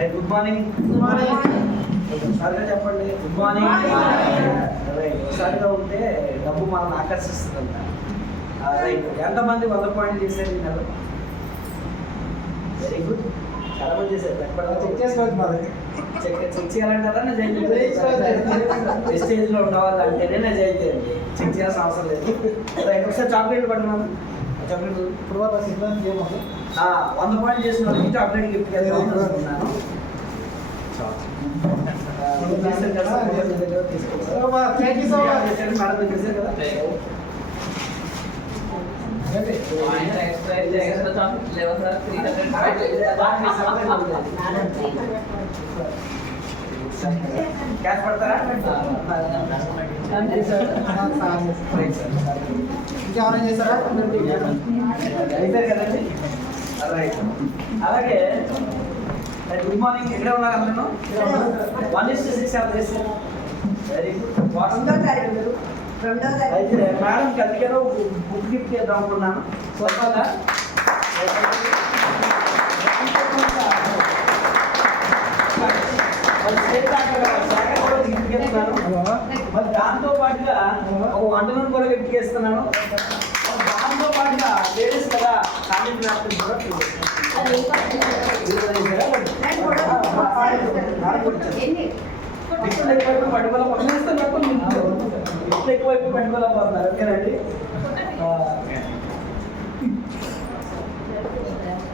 Good morning. ఒకసారిగా చెప్పండి good morning. Right, ఒకసారిగా ఉంటే డబ్బు మనల్ని ఆకర్షిస్తుందంట. రైట్, ఎంతమంది 100 పాయింట్లు చేశారు ఈ నెల? వెరీ గుడ్, చాలా మంది చేశారు. చెక్ చేసుకోవచ్చు మరి. చెక్ చేయాలంటారా? స్టేజ్లో ఉన్నవాళ్ళు అంటేనే నిజైతే అండి, చెక్ చేయాల్సిన అవసరం లేదు. రైట్, ఒకసారి చాక్లెట్ పడుతున్నాను. చాక్లెట్ ఇప్పుడు వాళ్ళ సిగ్నల్ ఏమో 100 పాయింట్లు చేసిన వాళ్ళకి చాక్లెట్ గిఫ్ట్ అనుకున్నాను. చేశారు కదా, thank you so much. Madam చేశారు కదా. క్యాష్ పడతారా? ఇంకెవరైనా చేశారా? అయిపోయారు కదండి. రైట్, అలాగే గుడ్ మార్నింగ్. ఎక్కడ ఉన్నారు అందరూ? 1:6 చేశారు. Very good. అయితే మేడం కలిగారు బుక్ గిఫ్ట్ చేద్దాం అనుకున్నాను. స్వల్పంగా మరి దాంతో పాటుగా ఒక వంటలను కూడా గిఫ్ట్ చేస్తున్నాను. దాంతో పాటుగా లేడీస్ కదా కామెంట్ రాత్రి కూడా ఎక్కువైపు పెట్టుకోలేకపోతున్నారు. ఓకేనండి.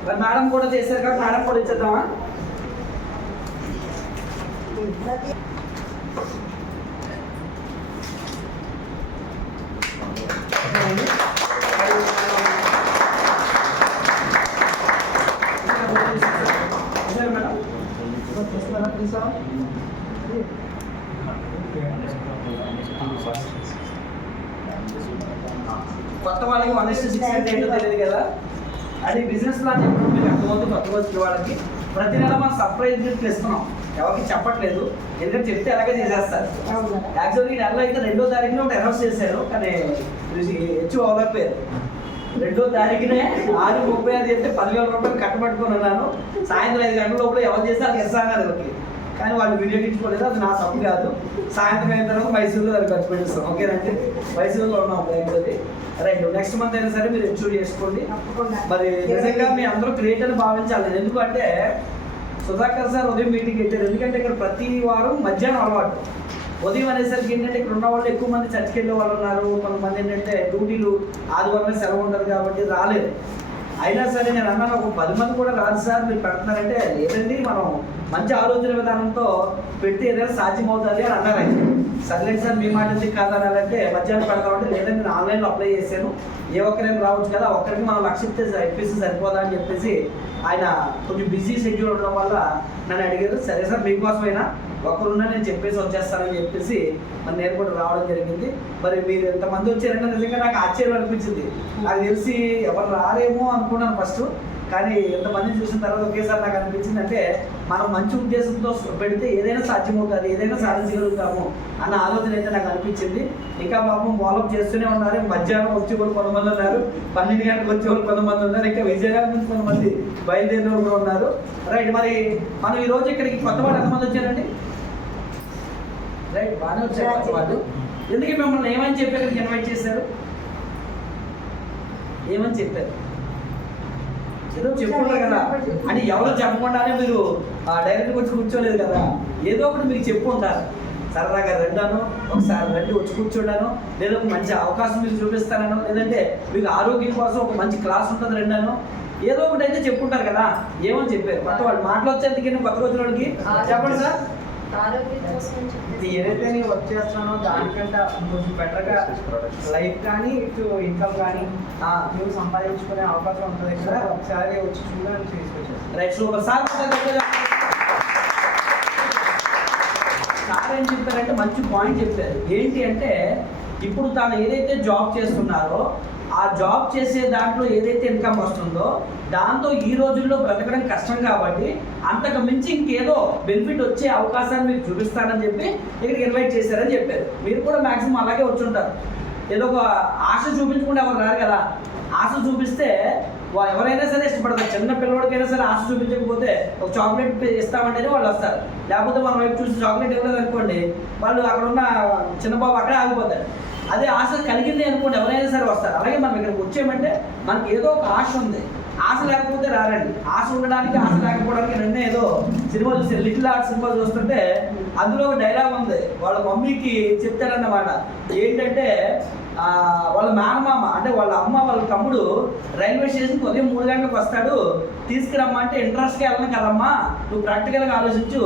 మరి మేడం కూడా చేశారు కదా, మేడం కూడా ఇచ్చేద్దామా? కొత్త వాళ్ళకి 1:6 అంటే ఏంటో తెలియదు కదా. అది బిజినెస్ ప్లాన్ చెప్పడం మీకు అర్థమవుతుంది. కొత్త వచ్చిన వాళ్ళకి ప్రతి నెల మనం సర్ప్రైజ్ గిఫ్ట్ ఇస్తున్నాం. ఎవరికి చెప్పట్లేదు, ఎందుకంటే చెప్తే అలాగే చేసేస్తారు. యాక్చువల్లీ ఈ నెలలో అయితే 2వ తారీఖున ఒకటి అనౌన్స్ చేశారు, కానీ హెచ్చు అవ్వలేకపోయారు. 2వ తారీఖునే 6:35 చెప్తే 10,000 రూపాయలు కట్టబట్టుకొని ఉన్నాను. సాయంత్రం 5 గంటల లోపల ఎవరు చేస్తే అది ఎస్ఆ అన్నారు వాళ్ళకి, కానీ వాళ్ళు వినియోగించుకోలేదు. అది నా తప్పు కాదు. సాయంత్రం అయిన తర్వాత మైసూరులో దాన్ని ఖర్చు పెట్టిస్తాం. ఓకేనండి, మైసూరులో ఉన్నాం యాక్చువల్లీ. రైట్, నెక్స్ట్ మంత్ అయినా సరే మీరు ఎన్షూర్ చేసుకోండి. మరి నిజంగా మీ అందరూ గ్రేట్ అని భావించాలి. ఎందుకంటే సుధాకర్ సార్ ఉదయం మీటింగ్ పెట్టారు. ఎందుకంటే ఇక్కడ ప్రతి వారం మధ్యాహ్నం అలవాటు. ఉదయం అనేసరికి ఏంటంటే ఇక్కడ ఉన్న వాళ్ళు ఎక్కువ మంది చర్చికి వెళ్ళే వాళ్ళు ఉన్నారు. కొంతమంది ఏంటంటే డ్యూటీలు ఆదివారమే సెలవు ఉండదు కాబట్టి రాలేదు. అయినా సరే నేను అన్నాను, ఒక 10 మంది కూడా రాదు సార్ మీరు పెడుతున్నారంటే, లేదండి మనం మంచి ఆలోచన విధానంతో పెడితే ఏదైనా సాధ్యం అవుతుంది అని అన్నారు. అయితే సర్లేదు సార్ మీ మాట ఎందుకు కాదనాలంటే మధ్యాహ్నం పెడతామంటే, లేదండి నేను ఆన్లైన్లో అప్లై చేశాను, ఏ ఒక్కరైనా రావచ్చు కదా, ఒక్కరికి మనం లక్షిస్తే ఎప్పిస్తే సరిపోదా అని చెప్పేసి ఆయన కొంచెం బిజీ షెడ్యూల్ ఉండడం వల్ల నన్ను అడిగారు. సరే సార్ మీకోసమైనా ఒకరున్నా నేను చెప్పేసి వచ్చేస్తానని చెప్పేసి మరి నేను కూడా రావడం జరిగింది. మరి మీరు ఎంతమంది వచ్చారంటే నిజంగా నాకు ఆశ్చర్యం అనిపించింది. నాకు తెలిసి ఎవరు రారేమో అనుకున్నాను ఫస్ట్, కానీ ఎంతమంది చూసిన తర్వాత ఒకేసారి నాకు అనిపించింది అంటే మనం మంచి ఉద్దేశంతో పెడితే ఏదైనా సాధ్యమవుతుంది, ఏదైనా సాధించగలుగుతాము అన్న ఆలోచన అయితే నాకు అనిపించింది. ఇంకా పాపం ఫాలోఅప్ చేస్తూనే ఉన్నారు. మధ్యాహ్నం వచ్చే వాళ్ళు కొంతమంది ఉన్నారు, 12 గంటలకు వచ్చే వాళ్ళు కొంతమంది ఉన్నారు, ఇంకా విజయనగరం నుంచి కొంతమంది బయలుదేరిన వాళ్ళు కూడా ఉన్నారు. రైట్, మరి మనం ఈరోజు ఇక్కడికి కొత్త వాళ్ళు ఎంతమంది వచ్చారండి? రైట్, బాగానే వచ్చారు కొత్త వాళ్ళు. ఎందుకు మిమ్మల్ని ఏమని చెప్పారు ఇక్కడికి ఇన్వైట్ చేశారు? ఏమని చెప్పారు? ఏదో చెప్పుకుంటారు కదా అని ఎవరో చెప్పకుండానే మీరు డైరెక్ట్గా వచ్చి కూర్చోలేదు కదా, ఏదో ఒకటి మీకు చెప్పు ఉంటారు. సరదాగా రెండాను, ఒకసారి రండి వచ్చి కూర్చోడాను, లేదా ఒక మంచి అవకాశం మీకు చూపిస్తానను, లేదంటే మీకు ఆరోగ్యం కోసం ఒక మంచి క్లాస్ ఉంటుంది రెండాను, ఏదో ఒకటి అయితే చెప్పుకుంటారు కదా. ఏమని చెప్పారు కొత్త వాళ్ళు? మాట్లాడొచ్చేందుకు కొత్త వచ్చిన వాళ్ళకి చెప్పండి సార్. ఏదైతే నేను వర్క్ చేస్తున్నానో దానికంటే కొంచెం బెటర్గా లైఫ్ కానీ ఇటు ఇన్కమ్ కానీ నువ్వు సంపాదించుకునే అవకాశం ఉంటుంది కదా, ఒకసారి వచ్చి చూడాలని తీసుకొచ్చాను. Right, super sir. సార్ ఏం చెప్పారంటే మంచి పాయింట్ చెప్పారు. ఏంటి అంటే ఇప్పుడు తాను ఏదైతే జాబ్ చేస్తున్నారో ఆ జాబ్ చేసే దాంట్లో ఏదైతే ఇన్కమ్ వస్తుందో దాంతో ఈ రోజుల్లో బ్రతకడం కష్టం కాబట్టి అంతకు మించి ఇంకేదో బెనిఫిట్ వచ్చే అవకాశాన్ని మీకు చూపిస్తానని చెప్పి ఇక్కడికి ఇన్వైట్ చేశారని చెప్పారు. మీరు కూడా మ్యాక్సిమం అలాగే వచ్చి ఉంటారు. ఏదో ఒక ఆశ చూపించకుండా ఎవరు రారు కదా. ఆశ చూపిస్తే ఎవరైనా సరే ఇష్టపడతారు. చిన్న పిల్లవాడికైనా సరే ఆశ చూపించకపోతే ఒక చాక్లెట్ ఇస్తామంటేనే వాళ్ళు వస్తారు. లేకపోతే మన వైపు చూసి చాక్లెట్ ఇవ్వలేదు అనుకోండి, వాళ్ళు అక్కడ ఉన్న చిన్న బాబు అక్కడే ఆగిపోతారు. అదే ఆశ కలిగింది అనుకోండి, ఎవరైనా సరే వస్తారు. అలాగే మనం ఇక్కడికి వచ్చామంటే మనకి ఏదో ఒక ఆశ ఉంది. ఆశ లేకపోతే రారండి. ఆశ ఉండడానికి ఆశ లేకపోవడానికి నిన్న ఏదో సినిమా చూసి లిటిల్ ఆర్ట్ సినిమా చూస్తుంటే అందులో ఒక డైలాగ్ ఉంది. వాళ్ళ మమ్మీకి చెప్తారన్నమాట. ఏంటంటే వాళ్ళ మేనమామ అంటే వాళ్ళ అమ్మ వాళ్ళ తమ్ముడు రైల్వే స్టేషన్కి ఉదయం 3 గంటలకు వస్తాడు, తీసుకురమ్మంటే ఇంట్రెస్ట్గా వెళ్ళను కదమ్మా, నువ్వు ప్రాక్టికల్గా ఆలోచించు.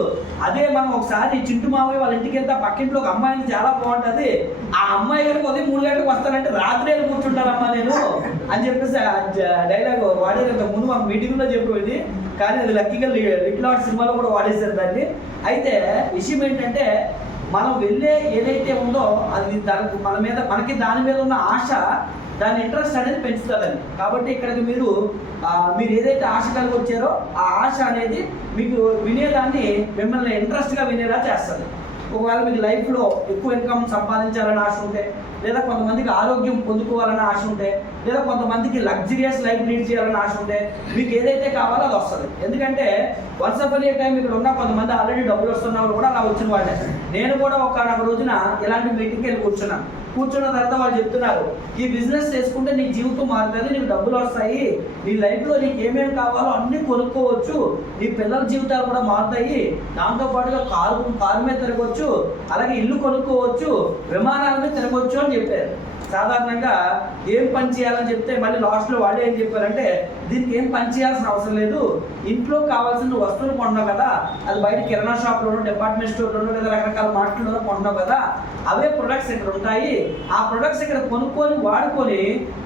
అదే మనం ఒకసారి చింటు మామయ్య వాళ్ళ ఇంటికి వెళ్తే పక్కింట్లో ఒక అమ్మాయిని చాలా బాగుంటుంది, ఆ అమ్మాయి కనుక ఉదయం 3 గంటలకు వస్తానంటే రాత్రి కూర్చుంటానమ్మా నేను అని చెప్పేసి డైలాగ్ వాడేది. ముందు మన మీటింగ్లో చెప్పేది, కానీ అది లక్కీగా లిటిల్ ఆర్ట్ సినిమాలో కూడా వాడేశారు దాన్ని. అయితే విషయం ఏంటంటే మనం వెళ్ళే ఏదైతే ఉందో అది మనకి దాని మీద ఉన్న ఆశ, దాని ఇంట్రెస్ట్ అనేది పెంచుతుందండి. కాబట్టి ఇక్కడికి మీరు ఏదైతే ఆశ కలిగి వచ్చారో ఆ ఆశ అనేది మీకు వినేదాన్ని మిమ్మల్ని ఇంట్రెస్ట్గా వినేలా చేస్తుంది. ఒకవేళ మీకు లైఫ్లో ఎక్కువ ఇన్కమ్ సంపాదించాలని ఆశ ఉంటే, లేదా కొంతమందికి ఆరోగ్యం పొందుకోవాలని ఆశ ఉంటే, లేదా కొంతమందికి లగ్జరియస్ లైఫ్ లీడ్ చేయాలని ఆశ ఉంటే, మీకు ఏదైతే కావాలో అది వస్తుంది. ఎందుకంటే వన్స్ అప్ అనే టైం ఇక్కడ ఉన్న కొంతమంది ఆల్రెడీ డబ్బులు వస్తున్న వాళ్ళు కూడా అలా వచ్చిన వాళ్ళే. నేను కూడా ఒక రోజున ఇలాంటి మీటింగ్కి వెళ్ళి కూర్చున్న తర్వాత వాళ్ళు చెప్తున్నారు, ఈ బిజినెస్ చేసుకుంటే నీ జీవితం మారుతుంది, నీకు డబ్బులు వస్తాయి, నీ లైఫ్లో నీకు ఏమేమి కావాలో అన్నీ కొనుక్కోవచ్చు, నీ పిల్లల జీవితాలు కూడా మారుతాయి, దాంతోపాటుగా కారు మీద తిరగవచ్చు, అలాగే ఇల్లు కొనుక్కోవచ్చు, విమానాల మీద తిరగవచ్చు అని చెప్పారు. సాధారణంగా ఏం పని చేయాలని చెప్తే మళ్ళీ లాస్ట్లో వాళ్ళు ఏం చెప్పారంటే, దీనికి ఏం పని చేయాల్సిన అవసరం లేదు, ఇంట్లో కావాల్సిన వస్తువులు కొన్నావు కదా, అది బయట కిరాణా షాప్లోనూ డిపార్ట్మెంట్ స్టోర్లోనూ లేదా రకరకాల మార్కెట్లోనూ కొన్నావు కదా, అవే ప్రొడక్ట్స్ ఇక్కడ ఉంటాయి, ఆ ప్రొడక్ట్స్ ఇక్కడ కొనుక్కొని వాడుకొని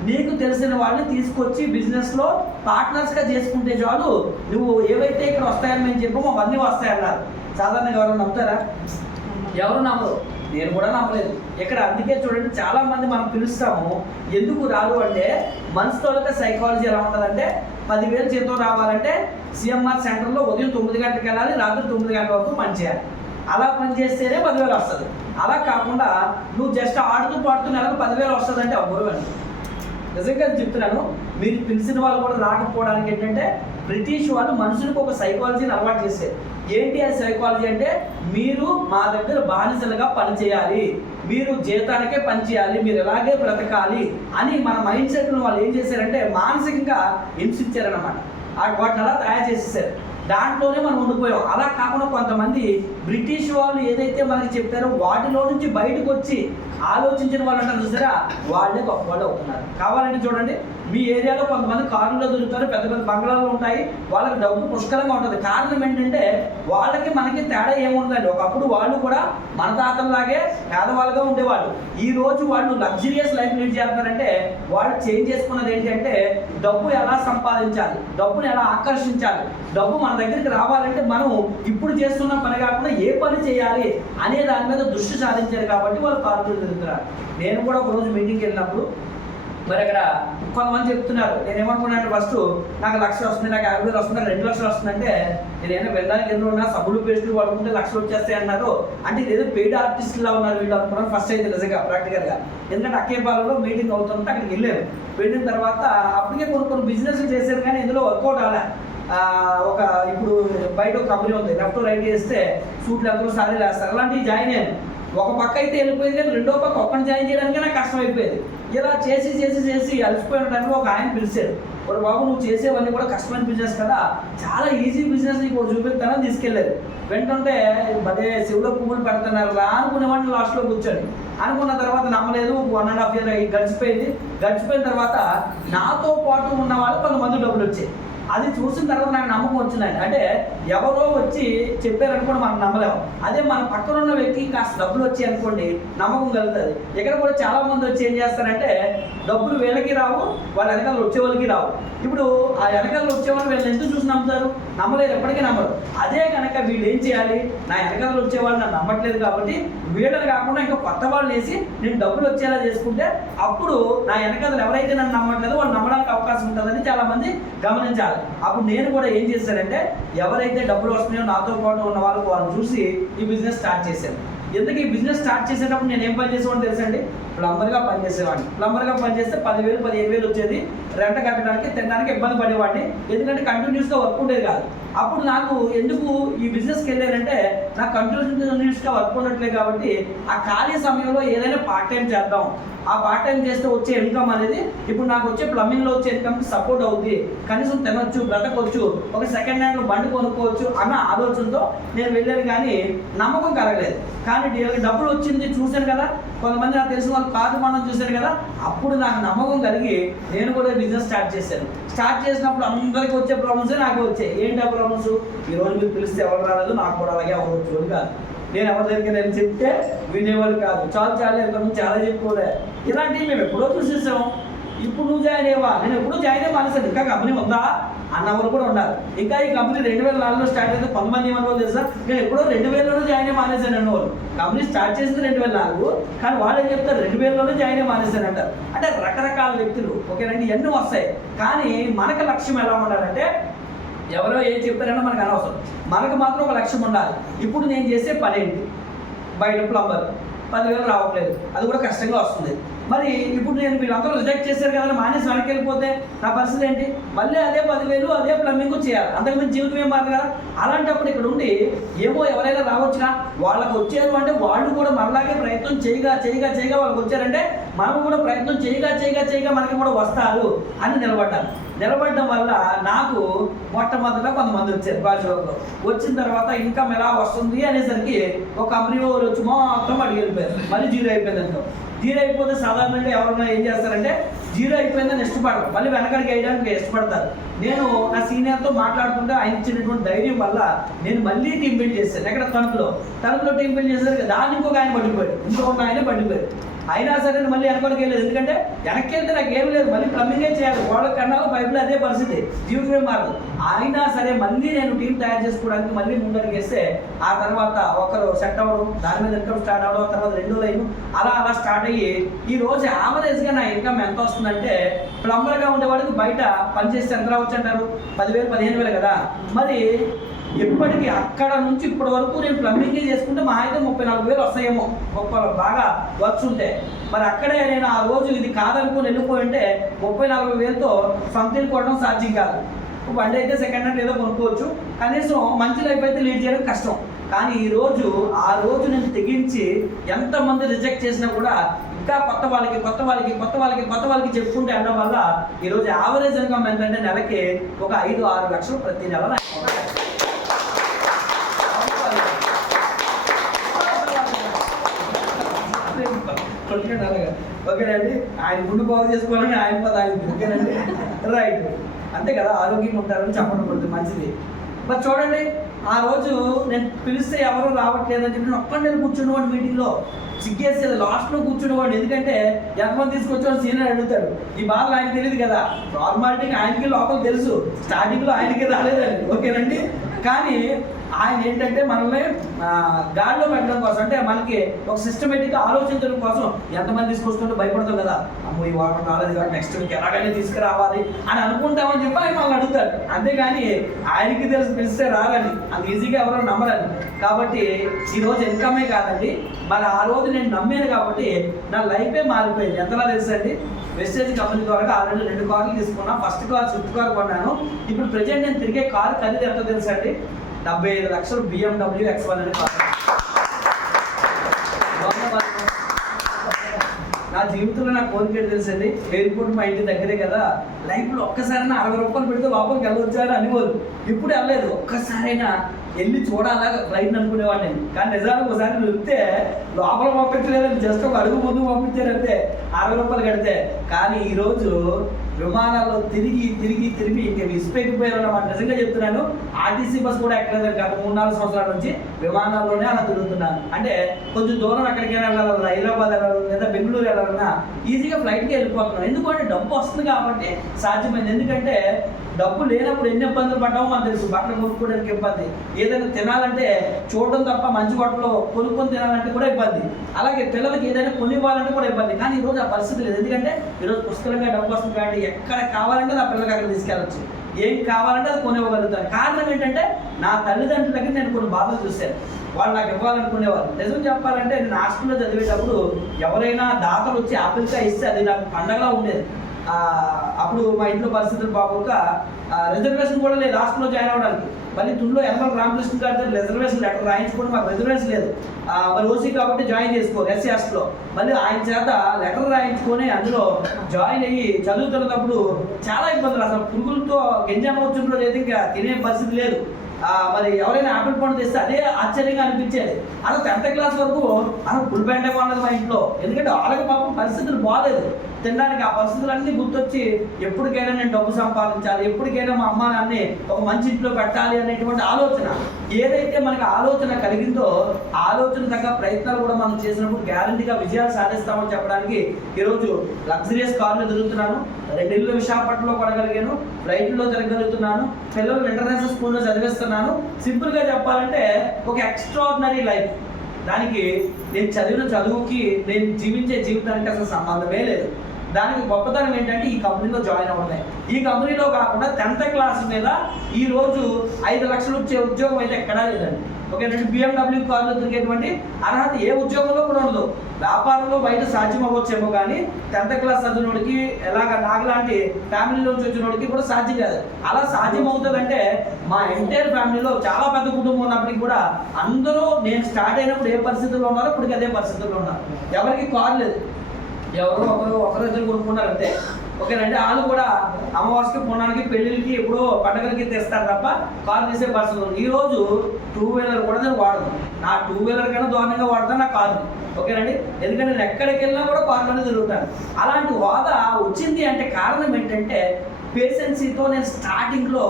నీకు తెలిసిన వాళ్ళని తీసుకొచ్చి బిజినెస్లో పార్ట్నర్స్గా చేసుకుంటే చాలు, నువ్వు ఏవైతే ఇక్కడ వస్తాయని మేము చెప్పామో అవన్నీ వస్తాయన్నారు. సాధారణంగా ఎవరు నమ్ముతారా? ఎవరు నమ్మరు. నేను కూడా నమ్మలేదు ఇక్కడ. అందుకే చూడండి, చాలా మంది మనం పిలుస్తాము, ఎందుకు రారు అంటే మనసుతో సైకాలజీ ఎలా ఉంటుందంటే, 10,000 జీతం రావాలంటే సిఎంఆర్ సెంటర్లో ఉదయం 9 గంటలకు వెళ్ళాలి, రాత్రి 9 గంటల వరకు పని చేయాలి. అలా పని చేస్తేనే 10,000 వస్తుంది. అలా కాకుండా నువ్వు జస్ట్ ఆడుతూ పాడుతూ నెలకు 10,000 వస్తుందంటే అవ్వరు అని నిజంగా చెప్తున్నాను. మీరు పిలిచిన వాళ్ళు కూడా రాకపోవడానికి ఏంటంటే, బ్రిటిష్ వాళ్ళు మనుషులకు ఒక సైకాలజీని అలవాటు చేశారు. ఏంటి ఆ సైకాలజీ అంటే, మీరు మా దగ్గర బానిసలుగా పనిచేయాలి, మీరు జీతానికే పనిచేయాలి, మీరు ఎలాగే బ్రతకాలి అని మన మైండ్ సెట్ను వాళ్ళు ఏం చేశారంటే మానసికంగా హింసించారన్నమాట. వాటిని అలా తయారు చేసేసారు. దాంట్లోనే మనం ఉండిపోయాం. అలా కాకుండా కొంతమంది బ్రిటిష్ వాళ్ళు ఏదైతే మనకి చెప్పారో వాటిలో నుంచి బయటకు వచ్చి ఆలోచించిన వాళ్ళు అంటారు చూసారా, వాళ్ళే గొప్ప వాళ్ళు అవుతున్నారు. కావాలంటే చూడండి, మీ ఏరియాలో కొంతమంది కారులో దొరుకుతారు, పెద్ద పెద్ద బంగ్లాలు ఉంటాయి, వాళ్ళకి డబ్బు పుష్కలంగా ఉంటుంది. కారణం ఏంటంటే వాళ్ళకి మనకి తేడా ఏముందండి, ఒకప్పుడు వాళ్ళు కూడా మన తాతల్లాగే పేదవాళ్ళుగా ఉండేవాళ్ళు. ఈ రోజు వాళ్ళు లగ్జరియస్ లైఫ్ లీడ్ చేస్తారంటే వాళ్ళు చేంజ్ చేసుకున్నది ఏంటంటే, డబ్బు ఎలా సంపాదించాలి, డబ్బుని ఎలా ఆకర్షించాలి, డబ్బు మన దగ్గరికి రావాలంటే మనం ఇప్పుడు చేస్తున్న పని కాకుండా ఏ పని చేయాలి అనే దాని మీద దృష్టి సాధించారు. కాబట్టి వాళ్ళు కారులో తిరుగుతున్నారు. నేను కూడా ఒక రోజు మీటింగ్కి వెళ్ళినప్పుడు మరి అక్కడ కొంతమంది చెప్తున్నారు, నేను ఏమనుకున్నాను, ఫస్ట్ నాకు 1,00,000 వస్తుంది, నాకు 50,000 వస్తుంది, నాకు 2,00,000 వస్తుందంటే నేనైనా వెళ్ళడానికి ఎందుకు ఉన్నా, సబ్బులు పేస్టులు వాడుకుంటే 1,00,000 వచ్చేస్తాయి అన్నారు. అంటే ఇదేదో పెయిడ్ ఆర్టిస్టులా ఉన్నారు వీళ్ళు అనుకున్నాను ఫస్ట్ అయితే నిజంగా ప్రాక్టికల్గా. ఎందుకంటే అక్కేపాలలో మీటింగ్ అవుతుంటే అక్కడికి వెళ్ళారు. వెళ్ళిన తర్వాత అప్పటికే కొన్ని బిజినెస్లు చేశారు, కానీ ఇందులో వర్కౌట్ అవ్వలే. ఇప్పుడు బయట ఒక కంపెనీ ఉంది, లెఫ్ట్ రైట్ చేస్తే సూట్లు ఎంతో సారీలు వేస్తారు, అలాంటివి జాయిన్ అయ్యాను. ఒక పక్క అయితే వెళ్ళిపోయింది, కానీ రెండో పక్క ఒక్కడిని జాయిన్ చేయడానికి నాకు కష్టం అయిపోయేది. ఇలా చేసి అలసిపోయిన టైంలో ఒక ఆయన పిలిచాడు, ఒక బాబు నువ్వు చేసేవన్నీ కూడా కష్టమైన బిజినెస్ కదా, చాలా ఈజీ బిజినెస్ నీకు చూపిస్తానని తీసుకెళ్ళారు. వెంటనే అదే శివులో పువ్వులు పెడుతున్నారు రా అనుకునేవాడిని లాస్ట్లో కూర్చొని. అనుకున్న తర్వాత నమ్మలేదు. 1.5 year గడిచిపోయిన తర్వాత నాతో పాటు ఉన్న వాళ్ళు కొంతమంది డబ్బులు వచ్చాయి. అది చూసిన తర్వాత నాకు నమ్మకం వచ్చిందండి. అంటే ఎవరో వచ్చి చెప్పారనుకోండి మనం నమ్మలేము. అదే మన పక్కన ఉన్న వ్యక్తికి కాస్త డబ్బులు వచ్చాయి అనుకోండి నమ్మకం కలుగుతుంది. ఇక్కడ కూడా చాలా మంది వచ్చి ఏం చేస్తారంటే, డబ్బులు వీళ్ళకి రావు, వాళ్ళ వెనకాల వచ్చే వాళ్ళకి రావు. ఇప్పుడు ఆ వెనకాల వచ్చేవాళ్ళు వీళ్ళు ఎందుకు చూసి నమ్ముతారు? నమ్మలేరు, ఎప్పటికీ నమ్మరు. అదే కనుక వీళ్ళు ఏం చేయాలి, నా వెనకాల వచ్చేవాళ్ళు నన్ను నమ్మట్లేదు కాబట్టి వీళ్ళని కాకుండా ఇంకా కొత్త వాళ్ళు వేసి నేను డబ్బులు వచ్చేలా చేసుకుంటే అప్పుడు నా వెనకాల ఎవరైతే నన్ను నమ్మట్లేదో వాళ్ళు నమ్మడానికి అవకాశం ఉంటుందని చాలా మంది గమనించాలి. అప్పుడు నేను కూడా ఏం చేశానంటే, ఎవరైతే డబ్బులు వస్తున్నాయో నాతో పాటు ఉన్న వాళ్ళని చూసి ఈ బిజినెస్ స్టార్ట్ చేశాను. ఎందుకు ఈ బిజినెస్ స్టార్ట్ చేసేటప్పుడు నేను ఏం పని చేసేవాడిని తెలుసండి, ప్లంబర్గా పనిచేసేవాడిని. ప్లంబర్గా పనిచేస్తే 10,000 15,000 వచ్చేది. రెంట కట్టడానికి తినడానికి ఇబ్బంది పడేవాడిని, ఎందుకంటే కంటిన్యూస్గా వర్క్ ఉండేది కాదు. అప్పుడు నాకు ఎందుకు ఈ బిజినెస్కి వెళ్ళానంటే నాకు కంటిన్యూస్గా వర్క్ ఉండట్లేదు కాబట్టి ఆ ఖాళీ సమయంలో ఏదైనా పార్ట్ టైం చేద్దాం, ఆ పార్ట్ టైం చేస్తే వచ్చే ఇన్కమ్ అనేది ఇప్పుడు నాకు వచ్చే ప్లంబింగ్లో వచ్చే ఇన్కమ్కి సపోర్ట్ అవుతుంది, కనీసం తినొచ్చు, బ్రతకొచ్చు, ఒక సెకండ్ హ్యాండ్లో బండి కొనుక్కోవచ్చు అన్న ఆలోచనతో నేను వెళ్ళాను. కానీ నమ్మకం కలగలేదు. కానీ డబ్బులు వచ్చింది చూశాను కదా, కొంతమంది నాకు తెలిసిన వాళ్ళు కాదు మనం చూశాను కదా, అప్పుడు నాకు నమ్మకం కలిగి నేను కూడా బిజినెస్ స్టార్ట్ చేశాను. స్టార్ట్ చేసినప్పుడు అందరికీ వచ్చే ప్రాబ్లమ్సే నాకు వచ్చాయి. ఏంటి ఆ ప్రాబ్లమ్స్? ఈరోజు మీరు పిలిస్తే ఎవరు రాలేదు, నాకు కూడా అలాగే అవ్వచ్చు అని కాదు. నేను ఎవరి దగ్గర నేను చెప్తే వినేవాళ్ళు కాదు. చాలు ఎంతమంది చాలా చెప్పుకోలే. ఇలాంటివి మేము ఎప్పుడో చూసేసాము. ఇప్పుడు నువ్వు జాయిన్ అయ్యవా, నేను ఎప్పుడూ జాయిన్ అయ్యి మానేసాను. ఇంకా కంపెనీ ఉందా అన్నవారు కూడా ఉన్నారు. ఇంకా ఈ కంపెనీ 2004లో స్టార్ట్ అయితే కొంతమంది ఏమన్నా తెలుసా, నేను ఎప్పుడో 2000లోనే జాయిన్ అయ్యి మానేశాను అన్నవారు. కంపెనీ స్టార్ట్ చేసింది 2004, కానీ వాళ్ళు ఏం చెప్తారు 2000లోనే జాయిన్ అయ్యి మానేశాను అంటారు. అంటే రకరకాల వ్యక్తులు ఓకేనండి, ఎన్నో వస్తాయి. కానీ మనకు లక్ష్యం ఎలా ఉండాలంటే ఎవరో ఏం చెప్తారన్నా మనకు అనవసరం, మనకు మాత్రం ఒక లక్ష్యం ఉండాలి. ఇప్పుడు నేను చేసే పని ఏంటి? బయట ప్లంబర్ 10,000 రావట్లేదు, అది కూడా కష్టంగా వస్తుంది. మరి ఇప్పుడు నేను వీళ్ళందరూ రిజెక్ట్ చేశారు కదా, మానేసి వెనక్కి వెళ్ళిపోతే నా పరిస్థితి ఏంటి? మళ్ళీ అదే 10,000 అదే ప్లంబింగ్ చేయాలి, అంతకుమించి జీవితం ఏం మారదు కదా. అలాంటప్పుడు ఇక్కడ ఉండి ఏమో ఎవరైనా రావచ్చుగా, వాళ్ళకు వచ్చారు అంటే వాళ్ళు కూడా మనలాగే ప్రయత్నం చేయగా వాళ్ళకి వచ్చారంటే మనం కూడా ప్రయత్నం చేయగా మనకి కూడా వస్తారు అని నిలబడడం వల్ల నాకు మొట్టమొదటిగా కొంతమంది వచ్చారు బాధ్యతలో. వచ్చిన తర్వాత ఇన్కమ్ ఎలా వస్తుంది అనేసరికి ఒక కంపెనీ వాళ్ళు వచ్చి మొత్తం అడిగి వెళ్ళిపోయారు. మళ్ళీ జీరో అయిపోయింది అనుకో. జీరో అయిపోతే సాధారణంగా ఎవరైనా ఏం చేస్తారంటే జీరో అయిపోయిందని ఇష్టపడరు, మళ్ళీ వెనకడికి వేయడానికి ఇష్టపడతారు. నేను నా సీనియర్తో మాట్లాడుతుంటే ఆయన ఇచ్చినటువంటి ధైర్యం వల్ల నేను మళ్ళీ టీం బిల్డ్ చేశాను. ఎక్కడ తణుకులో టీం బిల్డ్ చేశారు. దాన్ని ఇంకొక ఆయన పడిపోయాడు, ఇంకొక ఆయన పడిపోయాడు. అయినా సరే మళ్ళీ వెనకడికి వెళ్ళలేదు, ఎందుకంటే వెనక్కి వెళ్తే నాకు ఏం లేదు, మళ్ళీ ప్లంబింగే చేయాలి. వాళ్ళ కన్నాలో పైపులు అదే పరిస్థితి, జీవితమే మారదు. అయినా సరే మళ్ళీ నేను టీం తయారు చేసుకోవడానికి మళ్ళీ ముందరికి వేస్తే ఆ తర్వాత ఒకరు సెట్ అవ్వడం, దాని మీద ఇన్కమ్ స్టార్ట్ అవ్వడం, తర్వాత 2 లైన్ అలా స్టార్ట్ అయ్యి ఈ రోజు యావరేజ్గా నా ఇన్కమ్ ఎంత వస్తుందంటే ప్లంబర్గా ఉండేవాడికి బయట పనిచేస్తే ఎంత రావచ్చు అంటారు? 10,000 15,000 కదా. మరి ఇప్పటికీ అక్కడ నుంచి ఇప్పటి వరకు నేను ప్లంబింగ్ చేసుకుంటే మా అయితే 34,000 వస్తాయేమో, బాగా వర్క్స్ ఉంటే. మరి అక్కడే నేను ఆ రోజు ఇది కాదనుకుని వెళ్ళిపోయింటే 30,40,000తో సొంతలు కొనడం సాధ్యం కాదు. బండి అయితే సెకండ్ హ్యాండ్ ఏదో కొనుక్కోవచ్చు, కనీసం మంచి లైఫ్ అయితే లీడ్ చేయడం కష్టం. కానీ ఆ రోజు నేను తెగించి ఎంతమంది రిజెక్ట్ చేసినా కూడా ఇంకా కొత్త వాళ్ళకి చెప్పుకుంటే అనడం వల్ల ఈరోజు యావరేజ్ ఇన్కమ్ ఎంతంటే నెలకి ఒక 5-6 లక్షలు ప్రతి నెల. ఓకేనండి, ఆయన గుండు బాగు చేసుకోవాలని ఆయన పద ఆయన. ఓకేనండి, రైట్, అంతే కదా, ఆరోగ్యంగా ఉంటారని చెప్పడం కొద్ది మంచిది. మరి చూడండి, ఆ రోజు నేను పిలిస్తే ఎవరు రావట్లేదని చెప్పి ఒక్కడే కూర్చున్నవాడు మీటింగ్లో. సిగ్గేసేది లాస్ట్లో కూర్చునేవాడు, ఎందుకంటే ఎంతమంది తీసుకొచ్చేవాడు సీనియర్ అడుగుతాడు. ఈ బాధలు ఆయనకి తెలియదు కదా, నార్మాలిటీగా ఆయనకి లోపల తెలుసు, స్టార్టింగ్లో ఆయనకి రాలేదండి. ఓకేనండి, కానీ ఆయన ఏంటంటే మనల్ని గాడిలో పెట్టడం కోసం, అంటే మనకి ఒక సిస్టమేటిక్గా ఆలోచించడం కోసం ఎంతమంది తీసుకొస్తుంటే భయపడతాం కదా, అమ్మో ఈ వాటర్ రాలేదు కాబట్టి నెక్స్ట్ వీక్ ఎలాగైనా తీసుకురావాలి అని అనుకుంటామని చెప్పి ఆయన మనల్ని అడుగుతాడు. అంతేగాని ఆయనకి పిలిస్తే రాలని అంత ఈజీగా ఎవరో నమ్మరని. కాబట్టి ఈరోజు ఇన్కమే కాదండి, మరి ఆ రోజు నేను నమ్మాను కాబట్టి నా లైఫే మారిపోయింది. ఎంతలా తెలుసండి, వెస్టేజ్ కంపెనీ ద్వారా ఆల్రెడీ 2 కార్లు తీసుకున్నా. ఫస్ట్ కార్ స్విఫ్ట్ కార్ కొన్నాను. ఇప్పుడు ప్రెజెంట్ నేను తిరిగే కారు ఖరీదు ఎంత తెలుసండి? 75 లక్షలు BMW X1 అనే కారు. నా జీవితంలో నాకు కోరిక తెలుసండి, ఎయిర్పోర్ట్ మా ఇంటి దగ్గరే కదా, లైఫ్లో ఒక్కసారైనా 60 రూపాయలు పెడితే లోపలికి వెళ్ళొచ్చారు అనేవారు. ఇప్పుడు వెళ్ళలేదు, ఒక్కసారైనా వెళ్ళి చూడాలా ఫ్లైట్ అనుకునేవాడిని. కానీ నిజానికి ఒకసారి వెళ్తే లోపల పంపించలేదండి, జస్ట్ ఒక అడుగు ముందు పంపించారంటే 60 రూపాయలు కడితే. కానీ ఈరోజు విమానాల్లో తిరిగి ఇంకా విసిపెక్కిపోయారన్నమాట. నిజంగా చెప్తున్నాను, ఆర్టీసీ బస్ కూడా ఎక్కలేదని కాదు, 3-4 సంవత్సరాల నుంచి విమానాల్లోనే అలా తిరుగుతున్నాను. అంటే కొంచెం దూరం ఎక్కడికైనా వెళ్ళాలన్నా, హైదరాబాద్ వెళ్ళాలన్నా లేదా బెంగళూరు వెళ్ళాలన్నా ఈజీగా ఫ్లైట్కి వెళ్ళిపోతున్నాను. ఎందుకంటే డబ్బు వస్తుంది కాబట్టి సాధ్యమైంది. ఎందుకంటే డబ్బు లేనప్పుడు ఎన్ని ఇబ్బందులు పడ్డామో మనకు తెలుసు. బట్టలు కొనుక్కోవడానికి ఇబ్బంది, ఏదైనా తినాలంటే చూడడం తప్ప మంచి బట్టలు కొనుక్కొని తినాలంటే కూడా ఇబ్బంది, అలాగే పిల్లలకి ఏదైనా కొనివ్వాలంటే కూడా ఇబ్బంది. కానీ ఈరోజు ఆ పరిస్థితి లేదు, ఎందుకంటే ఈరోజు పుస్తకంగా డబ్బు వస్తుంది కాబట్టి ఎక్కడ కావాలంటే నా పిల్లలకి అక్కడ తీసుకెళ్ళచ్చు. ఏం కావాలంటే అది కొనివ్వగలుగుతాను. కారణం ఏంటంటే నా తల్లిదండ్రుల దగ్గర నేను కొన్ని బాధలు చూశాను. వాళ్ళు నాకు ఇవ్వాలనుకునేవారు. నిజం చెప్పాలంటే నేను హాస్టల్లో చదివేటప్పుడు ఎవరైనా దాతలు వచ్చి ఆపిల్కాయ ఇస్తే అది నాకు పండగలా ఉండేది. అప్పుడు మా ఇంట్లో పరిస్థితులు బాగోక రిజర్వేషన్ కూడా లేదు హాస్టల్లో జాయిన్ అవ్వడానికి. మళ్ళీ తుల్లో యనమల రామకృష్ణ గారి దగ్గర రిజర్వేషన్ లెటర్ రాయించుకోవడం, మాకు రిజర్వేషన్ లేదు, మరి ఓసీ కాబట్టి జాయిన్ చేసుకోరు ఎస్సీ హాస్టల్లో. మళ్ళీ ఆయన చేత లెటర్ రాయించుకొని అందులో జాయిన్ అయ్యి చదువుతున్నప్పుడు చాలా ఇబ్బందులు. అసలు పురుగులతో గింజామ వచ్చిన అయితే ఇంకా తినే పరిస్థితి లేదు. మరి ఎవరైనా ఆపిల్ పండు తెస్తే అదే ఆశ్చర్యంగా అనిపించేది. అసలు 10th క్లాస్ వరకు అసలు ఫుల్ బ్యాండ్ ఉన్నది మా ఇంట్లో. ఎందుకంటే వాళ్ళకి పాపం పరిస్థితులు బాగాలేదు తినడానికి. ఆ పరిస్థితులన్నీ గుర్తొచ్చి ఎప్పటికైనా నేను డబ్బు సంపాదించాలి, ఎప్పటికైనా మా అమ్మ నాన్ని ఒక మంచి ఇంట్లో పెట్టాలి అనేటువంటి ఆలోచన ఏదైతే మనకి ఆలోచన కలిగిందో ఆలోచన తగ్గ ప్రయత్నాలు కూడా మనం చేసినప్పుడు గ్యారంటీగా విజయాలు సాధిస్తామని చెప్పడానికి ఈరోజు లగ్జరియస్ కార్లో తిరుగుతున్నాను. 2 ఇళ్ళు విశాఖపట్నంలో కొనగలిగాను, ఫ్లైట్లో తిరగలుగుతున్నాను, పిల్లలు ఇంటర్నేషనల్ స్కూల్లో చదివిస్తున్నాను. సింపుల్గా చెప్పాలంటే ఒక ఎక్స్ట్రాడినరీ లైఫ్. దానికి నేను చదివిన చదువుకి నేను జీవించే జీవితానికి అసలు సంబంధమే లేదు. దానికి గొప్పతనం ఏంటంటే ఈ కంపెనీలో జాయిన్ అవ్వడమే. ఈ కంపెనీలో కాకుండా 10th క్లాస్ మీద ఈరోజు 5 లక్షలు వచ్చే ఉద్యోగం అయితే ఎక్కడా లేదండి. ఓకే, BMW కార్లో తిరిగేటువంటి అర్హత ఏ ఉద్యోగంలో కూడా ఉండదు. వ్యాపారంలో బయట సాధ్యం అవ్వచ్చేమో కానీ 10th క్లాస్ చదివినోడికి ఎలాగ నాకులాంటి ఫ్యామిలీలోంచి వచ్చిన వాడికి కూడా సాధ్యం కాదు. అలా సాధ్యం అవుతుందంటే మా ఎంటైర్ ఫ్యామిలీలో చాలా పెద్ద కుటుంబం ఉన్నప్పటికీ కూడా అందరూ నేను స్టార్ట్ అయినప్పుడు ఏ పరిస్థితుల్లో ఉన్నారో ఇప్పటికీ అదే పరిస్థితుల్లో ఉన్నారు. ఎవరికి కార్ లేదు, ఎవరో ఒకరు ఇద్దరు కొనుక్కున్నారు అంతే. ఓకేనండి, వాళ్ళు కూడా అమావాస్యకి పుణ్యానికి పెళ్ళిళ్ళకి ఎప్పుడో పండగలకి తెస్తారు తప్ప కారు తీసే పరిస్థితులు. ఈరోజు 2 వీలర్ కూడా నేను వాడను. నా 2 వీలర్ కన్నా దారుణంగా వాడతాను నా కారు. ఓకేనండి, ఎందుకంటే నేను ఎక్కడికి వెళ్ళినా కూడా కారులోనే తిరుగుతాను. అలాంటి హోదా వచ్చింది అంటే కారణం ఏంటంటే పేషెన్సీతో నేను స్టార్టింగ్లో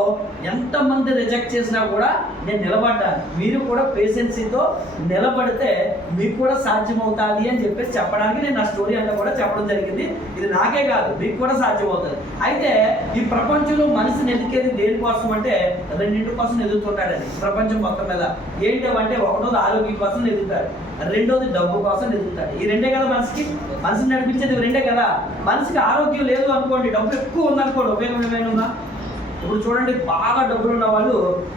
ఎంతమంది రిజెక్ట్ చేసినా కూడా నేను నిలబడ్డాను. మీరు కూడా పేషెన్సీతో నిలబడితే మీకు కూడా సాధ్యమవుతుంది అని చెప్పేసి చెప్పడానికి నేను నా స్టోరీ అంతా కూడా చెప్పడం జరిగింది. ఇది నాకే కాదు, మీకు కూడా సాధ్యమవుతుంది. అయితే ఈ ప్రపంచంలో మనిషిని ఎదిగేది దేనికోసం అంటే 2 కోసం ఎదుగుతుంటాడండి ప్రపంచం మొత్తం మీద. ఏంటంటే ఒకటోది ఆరోగ్యం కోసం ఎదుగుతాడు, 2వది డబ్బు కోసం ఎదుగుతాడు. ఈ 2 కదా మనిషిని నడిపించేది 2 కదా. మనిషికి ఆరోగ్యం లేదు అనుకోండి, డబ్బు ఎక్కువ ఉందనుకోండి, ఉపయోగం ఏమైనా? ఇప్పుడు చూడండి, బాగా డబ్బులు ఉన్న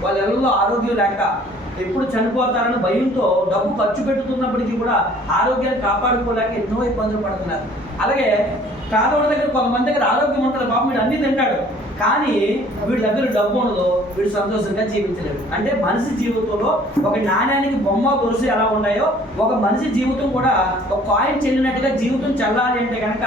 వాళ్ళ ఇళ్ళలో ఆరోగ్యం లేక ఎప్పుడు చనిపోతారని భయంతో డబ్బు ఖర్చు పెట్టుతున్నప్పటికీ కూడా ఆరోగ్యాన్ని కాపాడుకోలేక ఎన్నో ఇబ్బందులు పడుతున్నారు. అలాగే పేదవాడి దగ్గర కొంతమంది దగ్గర ఆరోగ్యం ఉంటుంది, పాపం వీడు అన్నీ తింటాడు, కానీ వీడి దగ్గర డబ్బు ఉండదు, వీడు సంతోషంగా జీవించలేడు. అంటే మనిషి జీవితంలో ఒక నాణ్యానికి బొమ్మ గొలుసు ఎలా ఉన్నాయో ఒక మనిషి జీవితం కూడా ఒక కాయిన్ చెల్లినట్టుగా జీవితం చెల్లాలి అంటే కనుక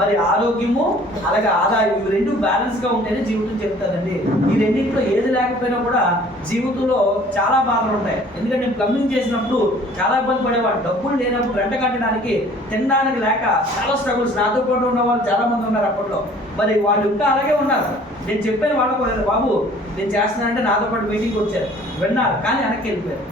మరి ఆరోగ్యము అలాగే ఆదాయం ఇవి 2 బ్యాలెన్స్గా ఉంటేనే జీవితం చెప్తుందండి. ఈ రెండింటిలో ఏది లేకపోయినా కూడా జీవితంలో చాలా బాధలు ఉంటాయి. ఎందుకంటే నేను ప్లంబింగ్ చేసినప్పుడు చాలా ఇబ్బంది పడేవాడు. డబ్బులు లేనప్పుడు రెంట కట్టడానికి తినడానికి లేక చాలా స్ట్రగుల్స్. నాతో పాటు ఉన్న వాళ్ళు చాలా మంది ఉన్నారు అప్పట్లో. మరి వాళ్ళు ఇంకా అలాగే ఉన్నారు. నేను చెప్పాను వాళ్ళకు, బాబు నేను చేస్తున్నానంటే నాతో పాటు మీటింగ్కి వచ్చారు, విన్నారు, కానీ వెనక్కి వెళ్ళిపోయారు.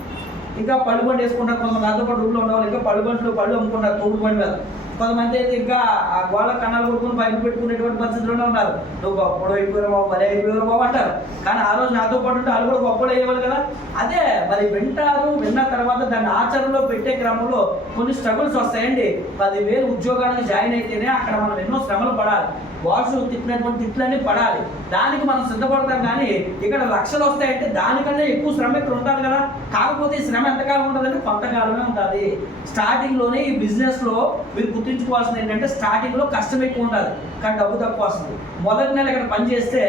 ఇంకా పళ్ళు బండి వేసుకుంటారు కొంతమంది, నాతో పాటు రూట్లో ఉన్న వాళ్ళు ఇంకా పళ్ళు అమ్ముకుంటారు తోడు బండి మీద. కొంతమంది అయితే ఇంకా ఆ గోళ్ళ కన్నాలు కొడుకుని పైపు పెట్టుకునేటువంటి పరిస్థితుల్లోనే ఉన్నారు. నువ్వు గొప్పడు అయిపోయారు బాబు, మరీ అయిపోయారు బాబు అంటారు. కానీ ఆ రోజు నాతో పాటు ఉంటే వాళ్ళు కూడా గొప్పడు అయ్యేవాళ్ళు కదా. అదే మరి విన్న తర్వాత దాన్ని ఆచరణలో పెట్టే క్రమంలో కొన్ని స్ట్రగుల్స్ వస్తాయండి. 10,000 ఉద్యోగానికి జాయిన్ అయితేనే అక్కడ మనం ఎన్నో శ్రమలు పడాలి. బాసు తిట్టినటువంటి తిట్లన్నీ పడాలి, దానికి మనం సిద్ధపడతాం. కానీ ఇక్కడ లక్షలు వస్తాయంటే దానికన్నా ఎక్కువ శ్రమ ఇక్కడ ఉంటుంది కదా. కాకపోతే ఈ శ్రమ ఎంతకాలం ఉంటుందంటే కొంతకాలమే ఉంటుంది. స్టార్టింగ్లోనే ఈ బిజినెస్లో మీరు గుర్తుంచుకోవాల్సింది ఏంటంటే స్టార్టింగ్లో కష్టం ఎక్కువ ఉంటుంది కానీ డబ్బు తక్కువ వస్తుంది. మొదటి నెల ఇక్కడ పని చేస్తే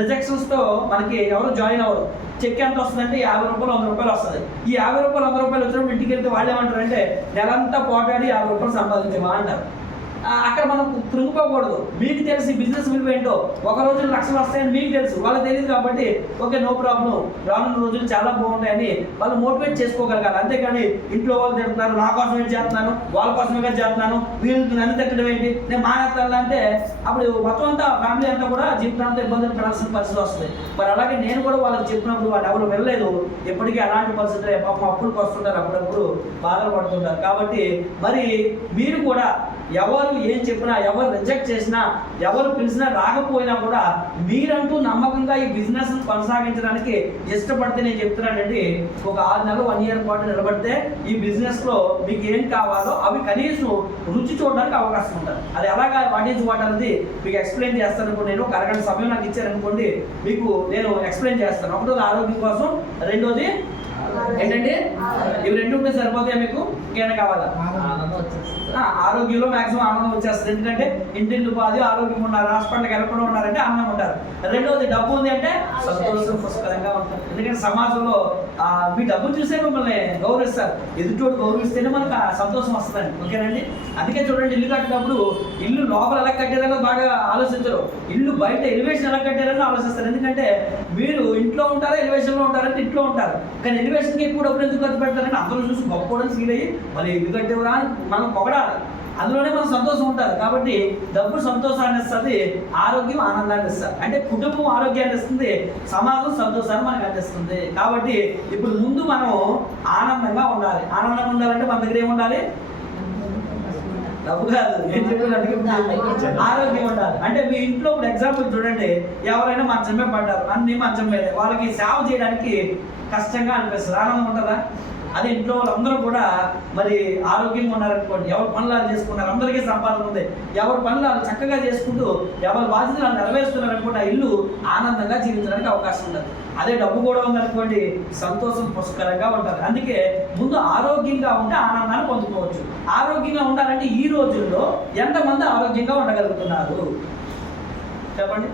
రిజెక్షన్స్తో మనకి ఎవరు జాయిన్ అవ్వరు. చెక్ ఎంత వస్తుందంటే 50 రూపాయలు 100 రూపాయలు వస్తుంది. ఈ 50 రూపాయలు 100 రూపాయలు వచ్చినప్పుడు ఇంటికి వెళ్తే వాళ్ళు ఏమంటారంటే నెలంతా పోటాడి 50 రూపాయలు సంపాదించామా అంటారు. అక్కడ మనం కృంగిపోకూడదు. మీకు తెలిసి బిజినెస్ విలువ ఏంటో, ఒక రోజు లక్షలు వస్తాయని మీకు తెలుసు, వాళ్ళకి తెలియదు. కాబట్టి ఓకే, నో ప్రాబ్లం, రానున్న రోజులు చాలా బాగుంటాయని వాళ్ళు మోటివేట్ చేసుకోగలగాలి. అంతేకాని ఇంట్లో వాళ్ళు తింటున్నారు, నా కోసం ఏం చేస్తున్నాను, వాళ్ళ కోసమే చేస్తున్నాను, వీళ్ళు నన్ను తిట్టడం ఏంటి, నేను మానేస్తాను అంటే అప్పుడు మొత్తం అంతా ఫ్యామిలీ అంతా కూడా జీవితాంతో ఇబ్బందులు పడాల్సిన పరిస్థితి వస్తుంది. మరి అలాగే నేను కూడా వాళ్ళకి చెప్పినప్పుడు వాళ్ళు ఎవరు వెళ్ళలేదు. ఎప్పటికీ అలాంటి పరిస్థితులు పాపం అప్పులకు వస్తుంటారు, అప్పుడప్పుడు బాధలు పడుతుంటారు. కాబట్టి మరి మీరు కూడా ఎవరు ఎవరు ఏం చెప్పినా, ఎవరు రిజెక్ట్ చేసినా, ఎవరు పిలిచినా రాకపోయినా కూడా మీరంటూ నమ్మకంగా ఈ బిజినెస్ కొనసాగించడానికి ఇష్టపడితే నేను చెప్తున్నానండి, ఒక 6 నెలలు 1 year పాటు నిలబడితే ఈ బిజినెస్ లో మీకు ఏం కావాలో అవి కనీసం రుచి చూడడానికి అవకాశం ఉంటుంది. అది ఎలాగా వాట్ ఈజ్ వాట్ అనేది మీకు ఎక్స్ప్లెయిన్ చేస్తాను అనుకోండి. నేను ఒక అరగంట సమయం నాకు ఇచ్చారనుకోండి, మీకు నేను ఎక్స్ప్లెయిన్ చేస్తాను. ఒకటోది ఆరోగ్యం కోసం, రెండోది ఏంటండి, ఇవి రెండు ఉంటే సరిపోతాయి మీకు, ఇంకేమైనా కావాలా? ఆరోగ్యంలో మాక్సిమం ఆనందం వచ్చేస్తుంది. ఎందుకంటే ఇంటిల్లు బాధి ఆరోగ్యంగా ఉన్నారు, హాస్పిటల్కి వెళ్ళకుండా ఉన్నారంటే ఆనందంగా ఉంటారు. రెండవది డబ్బు ఉంది అంటే సంతోషం పుష్కలంగా ఉంటారు. ఎందుకంటే సమాజంలో మీ డబ్బు చూసే మిమ్మల్ని గౌరవిస్తారు. ఎదుటోడు గౌరవిస్తేనే మనకు సంతోషం వస్తుందండి. ఓకేనండి. అందుకే చూడండి, ఇల్లు కట్టినప్పుడు ఇల్లు లోపల ఎలా కట్టారని బాగా ఆలోచించరు, ఇల్లు బయట ఎలివేషన్ ఎలా కట్టారని ఆలోచిస్తారు. ఎందుకంటే మీరు ఇంట్లో ఉంటారా, ఎలివేషన్లో ఉంటారంటే ఇంట్లో ఉంటారు, కానీ ఎలివేషన్కి ఎక్కువ డబ్బులు ఎందుకు ఖర్చు పెడతారంటే అందరూ చూసి గొప్ప ఫీల్ అయ్యి మళ్ళీ ఇల్లు కట్టేవరా అని మనం పొగడాలి. అందులోనే మనం సంతోషం ఉంటారు. కాబట్టి డబ్బు సంతోషాన్ని ఇస్తుంది, ఆరోగ్యం ఆనందాన్ని ఇస్తుంది. అంటే కుటుంబం ఆరోగ్యాన్ని ఇస్తుంది, సమాజం సంతోషాన్ని మనకు అందిస్తుంది. కాబట్టి ఇప్పుడు ముందు మనం ఆనందంగా ఉండాలి. ఆనందంగా ఉండాలంటే మన దగ్గర ఏముండాలి? డబ్బు కాదు, ఏం చెప్పినట్టు ఆరోగ్యం ఉండాలి. అంటే మీ ఇంట్లో ఇప్పుడు ఎగ్జాంపుల్ చూడండి, ఎవరైనా మంచం మీద పడ్డారు, అన్ని మంచం మీద, వాళ్ళకి సేవ చేయడానికి కష్టంగా అనిపిస్తుంది. ఆనందం ఉంటుందా? అదే ఇంట్లో వాళ్ళందరూ కూడా మరి ఆరోగ్యంగా ఉన్నారనుకోండి, ఎవరి పనులు చేసుకున్నారు, అందరికీ సంపాదన ఉంది, ఎవరి పనులు చక్కగా చేసుకుంటూ ఎవరి బాధ్యతలు నెరవేరుస్తున్నారనుకోండి, ఆ ఇల్లు ఆనందంగా జీవించడానికి అవకాశం ఉండదు. అదే డబ్బు కూడా ఉందనుకోండి, సంతోషం పుష్కరంగా ఉంటారు. అందుకే ముందు ఆరోగ్యంగా ఉంటే ఆనందాన్ని పొందుకోవచ్చు. ఆరోగ్యంగా ఉండాలంటే ఈ రోజుల్లో ఎంతమంది ఆరోగ్యంగా ఉండగలుగుతున్నారు చెప్పండి?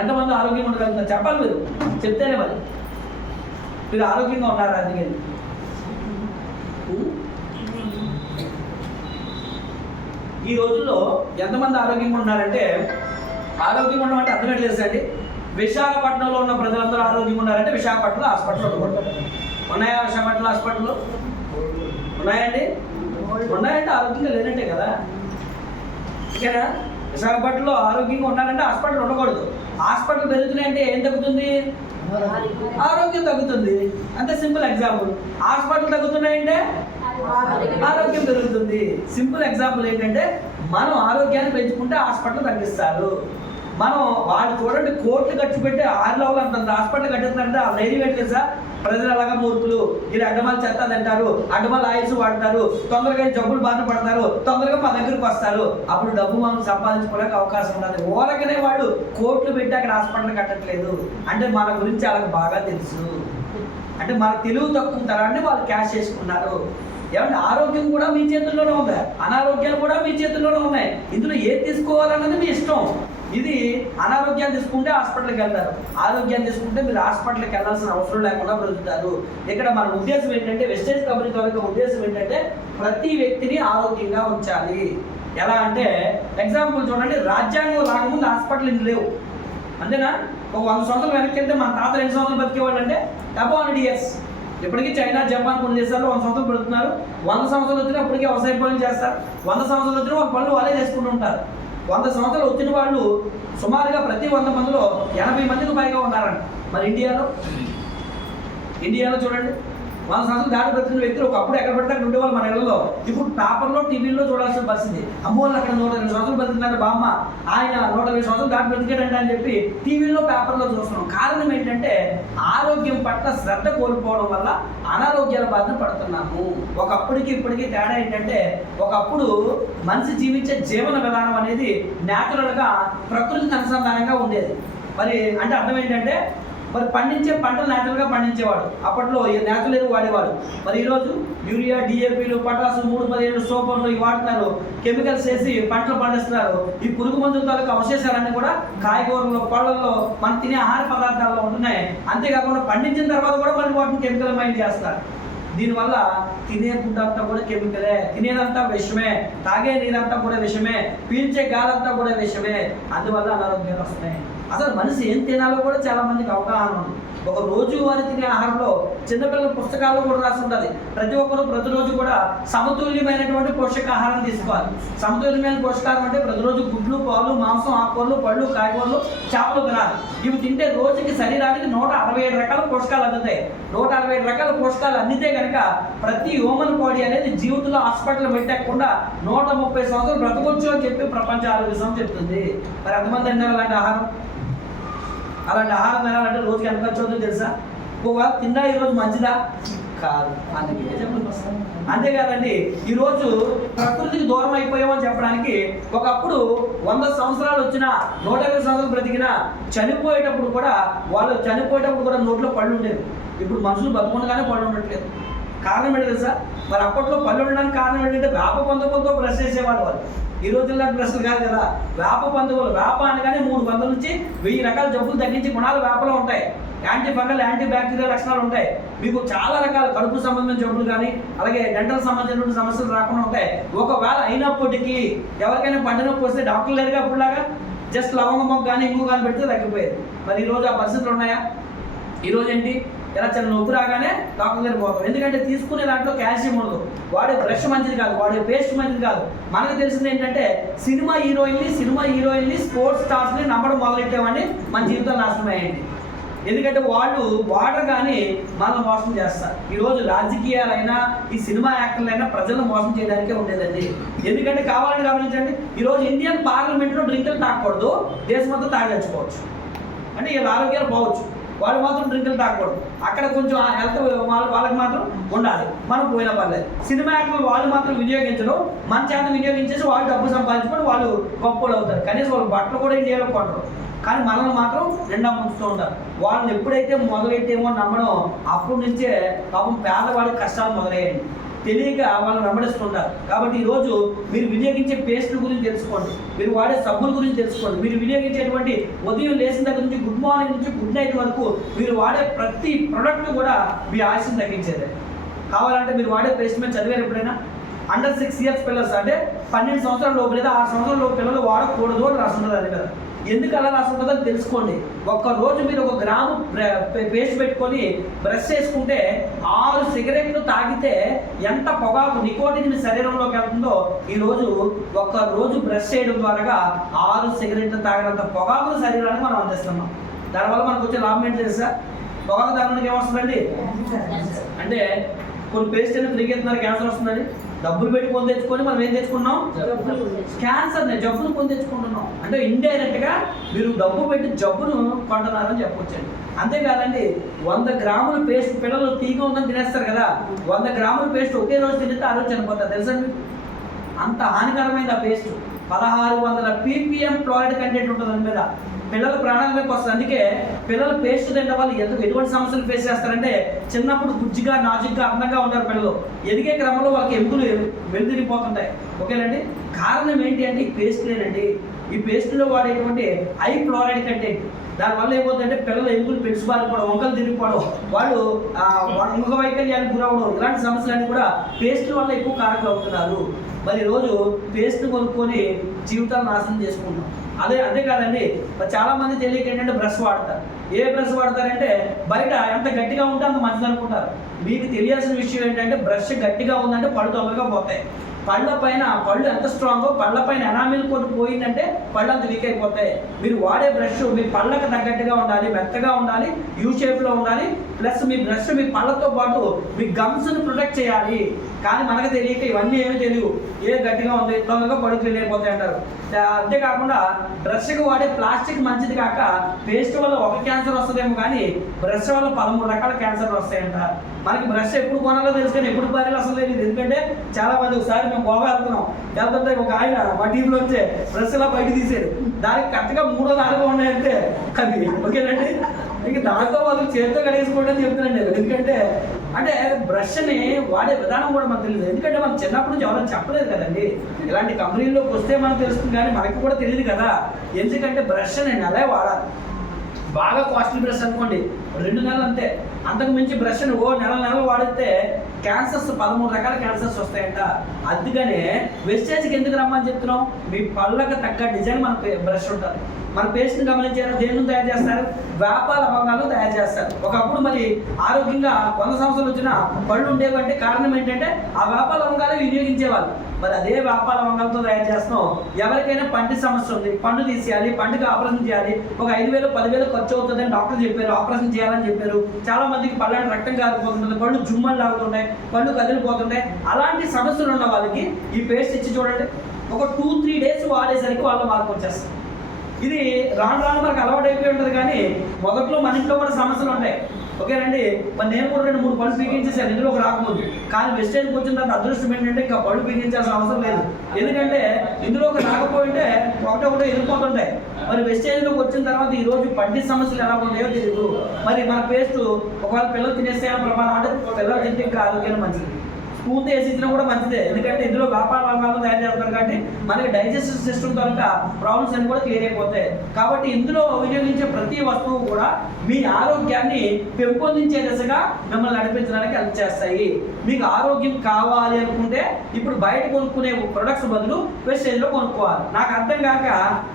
ఎంతమంది ఆరోగ్యంగా ఉండగలుగుతున్నారు చెప్పాలి. మీరు చెప్తేనే మరి మీరు ఆరోగ్యంగా ఉన్నారా? అందుకే ఈ రోజుల్లో ఎంతమంది ఆరోగ్యంగా ఉన్నారంటే, ఆరోగ్యంగా ఉండమంటే అర్థం ఏంటి తెలుసా అండి? విశాఖపట్నంలో ఉన్న ప్రజలందరూ ఆరోగ్యంగా ఉన్నారంటే విశాఖపట్నంలో హాస్పిటల్ ఉండకూడదు. ఉన్నాయా విశాఖపట్నంలో హాస్పిటల్? ఉన్నాయండి? ఉన్నాయంటే ఆరోగ్యంగా లేనంటే కదా. ఓకేనా? విశాఖపట్నంలో ఆరోగ్యంగా ఉన్నారంటే హాస్పిటల్ ఉండకూడదు. హాస్పిటల్ పెరుగుతున్నాయంటే ఏం తగ్గుతుంది? ఆరోగ్యం తగ్గుతుంది. అంతే సింపుల్ ఎగ్జాంపుల్. హాస్పిటల్ తగ్గుతున్నాయంటే ఆరోగ్యం పెరుగుతుంది. సింపుల్ ఎగ్జాంపుల్ ఏంటంటే, మనం ఆరోగ్యాన్ని పెంచుకుంటే హాస్పిటల్ తగ్గిస్తారు. మనం వాళ్ళు చూడండి కోట్లు ఖర్చు పెట్టి 6 లెవెల్ అంత హాస్పిటల్ కట్టిస్తారంటే ఆ ధైర్యం ఏంటి తెలుసా? ప్రజలు అలాగా మూర్ఖులు, వీళ్ళు అడ్డమాలు చెత్త తింటారు, అడ్డమాలు ఆయిల్స్ వాడతారు, తొందరగా జబ్బులు బాధ పడతారు, తొందరగా మా దగ్గరకు వస్తారు, అప్పుడు డబ్బు మనం సంపాదించుకోవడానికి అవకాశం ఉండదు. ఓరకనే వాడు కోట్లు పెట్టి అక్కడ హాస్పిటల్ కట్టట్లేదు అంటే మన గురించి వాళ్ళకి బాగా తెలుసు. అంటే మన తెలివి తక్కువ తరాన్ని వాళ్ళు క్యాష్ చేసుకున్నారు. ఏమంటే ఆరోగ్యం కూడా మీ చేతుల్లోనే ఉంది, అనారోగ్యాలు కూడా మీ చేతుల్లోనే ఉన్నాయి. ఇందులో ఏది తీసుకోవాలన్నది మీ ఇష్టం. ఇది అనారోగ్యాన్ని తీసుకుంటే హాస్పిటల్కి వెళ్తారు, ఆరోగ్యాన్ని తీసుకుంటే మీరు హాస్పిటల్కి వెళ్ళాల్సిన అవసరం లేకుండా బ్రతుకుతారు. ఇక్కడ మన ఉద్దేశం ఏంటంటే, వెస్టేజ్ కంపెనీ యొక్క ఉద్దేశం ఏంటంటే ప్రతి వ్యక్తిని ఆరోగ్యంగా ఉంచాలి. ఎలా అంటే ఎగ్జాంపుల్ చూడండి, రాజ్యాంగం రాకముందు హాస్పిటల్ ఇంటి లేవు, అంతేనా? ఒక 100 సంవత్సరాలు వెనక్కి వెళ్తే మన తాత 2 సంవత్సరాలు బతికేవాళ్ళు అంటే అబౌవ్ 100 years. ఇప్పటికీ చైనా, జపాన్ కొన్ని దేశాల్లో 100 సంవత్సరాలు పెడుతున్నారు. 100 సంవత్సరాలు వచ్చినా ఇప్పటికీ వ్యవసాయ పనులు చేస్తారు. 100 సంవత్సరాలు వచ్చినా వాళ్ళ పనులు వాళ్ళే చేసుకుంటూ ఉంటారు. 100 సంవత్సరాలు వచ్చిన వాళ్ళు సుమారుగా ప్రతి 100 మందిలో 80 మందికి పైగా ఉన్నారండి. మరి ఇండియాలో చూడండి, 100 సంవత్సరాలు దాటి బ్రతికిన వ్యక్తులు ఒకప్పుడు ఎక్కడ పడితే అక్కడ ఉండేవాళ్ళు మన ఇళ్లలో. ఇప్పుడు పేపర్లో, టీవీలో చూడాల్సిన పరిస్థితి. అమ్మో అక్కడ 120 సంవత్సరాలు బతికినాడు బామ్మ, ఆయన 120 సంవత్సరాలు దాటి బ్రతికాడంట అని చెప్పి టీవీలో, పేపర్లో చూస్తున్నాం. కారణం ఏంటంటే ఆరోగ్యం పట్ల శ్రద్ధ కోల్పోవడం వల్ల అనారోగ్యాల బారిన పడుతున్నాము. ఒకప్పటికి ఇప్పటికీ తేడా ఏంటంటే, ఒకప్పుడు మనిషి జీవించే జీవన విధానం అనేది న్యాచురల్గా ప్రకృతికి అనుసంధానంగా ఉండేది. మరి అంటే అర్థం ఏంటంటే, మరి పండించే పంటలు న్యాచురల్గా పండించేవాడు. అప్పట్లో న్యాచురల్ ఎరువు వాడేవాడు. మరి ఈరోజు యూరియా, డిఏపీలు, పొటాసు, 3-17 సూపర్లు ఇవి వాడుతున్నారు, కెమికల్స్ వేసి పంటలు పండిస్తున్నారు. ఈ పురుగు మందుల తాలూకు అవశేషాలన్నీ కూడా కాయగూరలో, పళ్ళల్లో, మనం తినే ఆహార పదార్థాల్లో ఉంటున్నాయి. అంతేకాకుండా పండించిన తర్వాత కూడా మళ్ళీ వాటిని కెమికల్ మైండ్ చేస్తారు. దీనివల్ల తినే ఫుడ్ అంతా కూడా కెమికలే, తినేదంతా విషమే, తాగే నీరంతా కూడా విషమే, పీల్చే గాలంతా కూడా విషమే. అందువల్ల అనారోగ్యాలు వస్తున్నాయి. అసలు మనిషి ఏం తినాలో కూడా చాలా మందికి అవగాహన ఉంది. ఒక రోజువారీ తినే ఆహారంలో చిన్నపిల్లల పుస్తకాల్లో కూడా రాసి ఉంటుంది. ప్రతి ఒక్కరు ప్రతిరోజు కూడా సమతుల్యమైనటువంటి పోషకాహారం తీసుకోవాలి. సమతుల్యమైన పోషకాహారం అంటే ప్రతిరోజు గుడ్లు, పాలు, మాంసం, ఆకుకూరలు, పళ్ళు, కాయగూరలు, చేపలు తినాలి. ఇవి తింటే రోజుకి శరీరానికి 167 రకాల పోషకాలు అందుతాయి. 167 రకాల పోషకాలు అందితే కనుక ప్రతి హ్యూమన్ బాడీ అనేది జీవితంలో హాస్పిటల్ పెట్టకుండా 130 సంవత్సరాలు బ్రతకొచ్చు అని చెప్పి ప్రపంచ ఆరోగ్య సంస్థ చెప్తుంది. మరి ఎంతమంది తిన్నారు అలాంటి ఆహారం? అలాంటి ఆహారం తినాలంటే రోజుకి ఎంత ఖర్చు అవుతుందో తెలుసా? ఒకవేళ తిన్నా ఈరోజు మంచిదా? కాదు. అందుకే చెప్పండి. అంతేకాదండి, ఈరోజు ప్రకృతికి దూరం అయిపోయామని చెప్పడానికి ఒకప్పుడు 100 సంవత్సరాలు వచ్చినా 120 సంవత్సరాలు బ్రతికినా చనిపోయేటప్పుడు కూడా నోట్లో పళ్ళు ఉండేవి. ఇప్పుడు మనుషులు బతుకుండగానే పళ్ళు ఉండట్లేదు. కారణం ఏంటి తెలుసా? మరి అప్పట్లో పళ్ళు ఉండడానికి కారణం ఏంటంటే వేప పందులతో బ్రష్ చేసేవాడు వాళ్ళు. ఈ రోజుల్లో బ్రష్లు కాదు కదా, వేప పందులు. వేప అనగానే 300 నుంచి 1000 రకాల జబ్బులు తగ్గించే గుణాలు వేపలో ఉంటాయి. యాంటీ ఫంగల్, యాంటీ బ్యాక్టీరియల్ లక్షణాలు ఉంటాయి. మీకు చాలా రకాల కడుపు సంబంధించిన జబ్బులు కానీ అలాగే డెంటల్ సంబంధించిన సమస్యలు రాకుండా ఉంటాయి. ఒకవేళ అయినప్పటికీ ఎవరికైనా పంట నొప్పి వస్తే డాక్టర్ లేరుగా అప్పుడులాగా జస్ట్ లవంగ మొక్క కానీ ఇంకో కానీ పెడితే తగ్గిపోయేది. మరి ఈరోజు ఆ పరిస్థితులు ఉన్నాయా? ఈరోజు ఏంటి, ఇలా చిన్న నొప్పి రాగానే డాక్టర్ దగ్గర పోతాం. ఎందుకంటే తీసుకునే దాంట్లో కాల్షియం ఉండదు. వాడే బ్రష్ మంచిది కాదు, వాడే పేస్ట్ మంచిది కాదు. మనకు తెలిసింది ఏంటంటే సినిమా హీరోయిన్ని స్పోర్ట్స్ స్టార్స్ని నమ్మడం మొదలెట్టామని మన జీవితాలు నాశనం అయ్యండి. ఎందుకంటే వాళ్ళు వాటర్ కానీ మనల్ని మోసం చేస్తారు. ఈరోజు రాజకీయాలైనా ఈ సినిమా యాక్టర్లైనా ప్రజలను మోసం చేయడానికే ఉండేదండి. ఎందుకంటే కావాలని గమనించండి, ఈరోజు ఇండియన్ పార్లమెంట్లో డ్రింకులు తాగకూడదు, దేశం అంతా తాగేసుకోవచ్చు. అంటే వీళ్ళ ఆరోగ్యాలు పోవచ్చు, వాళ్ళు మాత్రం డ్రింకులు తాగకూడదు. అక్కడ కొంచెం హెల్త్ వాళ్ళకి మాత్రం ఉండాలి, మనం పోయినా పర్లేదు. సినిమా యాక్టర్లు వాళ్ళు మాత్రం వినియోగించడం, మన చేత వినియోగించేసి వాళ్ళు డబ్బు సంపాదించుకొని వాళ్ళు గొప్పలు అవుతారు. కనీసం వాళ్ళు బట్టలు కూడా ఇండియాలో కొనరు, కానీ మనల్ని మాత్రం నిండా ముంచుతూ ఉంటారు. వాళ్ళని ఎప్పుడైతే మొదలెట్టేమో నమ్మడం అప్పటి నుంచే పాపం పేదవాడికి కష్టాలు మొదలయ్యాయండి. తెలియక వాళ్ళు వెంబడిస్తుంటారు. కాబట్టి ఈరోజు మీరు వినియోగించే పేస్ట్ల గురించి తెలుసుకోండి, మీరు వాడే సబ్బుల గురించి తెలుసుకోండి, మీరు వినియోగించేటువంటి ఉదయం లేచిన దగ్గర నుంచి గుడ్ మార్నింగ్ నుంచి గుడ్ నైట్ వరకు మీరు వాడే ప్రతి ప్రొడక్ట్ కూడా మీ ఆయుష్ని తగ్గించేదే. కావాలంటే మీరు వాడే పేస్ట్ మీద చదివారు ఎప్పుడైనా? అండర్ 6 years పిల్లలు అంటే 12 సంవత్సరాల లోపు లేదా 6 సంవత్సరాల లోపు పిల్లలు వాడకూడదు అని రాస్తుంటుంది. అది కదా, ఎందుకు అలా రాస్తుంటుందో తెలుసుకోండి. ఒక్కరోజు మీరు 1 గ్రాము పేస్ట్ పెట్టుకొని బ్రష్ చేసుకుంటే 6 సిగరెట్లు తాగితే ఎంత పొగాకు నికోటిన్ మీ శరీరంలోకి వెళ్తుందో ఈరోజు ఒక్కరోజు బ్రష్ చేయడం ద్వారా 6 సిగరెట్లు తాగినంత పొగాకు శరీరానికి మనం అందిస్తున్నాం. దానివల్ల మనకు వచ్చే లాభం ఏంటి తెలుసా? పొగాకు తాగడానికి ఏమొస్తుందండి అంటే కొన్ని పేస్ట్ అయినా తిరిగేస్తున్నారు, క్యాన్సర్ వస్తుందండి. డబ్బులు పెట్టి కొని తెచ్చుకొని మనం ఏం తెచ్చుకున్నాం? క్యాన్సర్ని, జబ్బును కొని తెచ్చుకుంటున్నాం. అంటే ఇండైరెక్ట్గా మీరు డబ్బు పెట్టి జబ్బును కొంటున్నారని చెప్పొచ్చండి. అంతేకాదండి, 100 గ్రాముల పేస్ట్ పిల్లలు తీగ ఉందని తినేస్తారు కదా, 100 గ్రాముల పేస్ట్ ఒకే రోజు తింటే ఆ రోజు చనిపోతారు. తెలుసా మీకు? అంత హానికరమైంది ఆ పేస్ట్. 1600 ppm ఫ్లోరైడ్ కంటెంట్ ఉంటుంది దాని మీద. పిల్లల ప్రాణాలకు వస్తుంది. అందుకే పిల్లలు పేస్ట్ తినడం వల్ల ఎటువంటి సమస్యలు ఫేస్ చేస్తారంటే చిన్నప్పుడు బుజ్జిగా, నాజుగ్గా, అందంగా ఉంటారు పిల్లలు. ఎదిగే క్రమంలో వాళ్ళకి ఎముకలు వెలుదిరిపోతుంటాయి. ఓకేనండి, కారణం ఏంటి అంటే ఈ పేస్ట్లేనండి. ఈ పేస్ట్లో వాడేటువంటి హై ఫ్లోరైడ్ కంటెంట్. దానివల్ల ఏమవుతుందంటే పిల్లలు ఎముకలు పెట్టుబారిపోవడం, వంకలు తిరిగిపోవడం, వాళ్ళు ముఖ వైకల్యానికి గురవడం, ఇలాంటి సమస్యలన్నీ కూడా పేస్ట్ల వల్ల ఎక్కువ కారకులు అవుతున్నారు. మరి ఈరోజు పేస్ట్ కొనుక్కొని జీవితాలు నాశనం చేసుకుంటాం. అంతేకాదండి, చాలా మంది తెలియక ఏంటంటే బ్రష్ వాడతారు. ఏ బ్రష్ వాడతారంటే బయట ఎంత గట్టిగా ఉంటే అంత మంచిది అనుకుంటారు. మీకు తెలియాల్సిన విషయం ఏంటంటే బ్రష్ గట్టిగా ఉందంటే పళ్ళు తొందరగా పోతాయి. పళ్ళు ఎంత స్ట్రాంగో పళ్ళ పైన ఎనామిల్ కోట్ పోయిందంటే పళ్ళు అంత వీక్ అయిపోతాయి. మీరు వాడే బ్రష్ మీ పళ్ళకు తగ్గట్టుగా ఉండాలి, మెత్తగా ఉండాలి, యూ షేప్లో ఉండాలి. ప్లస్ మీ బ్రష్ మీ పళ్ళతో పాటు మీ గమ్స్ని ప్రొటెక్ట్ చేయాలి. కానీ మనకు తెలియక ఇవన్నీ ఏమీ తెలియవు. ఏ గట్టిగా ఉంది తొందరగా పళ్ళు క్లీన్ అయిపోతాయి అంటారు. అంతేకాకుండా బ్రష్కి వాడే ప్లాస్టిక్ మంచిది కాక పేస్ట్ వల్ల ఒక క్యాన్సర్ వస్తుందేమో కానీ బ్రష్ వల్ల 13 రకాల క్యాన్సర్లు వస్తాయంట. మనకి బ్రష్ ఎప్పుడు కొనాలో తెలుసు కానీ ఎప్పుడు పారేలో అసలు తెలియదు. ఎందుకంటే చాలా మంది ఒకసారి మేము గోవా వెళ్తుంటే ఒక ఆయన మా టీంలో వచ్చే బ్రష్ ఇలా బయట తీసేది. దానికి కరెక్ట్గా 3-4 ఉన్నాయంటే అది ఓకేనండి. ఇంక దాంతో వాళ్ళు చేతితో కడిగేసుకోండి అని చెప్తున్నాండి. ఎందుకంటే అంటే బ్రష్ని వాడే విధానం కూడా మనకు తెలియదు. ఎందుకంటే మనం చిన్నప్పటి నుంచి ఎవరైనా చెప్పలేదు కదండి. ఇలాంటి కంపెనీల్లోకి వస్తే మనకు తెలుస్తుంది కానీ మనకి కూడా తెలియదు కదా. ఎందుకంటే బ్రష్ని నెలే వాడాలి. బాగా కాస్ట్లీ బ్రష్ అనుకోండి 2 నెలలు అంతే, అంతకు మించి బ్రష్ నెలలు వాడితే క్యాన్సర్స్ 13 రకాల క్యాన్సర్స్ వస్తాయంట. అందుకనే వెస్టేజ్కి ఎందుకు రమ్మని చెప్తున్నాం, మీ పళ్ళకు తగ్గ డిజైన్ మన బ్రష్ ఉంటుంది. మన పేస్ట్ని గమనించారు, దేని తయారు చేస్తారు, వ్యాపార లవంగాలు తయారు చేస్తారు. ఒకప్పుడు మరి ఆరోగ్యంగా 100 సంవత్సరాలు వచ్చిన పళ్ళు ఉండేవంటే కారణం ఏంటంటే ఆ వ్యాపార లవంగాలు వినియోగించేవాళ్ళు. మరి అదే వ్యాపార లవంగాలతో తయారు చేస్తున్నాం. ఎవరికైనా పంటి సమస్య ఉంది, పండు తీసేయాలి, పండుగ ఆపరేషన్ చేయాలి, ఒక 5,000 10,000 ఖర్చు అవుతుందని డాక్టర్ చెప్పారు, ఆపరేషన్ చేయాలని చెప్పారు. చాలా మందికి పళ్ళని రక్తం కారిపోతుంది, పళ్ళు జుమ్మలు లాగుతుంటాయి, పళ్ళు కదిలిపోతుంటాయి. అలాంటి సమస్యలు ఉన్న వాళ్ళకి ఈ పేస్ట్ ఇచ్చి చూడండి, ఒక 2-3 డేస్ వాడేసరికి వాళ్ళ మార్పు వచ్చేస్తుంది. ఇది రాను రాను మనకు అలవాటు అయిపోయి ఉంటుంది. కానీ మొదట్లో మన ఇంట్లో కూడా సమస్యలు ఉంటాయి. ఓకేనండి, మరి నేను కూడా 2-3 పళ్ళు పీకించేసాను ఇందులో రాకముందు. కానీ వెస్టేజ్కి వచ్చిన తర్వాత అదృష్టం ఏంటంటే ఇంకా పళ్ళు పీకించాల్సిన అవసరం లేదు. ఎందుకంటే ఇందులోకి రాకపోయింటే ఒకటొకటో ఎదిరిపోతుంటాయి. మరి వెస్టేజ్లోకి వచ్చిన తర్వాత ఈ రోజు పంటి సమస్యలు ఎలా ఉన్నాయో తెలియదు. మరి మన పేస్ట్ ఒకవేళ పిల్లలు తినేస్తే ప్రమాదం, అంటే పిల్లలు తింటే ఇంకా ఆరోగ్యాన్ని మంచిది. స్పూన్ వేసి ఇచ్చినా కూడా మంచిదే, ఎందుకంటే ఇందులో వ్యాపార లవంగాలను తయారు చేస్తారు కాబట్టి మనకి డైజెస్టివ్ సిస్టమ్ కనుక ప్రాబ్లమ్స్ అన్ని కూడా క్లియర్ అయిపోతాయి. కాబట్టి ఇందులో వినియోగించే ప్రతి వస్తువు కూడా మీ ఆరోగ్యాన్ని పెంపొందించే దిశగా మిమ్మల్ని నడిపించడానికి హెల్ప్ చేస్తాయి. మీకు ఆరోగ్యం కావాలి అనుకుంటే ఇప్పుడు బయట కొనుక్కునే ప్రొడక్ట్స్ బదులు వెస్టేజ్లో కొనుక్కోవాలి. నాకు అర్థం కాక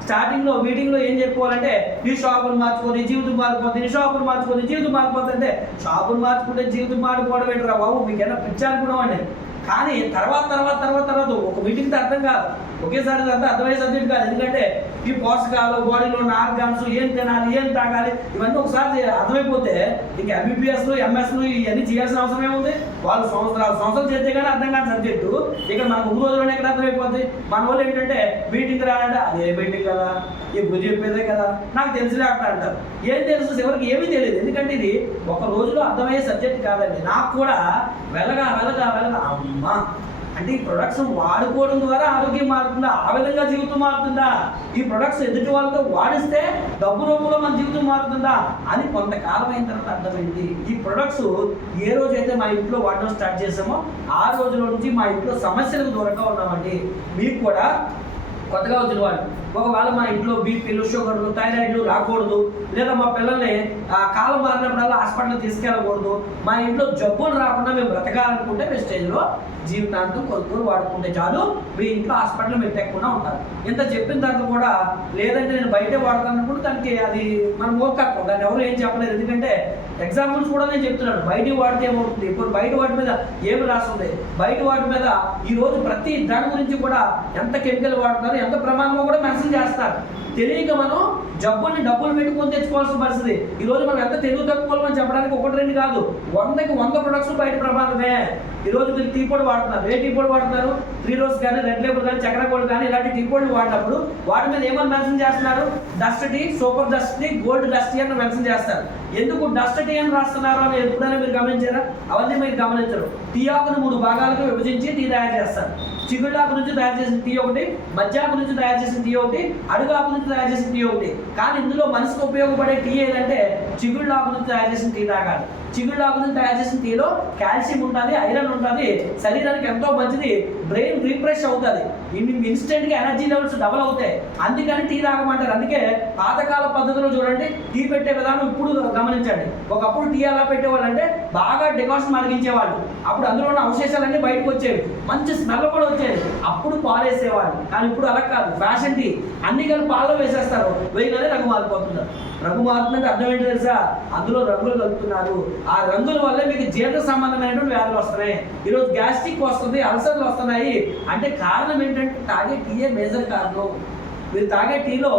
స్టార్టింగ్లో మీటింగ్లో ఏం చెప్పుకోవాలంటే ఈ షాపులు మార్చుకొని జీవితం మారిపోతుంది, ఈ షాపులు మార్చుకొని జీవితం మారిపోతుంది అంటే షాపులు మార్చుకుంటే జీవితం మారిపోవడం ఏంటరా బాబు, మీకైనా పిచ్చి అనుకోవడం అండి. కానీ తర్వాత ఒక మీటింగ్తో అర్థం కాదు, ఒకేసారి అంతా అర్థమయ్యే సబ్జెక్ట్ కాదు. ఎందుకంటే ఈ పోషకాలు, బాడీలో ఉన్న ఆర్గాన్స్, ఏం తినాలి, ఏం తాగాలి, ఇవన్నీ ఒకసారి అర్థమైపోతే ఇంక ఎంబీబీఎస్లు ఎంఎస్లు ఇవన్నీ చేయాల్సిన అవసరం ఏముంది. వాళ్ళు సంవత్సరాలు చేస్తే కానీ అర్థం కాని సబ్జెక్టు ఇక మనకు 3 రోజుల్లోనే ఎక్కడ అర్థమైపోద్ది. మన వాళ్ళు ఏంటంటే మీటింగ్ రాలంటే అదే మీటింగ్ కదా, ఇప్పుడు చెప్పేదే కదా, నాకు తెలిసిలే అట్లా అంటారు. ఏం తెలుసు, ఎవరికి ఏమీ తెలియదు. ఎందుకంటే ఇది ఒక రోజులో అర్థమయ్యే సబ్జెక్ట్ కాదండి. నాకు కూడా వెళ్ళగా అమ్మా అంటే ఈ ప్రొడక్ట్స్ వాడుకోవడం ద్వారా ఆరోగ్యం మారుతుందా, ఆ విధంగా జీవితం మారుతుందా, ఈ ప్రొడక్ట్స్ ఎదుటి వాళ్ళతో వాడిస్తే డబ్బు రూపంలో మన జీవితం మారుతుందా అని కొంతకాలం అయిన తర్వాత అర్థమైంది. ఈ ప్రొడక్ట్స్ ఏ రోజైతే మా ఇంట్లో వాడడం స్టార్ట్ చేసామో ఆ రోజుల నుంచి మా ఇంట్లో సమస్యలకు దూరంగా ఉన్నామండి. మీకు కూడా కొత్తగా వచ్చిన వాళ్ళు ఒకవేళ మా ఇంట్లో బీపీలు, షుగర్లు, థైరాయిడ్లు రాకూడదు, లేదా మా పిల్లల్ని కాలం మారినప్పుడల్లా హాస్పిటల్ తీసుకెళ్ళకూడదు, మా ఇంట్లో జబ్బులు రాకుండా మేము బ్రతకాలనుకుంటే వెస్టేజ్లో జీవితాంతం కొనుక్కొని వాడుకుంటే చాలు, మీ ఇంట్లో హాస్పిటల్ పెట్టకుండా ఉంటారు. ఇంత చెప్పిన తర్వాత కూడా లేదంటే నేను బయటే వాడతాను అనుకుంటే దానికి అది మన మూర్ఖత్వం, దాన్ని ఎవరు ఏం చెప్పలేదు. ఎందుకంటే ఎగ్జాంపుల్స్ కూడా నేను చెప్తున్నాను. బయట వాడితే ఏమవుతుంది, ఇప్పుడు బయట వాటి మీద ఏమి రాస్తుంది, బయట వాటి మీద ఈరోజు ప్రతి దాని గురించి కూడా ఎంత కెమికల్ వాడుతున్నారు, ఎంత ప్రమాదమో కూడా మెన్షన్ చేస్తారు. తెలియక మనం జబ్బుల్ని డబ్బులు పెట్టుకొని తెచ్చుకోవాల్సిన పరిస్థితి. ఈ రోజు మనం ఎంత తెలుగు తక్కువని చెప్పడానికి 1-2 కాదు, 100కి 100 ప్రొడక్ట్స్ బయట ప్రమాదమే. ఈ రోజు మీరు టీ పొడి వాడుతున్నారు, ఏ టీ పొడి వాడుతున్నారు, 3 రోజ్ కానీ, రెడ్ లేబుల్ కానీ, చక్ర గోల్డ్ కానీ, ఇలాంటి టీ పొడులు వాడినప్పుడు వాటి మీద ఏమని మెన్షన్ చేస్తున్నారు, dust tea, super dust tea, gold dust tea అని మెన్షన్ చేస్తారు. ఎందుకు డస్ట్ టీ అని రాస్తున్నారు అని ఎప్పుడైనా మీరు గమనించారా? అవన్నీ మీరు గమనించరు. టీ ఆకును 3 భాగాలుగా విభజించి టీ తయారు చేస్తారు. చిగుళ్ళాకు నుంచి తయారు చేసిన టీ ఒకటి, మధ్యాకు నుంచి తయారు చేసిన టీ ఒకటి, అడుగాకు నుంచి తయారు చేసిన టీ ఒకటి. కానీ ఇందులో మనిషికి ఉపయోగపడే టీ ఏదంటే చిగుళ్ళాకు నుంచి తయారు చేసిన టీ తాగాలి. చిగుళ్ళాకు నుంచి తయారు చేసిన టీలో కాల్షియం ఉంటుంది, ఐరన్ ఉంటుంది, శరీరానికి ఎంతో మంచిది, బ్రెయిన్ రీఫ్రెష్ అవుతుంది, ఇన్స్టెంట్గా ఎనర్జీ లెవెల్స్ డబల్ అవుతాయి. అందుకని టీ తాగమంటారు. అందుకే పాతకాల పద్ధతిలో చూడండి టీ పెట్టే విధానం ఇప్పుడు గమనించండి. ఒకప్పుడు టీ ఎలా పెట్టేవాళ్ళు అంటే బాగా డికాషన్ మరిగించేవాళ్ళు, అప్పుడు అందులో ఉన్న అవశేషాలన్నీ బయటకు వచ్చేవి, మంచి స్మెల్ కూడా వచ్చేది, అప్పుడు పాలేసేవాళ్ళు. కానీ ఇప్పుడు అలా కాదు, ఫ్యాషన్ టీ అన్ని కలిపి పాలలో వేసేస్తారు, వేయగానే రంగు మారిపోతున్నారు. రంగు మారుతుందంటే అర్థం ఏంటి తెలుసా, అందులో రంగులు కలుపుతున్నారు. ఆ రంగుల వల్ల మీకు జీర్ణ సంబంధమైనటువంటి వ్యాధులు వస్తున్నాయి. ఈరోజు గ్యాస్ట్రిక్ వస్తుంది, అల్సర్లు వస్తున్నాయి అంటే కారణం ఏంటంటే తాగే టీయే మేజర్ కారణం. మీరు తాగే టీలో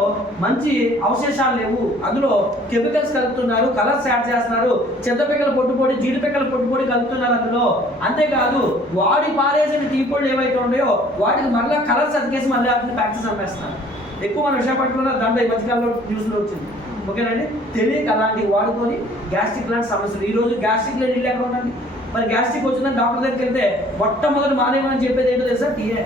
మంచి అవశేషాలు లేవు, అందులో కెమికల్స్ కలుపుతున్నారు, కలర్స్ యాడ్ చేస్తున్నారు, చింతపిక్కల పొట్టుపొడి, జీడిపిక్కల పొట్టుపొడి కలుపుతున్నారు అందులో. అంతేకాదు వాడి పారేసిన టీ పొడులు ఏవైతే ఉన్నాయో వాటికి మరలా కలర్స్ అతికేసి మళ్ళీ వాటిని ప్యాక్స్ అమ్మేస్తున్నారు. ఎక్కువ మన విశాఖపట్నంలో దండ ఈ మధ్యకాలంలో న్యూస్లో వచ్చింది. ఓకేనండి, తెలియక అలాంటివి వాడుకొని గ్యాస్ట్రిక్ లాంటి సమస్యలు. ఈరోజు గ్యాస్ట్రిక్ లేని ఇల్లు ఎక్కడ ఉండండి. మరి గ్యాస్ట్రిక్ వచ్చిందని డాక్టర్ దగ్గరికి వెళ్తే మొట్టమొదటి మానేమని చెప్పేది ఏంటో తెలుసా, టీయే.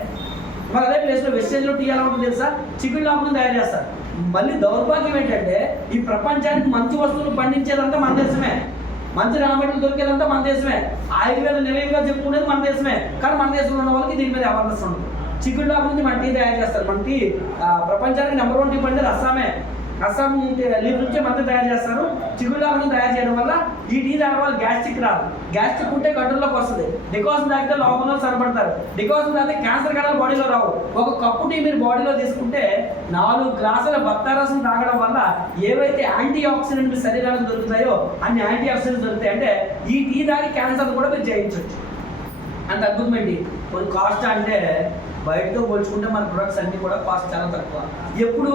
మరి అదే ప్లేస్లో వెస్టేజ్లో టీ ఎలా ఉంటుంది తెలుసా, చికెన్ లాభం తయారు చేస్తారు. మళ్ళీ దౌర్భాగ్యం ఏంటంటే ఈ ప్రపంచానికి మంచి వస్తువులు పండించేదంతా మన దేశమే, మంచి రామెట్లు దొరికేదంతా మన దేశమే, ఆయుర్వేద నిలయంగా చెప్పుకునేది మన దేశమే. కానీ మన దేశంలో ఉన్న వాళ్ళకి దీని మీద అవేర్నెస్ ఉండదు. చికెన్ లాభం నుంచి మన టీ తయారు చేస్తారు. మన టీ ప్రపంచానికి నెంబర్ 1 టీ పండేది అస్సామే. అస్సాం లీవ్ నుంచే మందు తయారు చేస్తారు. చిగుళ్ళ తయారు చేయడం వల్ల ఈ టీ తాగడం వల్ల గ్యాస్ట్రిక్ రాదు. గ్యాస్ట్రిక్ ఉంటే కంట్రోల్లోకి వస్తుంది. డికాషన్ తాగితే లోపల సరిపడతారు. డికాషన్ తాగితే క్యాన్సర్ కణాలు బాడీలో రావు. ఒక కప్పు టీ మీరు బాడీలో తీసుకుంటే 4 గ్లాసుల బత్తారసం తాగడం వల్ల ఏవైతే యాంటీ ఆక్సిడెంట్ శరీరానికి దొరుకుతాయో అన్ని యాంటీ ఆక్సిడెంట్స్ దొరుకుతాయి. అంటే ఈ టీ తాగి క్యాన్సర్ కూడా మీరు జయించవచ్చు. అంత అద్భుతమండి. కొన్ని కాస్ట్ అంటే బయటతో పోల్చుకుంటే మన ప్రొడక్ట్స్ అన్నీ కూడా కాస్ట్ చాలా తక్కువ. ఎప్పుడు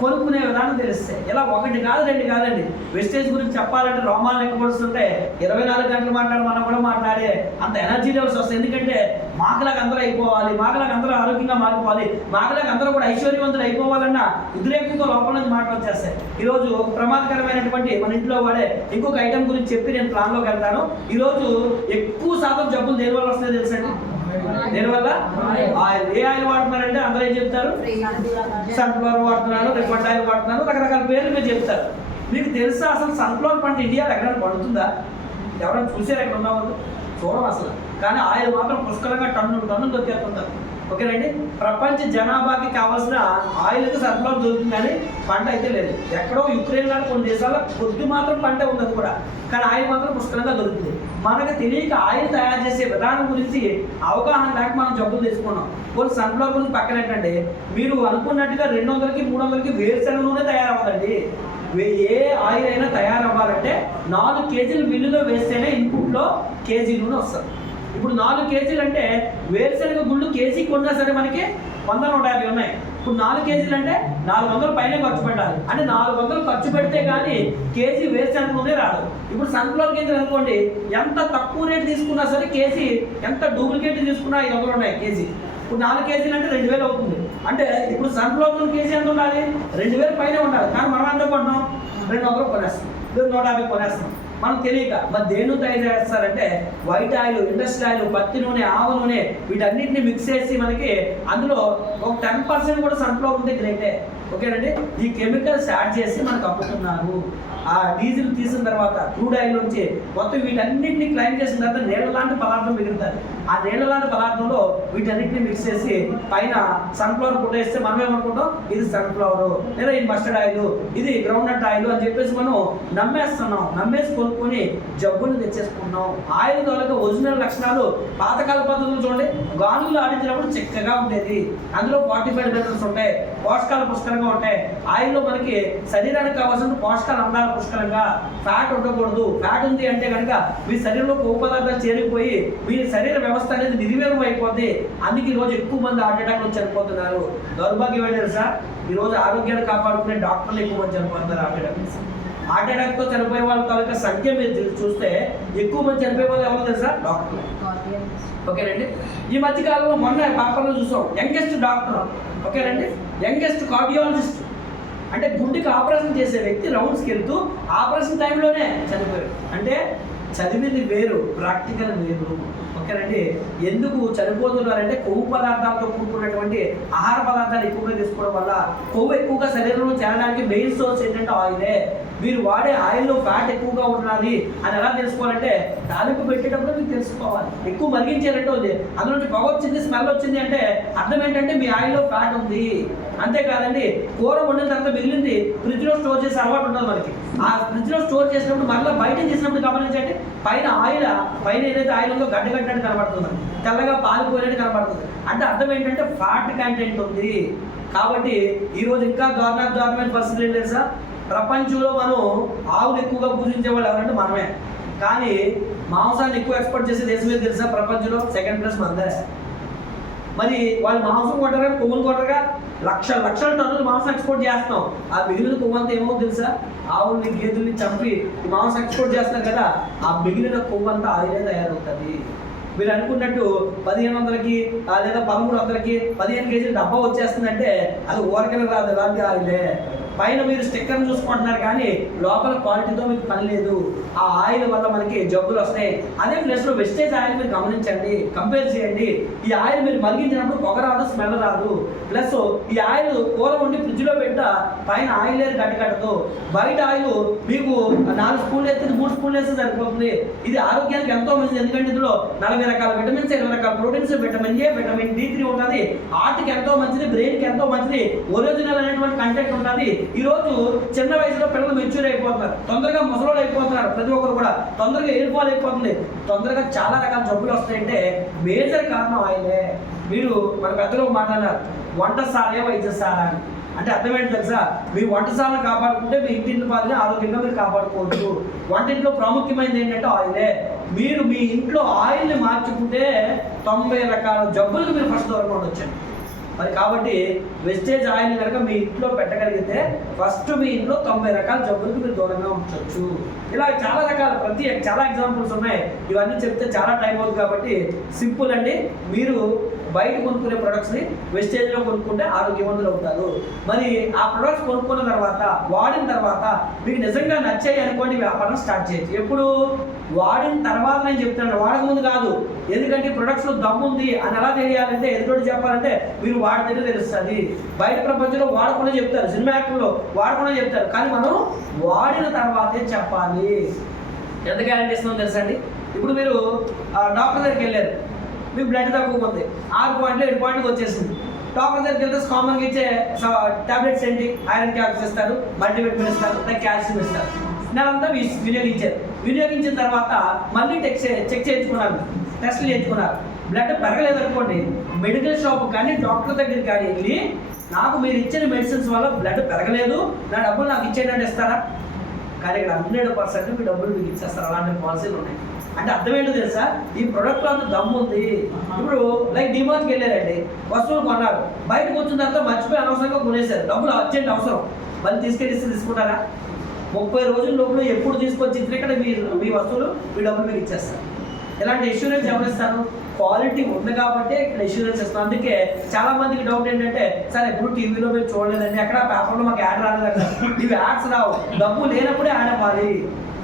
కొనుక్కునే విధానం తెలుస్తాయి. ఇలా 1 కాదు 2 కాదండి. వెస్టేజ్ గురించి చెప్పాలంటే రోమాలు లెక్కపడుతుంటే 24 గంటలు మాట్లాడమన్నా కూడా మాట్లాడే అంత ఎనర్జీ లెవెల్స్ వస్తాయి. ఎందుకంటే మాకులాగా అందరూ అయిపోవాలి, మాకులాగా అందరూ ఆరోగ్యంగా మారిపోవాలి, మాకులాగా అందరూ కూడా ఐశ్వర్యవంతులు అయిపోవాలన్న ఉద్రేకంతో లోపల నుంచి మాటలు వచ్చేస్తాయి. ఈరోజు ప్రమాదకరమైనటువంటి మన ఇంట్లో వాడే ఇంకొక ఐటెం గురించి చెప్పి నేను ప్లాన్లోకి వెళ్తాను. ఈరోజు ఎక్కువ శాతం జబ్బులు దేని వల్ల వస్తాయో తెలుసండి? దేనివల్ల? ఆయిల్. ఏ ఆయిల్ వాడుతున్నారంటే అందరూ ఏం చెప్తారు? సన్ఫ్లవర్ వాడుతున్నాను, రిఫైండ్ ఆయిల్ వాడుతున్నాను, రకరకాల పేర్లు మీరు చెప్తారు. మీకు తెలుసా అసలు సన్ఫ్లవర్ పంట ఇండియాలో ఎక్కడైనా పడుతుందా? ఎవరైనా చూసారు ఎక్కడ ఉన్నవాళ్ళు? చూడం అసలు. కానీ ఆయిల్ మాత్రం పుష్కలంగా టన్ను దొరికేస్తుంటారు. ఓకేనండి. ప్రపంచ జనాభాకి కావాల్సిన ఆయిల్ అయితే సన్ఫ్లవర్ దొరుకుతుంది, కానీ పంట అయితే లేదు. ఎక్కడో యుక్రెయిన్ లాంటి కొన్ని దేశాల్లో కొద్ది మాత్రం పంట ఉన్నది కూడా, కానీ ఆయిల్ మాత్రం పుష్కలంగా దొరుకుతుంది. మనకు తెలియక ఆయిల్ తయారు చేసే విధానం గురించి అవగాహన లేక మనం జబ్బులు తీసుకున్నాం. కొన్ని సన్ఫ్లవర్ గురించి పక్కన ఏంటంటే మీరు అనుకున్నట్టుగా 200కి 300కి వేరుశనగ నూనె తయారవ్వదండి. ఏ ఆయిల్ అయినా తయారవ్వాలంటే 4 కేజీలు మిల్లులో వేస్తేనే ఇన్పుట్లో కేజీ నూనె వస్తుంది. ఇప్పుడు 4 కేజీలు అంటే వేరుశనగ గుళ్ళు కేజీ కొన్నా సరే మనకి 100-150 ఉన్నాయి. ఇప్పుడు 4 కేజీలు అంటే 400 పైన ఖర్చు పెట్టాలి. అంటే 400 ఖర్చు పెడితే కానీ కేజీ వేరుశనగ నూనె రాదు. ఇప్పుడు సన్ఫ్లవర్ గింజలు అనుకోండి, ఎంత తక్కువ రేటు తీసుకున్నా సరే కేజీ, ఎంత డూప్లికేట్ తీసుకున్నా 500 ఉన్నాయి కేజీ. ఇప్పుడు 4 కేజీలు అంటే 2000 అవుతుంది. అంటే ఇప్పుడు సన్ఫ్లవర్ నూనె కేజీ ఎంత ఉండాలి? 2000 పైనే ఉండాలి. కానీ మనం ఎంత కొంటున్నాం? 200 కొనేస్తాం, 150 కొనేస్తాం. మనం తెలియక. మరి దేన్ని తయారు చేస్తారంటే వైట్ ఆయిల్, ఇండస్ట్రీ ఆయిల్, పత్తి నూనె, ఆవ నూనె, వీటన్నిటిని మిక్స్ చేసి మనకి అందులో ఒక 10% కూడా సన్ఫ్లవర్ ఉంటే గ్రేటే. ఓకేనండి. ఈ కెమికల్స్ యాడ్ చేసి మనకు అమ్ముతున్నారు. ఆ డీజిల్ తీసిన తర్వాత క్రూడ్ ఆయిల్ నుంచి మొత్తం వీటన్నిటిని క్లైమ్ చేసిన తర్వాత నీళ్ళ లాంటి పదార్థం మిగులుతుంది. ఆ నీళ్ళ లాంటి పదార్థంలో వీటన్నిటిని మిక్స్ చేసి పైన సన్ఫ్లవర్ ఫుడ్ వేస్తే మనం ఏమనుకుంటాం? ఇది సన్ఫ్లవర్, లేదా ఇది మస్టర్డ్ ఆయిల్, ఇది గ్రౌండ్ నట్ ఆయిల్ అని చెప్పేసి మనం నమ్మేస్తున్నాం. నమ్మేసి కొనుక్కొని జబ్బులు తెచ్చేసుకుంటున్నాం. ఆయిల్ ద్వారా ఒరిజినల్ లక్షణాలు పాతకాల పద్ధతులు చూడండి. గానుగులు ఆడించినప్పుడు చక్కగా ఉండేది. అందులో 45 మినరల్స్ ఉంటాయి, పోషకాలు పుష్కలంగా ఉంటాయి. ఆయిల్లో మనకి శరీరానికి కావాల్సిన పోషకాలు అందాలి పుష్కలంగా. ఫ్యాట్ ఉండకూడదు. ఫ్యాట్ ఉంది అంటే కనుక మీ శరీరంలో కొవ్వు పదార్థాలు చేరిపోయి మీ శరీర వ్యవస్థ అనేది నిర్వీర్యం అయిపోద్ది. అందుకే ఈరోజు ఎక్కువ మంది హార్ట్ అటాక్లో చనిపోతున్నారు. దౌర్భాగ్యం ఏంటి తెలుసా? ఈరోజు ఆరోగ్యాన్ని కాపాడుకునే డాక్టర్లు ఎక్కువ మంది చనిపోతున్నారు హార్ట్ అటాక్. హార్ట్ అటాక్తో చనిపోయే వాళ్ళ తాలూకా సంఖ్య మీరు చూస్తే ఎక్కువ మంది చనిపోయే వాళ్ళు ఎవరు తెలుసా? డాక్టర్లు. ఓకేనండి. ఈ మధ్య కాలంలో మొన్న పేపర్లో చూసాం, యంగెస్ట్ డాక్టర్. ఓకేనండి. Youngest cardiologist. అంటే గుండెకి ఆపరేషన్ చేసే వ్యక్తి రౌండ్స్కి వెళ్తూ ఆపరేషన్ టైంలోనే చనిపోయాడు. అంటే చదివింది వేరు, ప్రాక్టికల్ వేరు. ఓకేనండి. ఎందుకు చనిపోతున్నారంటే కొవ్వు పదార్థాలతో కూడుకున్నటువంటి ఆహార పదార్థాలు ఎక్కువగా తీసుకోవడం వల్ల కొవ్వు ఎక్కువగా శరీరంలో చేరడానికి మెయిన్ సోర్స్ ఏంటంటే ఆయిలే. మీరు వాడే ఆయిల్లో ఫ్యాట్ ఎక్కువగా ఉన్నది అని ఎలా తెలుసుకోవాలంటే తాలింపు పెట్టేటప్పుడు మీకు తెలుసుకోవాలి. ఎక్కువ మరిగించేటట్టు ఉంది, అందులో నుంచి పొగ వచ్చింది, స్మెల్ వచ్చింది అంటే అర్థం ఏంటంటే మీ ఆయిల్లో ఫ్యాట్ ఉంది. అంతేకాదండి, కూర వండిన తర్వాత మిగిలింది ఫ్రిడ్జ్లో స్టోర్ చేసే అలవాటు ఉంటుంది మనకి. ఆ ఫ్రిడ్జ్లో స్టోర్ చేసినప్పుడు మళ్ళీ బయట చేసినప్పుడు గమనించండి, పైన ఆయిల్, పైన ఏదైతే ఆయిల్ ఉందో గడ్డ కట్టినట్టు కనబడుతుంది, తెల్లగా పాలిపోయినట్టు కనబడుతుంది. అంటే అర్థం ఏంటంటే ఫ్యాట్ కంటెంట్ ఉంది. కాబట్టి ఈరోజు ఇంకా దారుణమైన పరిస్థితులు ఏం తెలుసా? ప్రపంచంలో మనం ఆవులు ఎక్కువగా పూజించే వాళ్ళు ఎవరంటే మనమే. కానీ మాంసాన్ని ఎక్కువ ఎక్స్పోర్ట్ చేసే దేశం ఏది తెలుసా? ప్రపంచంలో 2nd ప్లేస్ మనదే. మరి వాళ్ళు మాంసం కొంటారు, కొవ్వులు కొంటారుగా. లక్షల టన్నులు మాంసం ఎక్స్పోర్ట్ చేస్తాం. ఆ మిగిలిన కొవ్వు అంతా ఏమో తెలుసా? ఆవుల్ని, గేదెల్ని చంపి ఈ మాంసం ఎక్స్పోర్ట్ చేస్తారు కదా, ఆ మిగిలిన కొవ్వు అంతా ఆయిలే తయారవుతుంది. మీరు అనుకున్నట్టు 1500కి లేదా 1300కి 15 కేజీలు డబ్బా వచ్చేస్తుందంటే అది ఊరకనే రాదు, ఎలాంటి ఆయిలే. పైన మీరు స్టిక్కర్ చూసుకుంటున్నారు కానీ లోపల క్వాలిటీతో మీకు పని లేదు. ఆ ఆయిల్ వల్ల మనకి జబ్బులు వస్తాయి. అదే ప్లేస్లో వెస్టేజ్ ఆయిల్ మీరు గమనించండి, కంపేర్ చేయండి. ఈ ఆయిల్ మీరు మరిగించినప్పుడు పొగ రాదు, స్మెల్ రాదు. ప్లస్ ఈ ఆయిల్ కూర వండి ఫ్రిడ్జ్లో పెట్టా పైన ఆయిల్ ఏది గడ్డకట్టదు. బయట ఆయిల్ మీకు 4 స్పూన్లు వేస్తే 3 స్పూన్లు వేస్తే సరిపోతుంది. ఇది ఆరోగ్యానికి ఎంతో మంచిది. ఎందుకంటే ఇందులో 40 రకాల విటమిన్స్, 20 రకాల proteins, vitamin A, vitamin D3 ఉంటుంది. హార్ట్కి ఎంతో మంచిది, బ్రెయిన్కి ఎంతో మంచిది. ఒరిజినల్ అనేటువంటి కంటెంట్ ఉంటుంది. ఈ రోజు చిన్న వయసులో పిల్లలు మెచ్యూర్ అయిపోతున్నారు, తొందరగా ముసలోళ్ళు అయిపోతున్నారు, ప్రతి ఒక్కరు కూడా తొందరగా ఎయిర్ఫాల్ అయిపోతుంది, తొందరగా చాలా రకాల జబ్బులు వస్తాయంటే మేజర్ కారణం ఆయిలే. మీరు మన పెద్దలు మాట్లాడారు వంటశాలే వైద్యశాల అని. అంటే అర్థమేంటి తెలుసా, మీ వంటశాలను కాపాడుకుంటే మీ ఇంటింటి పాలని ఆరోగ్యంగా మీరు కాపాడుకోవచ్చు. వంటింట్లో ప్రాముఖ్యమైనది ఏంటంటే ఆయిలే. మీరు మీ ఇంట్లో ఆయిల్ని మార్చుకుంటే 90 రకాల జబ్బులకు మీరు ఫస్ట్ దూరంగా ఉండొచ్చు. మరి కాబట్టి వెస్టేజ్ ఆయిల్ కనుక మీ ఇంట్లో పెట్టగలిగితే ఫస్ట్ మీ ఇంట్లో 90 రకాల జబ్బులకు మీరు దూరంగా ఉంచవచ్చు. ఇలా చాలా రకాల చాలా ఎగ్జాంపుల్స్ ఉన్నాయి. ఇవన్నీ చెప్తే చాలా టైం అవుతుంది కాబట్టి సింపుల్ అండి. మీరు బయట కొనుక్కునే ప్రొడక్ట్స్ని వెస్టేజ్లో కొనుక్కుంటే ఆరోగ్యవంతులు అవుతారు. మరి ఆ ప్రొడక్ట్స్ కొనుక్కున్న తర్వాత వాడిన తర్వాత మీకు నిజంగా నచ్చాయి అనుకోండి, వ్యాపారం స్టార్ట్ చేయొచ్చు. ఎప్పుడు వాడిన తర్వాత నేను చెప్తాను, వాడక ముందు కాదు. ఎందుకంటే ప్రొడక్ట్స్లో దమ్ము ఉంది అని ఎలా తెలియాలంటే ఎదుటి చెప్పాలంటే మీరు వాడితేనే తెలుస్తుంది. బయట ప్రపంచంలో వాడకుండా చెప్తారు, సినిమా యాక్టర్లో వాడకుండా చెప్తారు, కానీ మనం వాడిన తర్వాతే చెప్పాలి. ఎంత గ్యారెంటీ ఇస్తుందో తెలుసా అండి. ఇప్పుడు మీరు డాక్టర్ దగ్గరికి వెళ్ళారు, మీకు బ్లడ్ తక్కువ ఉంది, 6 పాయింట్లు 7 పాయింట్కి వచ్చేసింది. డాక్టర్ దగ్గరికి వెళ్తే కామన్గా ఇచ్చే టాబ్లెట్స్ ఏంటి, ఐరన్ ట్యాబ్లెట్స్ ఇస్తారు, మల్టీవిటమిన్ ఇస్తారు, కాల్షియం ఇస్తారు. నెలంతా వినియోగించిన తర్వాత మళ్ళీ చెక్ చేయించుకున్నారు, టెస్టులు చేయించుకున్నారు, బ్లడ్ పెరగలేదు అనుకోండి, మెడికల్ షాప్ కానీ డాక్టర్ దగ్గరికి కానీ వెళ్ళి నాకు మీరు ఇచ్చిన మెడిసిన్స్ వల్ల బ్లడ్ పెరగలేదు, నా డబ్బులు నాకు ఇచ్చేటట్టు ఇస్తారా? కానీ ఇక్కడ 100% మీ డబ్బులు మీకు ఇచ్చేస్తారు. అలాంటి పాలసీలు ఉన్నాయి. అంటే అర్థం ఏంటో తెలుసా, ఈ ప్రొడక్ట్లో అంత దమ్ము ఉంది. ఇప్పుడు లైక్ డిమార్ట్కి వెళ్ళారండి, వస్తువులు కొన్నారు, బయటకు వచ్చిన తర్వాత మర్చిపోయి అనవసరంగా కొనేశారు, డబ్బులు అర్జెంట్ అవసరం, మళ్ళీ తీసుకుంటారా? 30 రోజుల లోపల ఎప్పుడు తీసుకొచ్చి ఇక్కడ మీ వస్తువులు మీ డబ్బులు మీకు ఇచ్చేస్తారు. ఇలాంటి ఇన్సూరెన్స్ ఎవరు ఇస్తారు? క్వాలిటీ ఉంది కాబట్టి ఇక్కడ ఇన్సూరెన్స్ ఇస్తాం. అందుకే చాలా మందికి డౌట్ ఏంటంటే, సార్ ఎప్పుడు టీవీలో మీరు చూడలేదండి, ఎక్కడ పేపర్లో మాకు యాడ్ రాలేదండి. ఇవి యాడ్స్ రావు, డబ్బు లేనప్పుడే యాడ్ అవ్వాలి.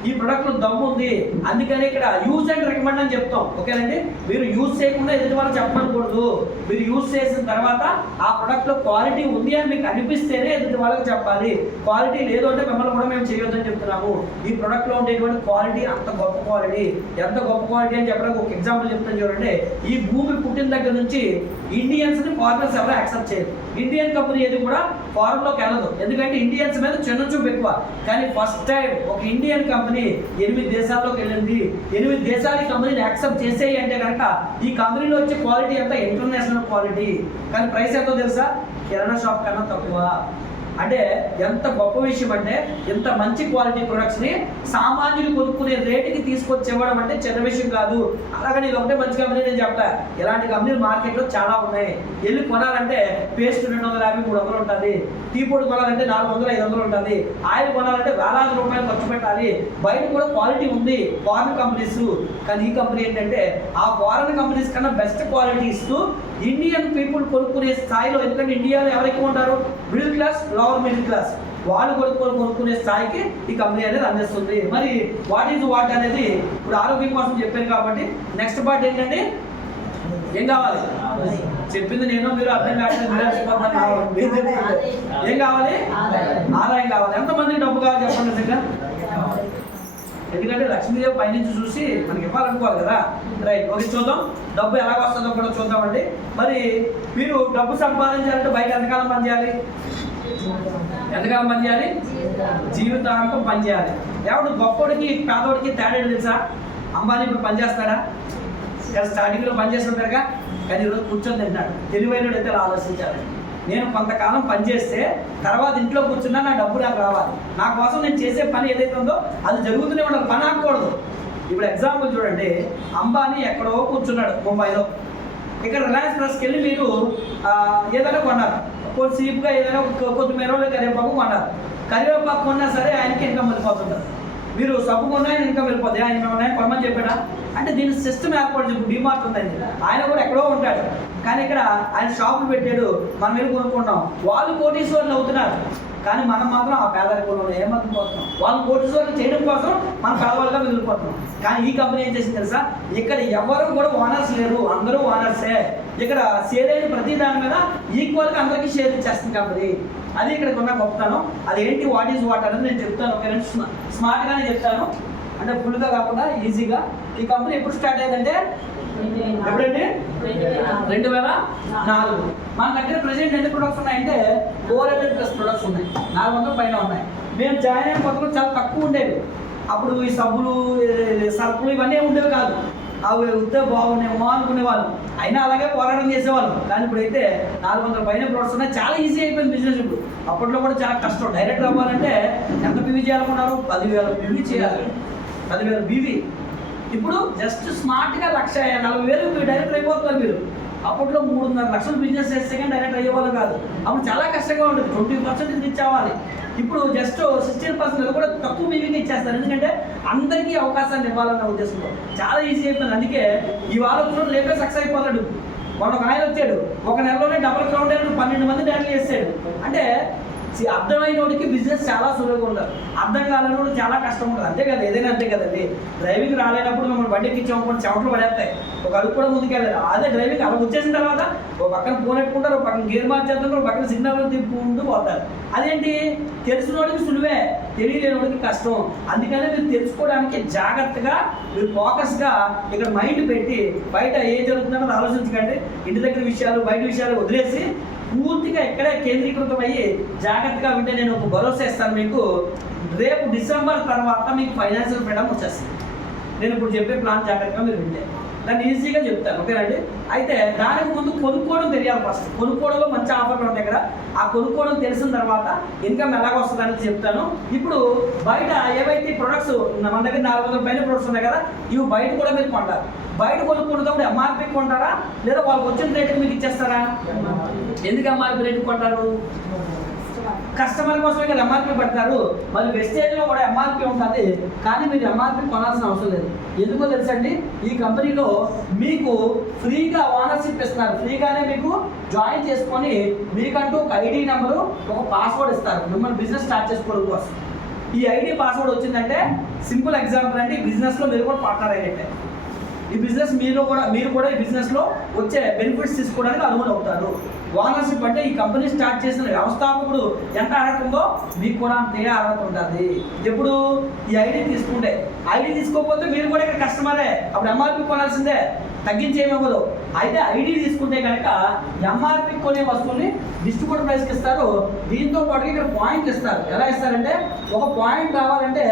ఈ ప్రొడక్ట్లో దమ్ము ఉంది, అందుకని ఇక్కడ యూజ్ అండ్ రికమెండ్ అని చెప్తాం. ఓకేనండి, మీరు యూజ్ చేయకుండా ఎదుటి వాళ్ళు చెప్పకూడదు. మీరు యూజ్ చేసిన తర్వాత ఆ ప్రొడక్ట్లో క్వాలిటీ ఉంది అని మీకు అనిపిస్తేనే ఎదుటి వాళ్ళకి చెప్పాలి. క్వాలిటీ లేదు అంటే మిమ్మల్ని కూడా మేము చేయొద్దని చెప్తున్నాము. ఈ ప్రొడక్ట్లో ఉండేటువంటి క్వాలిటీ అంత గొప్ప క్వాలిటీ. ఎంత గొప్ప క్వాలిటీ అని చెప్పడానికి ఒక ఎగ్జాంపుల్ చెప్తాను చూడండి. ఈ భూమి పుట్టిన దగ్గర నుంచి ఇండియన్స్ని ఫారినర్స్ ఎవరు యాక్సెప్ట్ చేయరు. ఇండియన్ కంపెనీ ఏది కూడా ఫారెన్లోకి వెళ్ళదు, ఎందుకంటే ఇండియన్స్ మీద చిన్న చూపు ఎక్కువ. కానీ ఫస్ట్ టైం ఒక ఇండియన్ కంపెనీ 8 దేశాల్లోకి వెళ్ళింది. 8 దేశాలు ఈ కంపెనీని యాక్సెప్ట్ చేసేయి అంటే కనుక ఈ కంపెనీలో వచ్చే క్వాలిటీ అంతా ఇంటర్నేషనల్ క్వాలిటీ. కానీ ప్రైస్ ఎంతో తెలుసా, కిరాణా షాప్ కన్నా తక్కువ. అంటే ఎంత గొప్ప విషయం అంటే, ఇంత మంచి క్వాలిటీ ప్రొడక్ట్స్ని సామాన్యులు కొనుక్కునే రేటుకి తీసుకొచ్చేవ్వడం అంటే చిన్న విషయం కాదు. అలాగని ఇది ఒకటే మంచి కంపెనీ నేను చెప్తా, ఇలాంటి కంపెనీలు మార్కెట్లో చాలా ఉన్నాయి. వెళ్ళి కొనాలంటే పేస్ట్ 250, 300 ఉంటుంది, టీ పొడి కొనాలంటే 400, 500 ఉంటుంది, ఆయిల్ కొనాలంటే వేలాది రూపాయలు ఖర్చు పెట్టాలి. బయట కూడా క్వాలిటీ ఉంది ఫారెన్ కంపెనీస్, కానీ ఈ కంపెనీ ఏంటంటే ఆ ఫారెన్ కంపెనీస్ కన్నా బెస్ట్ క్వాలిటీ ఇస్తూ ఇండియన్ పీపుల్ కొనుక్కునే స్థాయిలో, ఎందుకంటే ఇండియాలో ఎవరు ఎక్కువ ఉంటారు, middle class, lower middle class, వాళ్ళు కొనుక్కునే స్థాయికి ఈ కంపెనీ అనేది అందిస్తుంది. మరి వాట్ ఈజ్ వాట్ అనేది ఇప్పుడు ఆరోగ్యం కోసం చెప్పాను కాబట్టి నెక్స్ట్ పార్ట్ ఏంటంటే ఏం కావాలి చెప్పింది నేను, మీరు అర్థం కావట్లేదు, ఏం కావాలి, ఆదాయం కావాలి. ఎంతమంది డబ్బు కావాలి చెప్పండి నిజంగా. ఎందుకంటే లక్ష్మీదేవి పైనుంచి చూసి మనకి ఇవ్వాలనుకోవాలి కదా. రైట్, ఓకే, చూద్దాం డబ్బు ఎలా వస్తుందో కూడా చూద్దామండి. మరి మీరు డబ్బు సంపాదించాలంటే బయట ఎంతకాలం పనిచేయాలి? ఎంతకాలం పనిచేయాలి? జీవితాంతం పనిచేయాలి. ఎవడు గొప్పడికి పేదోడికి తేడా తెలుసా? అంబానీ ఇప్పుడు పనిచేస్తాడా? స్టార్టింగ్లో పనిచేస్తుంటారుగా, కానీ ఈరోజు కూర్చొని తింటాడు. తెలివైనడు అయితే ఆలోచించాలి. నేను కొంతకాలం పనిచేస్తే తర్వాత ఇంట్లో కూర్చున్నా నా డబ్బు నాకు రావాలి. నా కోసం నేను చేసే పని ఏదైతే ఉందో అది జరుగుతూనే ఉండాలి, పని ఆగకూడదు. ఇప్పుడు ఎగ్జాంపుల్ చూడండి, అంబానీ ఎక్కడో కూర్చున్నాడు ముంబైలో. ఇక్కడ రిలయన్స్ ఫ్రెష్కి వెళ్ళి మీరు ఏదైనా కొన్నారు, కొంచెం చీప్గా ఏదైనా కొత్తిమీర కరివేపాకు కొన్నారు. కరివేపాకు కొన్నా సరే ఆయనకి ఇన్కమ్ వెళ్ళిపోతుంటారు. మీరు సబ్బు కొన్నా ఆయన ఇన్కమ్ వెళ్ళిపోతుంది. ఆయన మిమ్మల్ని కొనమని చెప్పాడా? అంటే దీని సిస్టమ్ ఏర్పాటు చెప్పు. డిమార్ట్ ఉందండి, ఆయన కూడా ఎక్కడో ఉంటాడు, కానీ ఇక్కడ ఆయన షాపులు పెట్టాడు, మనం వెళ్ళి కొనుక్కుంటాం. వాళ్ళు కోటీశ్వర్లు అవుతున్నారు, కానీ మనం మాత్రం ఆ పేదరికంలో ఏమనుకుంటున్నాం. వాళ్ళు కోటీశ్వర్లు చేయడం కోసం మనం పేదవాళ్ళుగా మిగిలిపోతున్నాం. కానీ ఈ కంపెనీ ఏం చేసింది తెలుసా, ఇక్కడ ఎవరు కూడా ఓనర్స్ లేరు, అందరూ ఓనర్సే. ఇక్కడ షేర్ అయిన ప్రతి దాని మీద ఈక్వల్గా అందరికీ షేర్ ఇచ్చేస్తుంది కంపెనీ. అది ఇక్కడ ఉన్న గొప్పతనం. అదేంటి, వాట్ ఈజ్ వాట్ అనేది నేను చెప్తాను. ఒక స్మార్ట్గానే చెప్తాను. అంటే ఫుల్గా కాకుండా ఈజీగా. ఈ కంపెనీ ఎప్పుడు స్టార్ట్ అయిందంటే ఎప్పుడండి 2004. మన దగ్గర ప్రెసెంట్ ఎన్ని ప్రొడక్ట్స్ ఉన్నాయంటే 400+ ప్రొడక్ట్స్ ఉన్నాయి, 400 పైన ఉన్నాయి. మేము జాయిన్ అయిన కొత్తలో చాలా తక్కువ ఉండేవి. అప్పుడు ఈ సబ్బులు సరుకులు ఇవన్నీ ఉండేవి కాదు. అవి వస్తే బాగున్నాయేమో అనుకునే వాళ్ళు, అయినా అలాగే పోరాటం చేసేవాళ్ళు. కానీ ఇప్పుడైతే 400 పైన ప్రొడక్ట్స్ ఉన్నాయి, చాలా ఈజీ అయిపోయింది బిజినెస్. ఇప్పుడు అప్పట్లో కూడా చాలా కష్టం. డైరెక్ట్ అవ్వాలంటే ఎంత పీవీ చేయాలనుకున్నారు? 10,000 పీవీ చేయాలి, 10,000 పీవీ. ఇప్పుడు జస్ట్ స్మార్ట్గా 1,40,000 మీరు డైరెక్ట్ అయిపోతున్నారు మీరు. అప్పట్లో 3.5 లక్షలు బిజినెస్ చేస్తే కానీ డైరెక్ట్ అయ్యేవాళ్ళు కాదు. అప్పుడు చాలా కష్టంగా ఉంటుంది, 20% రీచ్ అవ్వాలి. ఇప్పుడు జస్ట్ 16% కూడా తక్కువ మీవింగ్ ఇచ్చేస్తారు. ఎందుకంటే అందరికీ అవకాశాన్ని ఇవ్వాలన్న ఉద్దేశంతో చాలా ఈజీ అయిపోయింది. అందుకే ఈ వారం రేపే సక్సెస్ అయిపోతాడు. మొన్న ఒక ఆయన వచ్చాడు, ఒక నెలలోనే డబుల్ గ్రౌండ్ 12 మంది డైరెక్ట్ చేస్తాడు. అంటే అర్థమైనోడికి బిజినెస్ చాలా సులువుగా ఉండదు, అర్థం కాలేనోడు చాలా కష్టం ఉంటుంది. అంతే కదా, ఏదైనా అంతే కదండి. డ్రైవింగ్ రాలేనప్పుడు మమ్మల్ని బండి ఎక్కించామనుకోండి, చెమటలు పడేస్తాయి, ఒక అడుగు కూడా ముందుకెళ్ళారు. అదే డ్రైవింగ్ అలా వచ్చేసిన తర్వాత ఒక పక్కన ఫోన్ పెట్టుకుంటారు, ఒక పక్కన గేర్ మార్చేస్తుంటారు, ఒక పక్కన సిగ్నల్ తిప్పుకుంటూ పోతారు. అదేంటి, తెలిసినోడికి సులువే, తెలియలేనోడికి కష్టం. అందుకనే మీరు తెలుసుకోవడానికి జాగ్రత్తగా మీరు ఫోకస్గా ఇక్కడ మైండ్ పెట్టి బయట ఏం జరుగుతుందో ఆలోచించకండి. ఇంటి దగ్గర విషయాలు బయట విషయాలు వదిలేసి పూర్తిగా ఇక్కడే కేంద్రీకృతం అయ్యి జాగ్రత్తగా వింటే నేను ఒక భరోసా ఇస్తాను మీకు. రేపు డిసెంబర్ తర్వాత మీకు ఫైనాన్షియల్ ఫ్రీడమ్ వచ్చేస్తుంది. నేను ఇప్పుడు చెప్పే ప్లాన్ జాగ్రత్తగా మీరు వింటే దాన్ని ఈజీగా చెప్తాను, ఓకేనండి. అయితే దానికి ముందు కొనుక్కోవడం తెలియాలి ఫస్ట్. కొనుక్కోవడంలో మంచి ఆఫర్లు ఉంటాయి కదా, ఆ కొనుక్కోవడం తెలిసిన తర్వాత ఇన్కమ్ ఎలాగ వస్తుంది అనేది చెప్తాను. ఇప్పుడు బయట ఏవైతే ప్రొడక్ట్స్ మన దగ్గర 400 పైన ప్రొడక్ట్స్ ఉన్నాయి కదా, ఇవి బయట కూడా మీరు కొంటారు. బయట కొనుక్కున్నప్పుడు ఎంఆర్పీ కొంటారా లేదా వాళ్ళకి వచ్చిన రేటుకి మీకు ఇచ్చేస్తారా? ఎందుకు ఎంఆర్పీ రేటు కొంటారు? కస్టమర్ కోసమే కదా ఎంఆర్పీ పెడతారు. మరి వెస్టేజ్లో కూడా ఎంఆర్పీ ఉంటుంది, కానీ మీరు ఎంఆర్పీ కొనాల్సిన అవసరం లేదు. ఎందుకో తెలుసండి, ఈ కంపెనీలో మీకు ఫ్రీగా ఓనర్షిప్ ఇస్తున్నారు. ఫ్రీగానే మీకు జాయిన్ చేసుకొని మీకంటూ ఒక ఐడి నెంబరు, ఒక పాస్వర్డ్ ఇస్తారు మిమ్మల్ని బిజినెస్ స్టార్ట్ చేసుకోవడం కోసం. ఈ ఐడి పాస్వర్డ్ వచ్చిందంటే సింపుల్ ఎగ్జాంపుల్ అండి, బిజినెస్లో మీరు కూడా పార్ట్నర్ అయినట్టే. ఈ బిజినెస్ మీరు కూడా ఈ బిజినెస్లో వచ్చే బెనిఫిట్స్ తీసుకోవడానికి అర్హులు అవుతారు. ఓనర్షిప్ అంటే ఈ కంపెనీ స్టార్ట్ చేసిన వ్యవస్థాపకుడు ఎంత అర్హత ఉందో మీకు కూడా అంతే అర్హత ఉంటుంది. ఎప్పుడు ఈ ఐడి తీసుకుంటే, ఐడి తీసుకోకపోతే మీరు కూడా ఇక్కడ కస్టమరే, అప్పుడు ఎంఆర్పీ కొనాల్సిందే, తగ్గించేయకూడదు. అయితే ఐడి తీసుకుంటే కనుక ఎంఆర్పీ కొనే వస్తువుని డిస్ట్రిబ్యూటర్ ప్రైస్కి ఇస్తారు. దీంతో పాటు ఇక్కడ పాయింట్లు ఇస్తారు. ఎలా ఇస్తారంటే, ఒక పాయింట్ రావాలంటే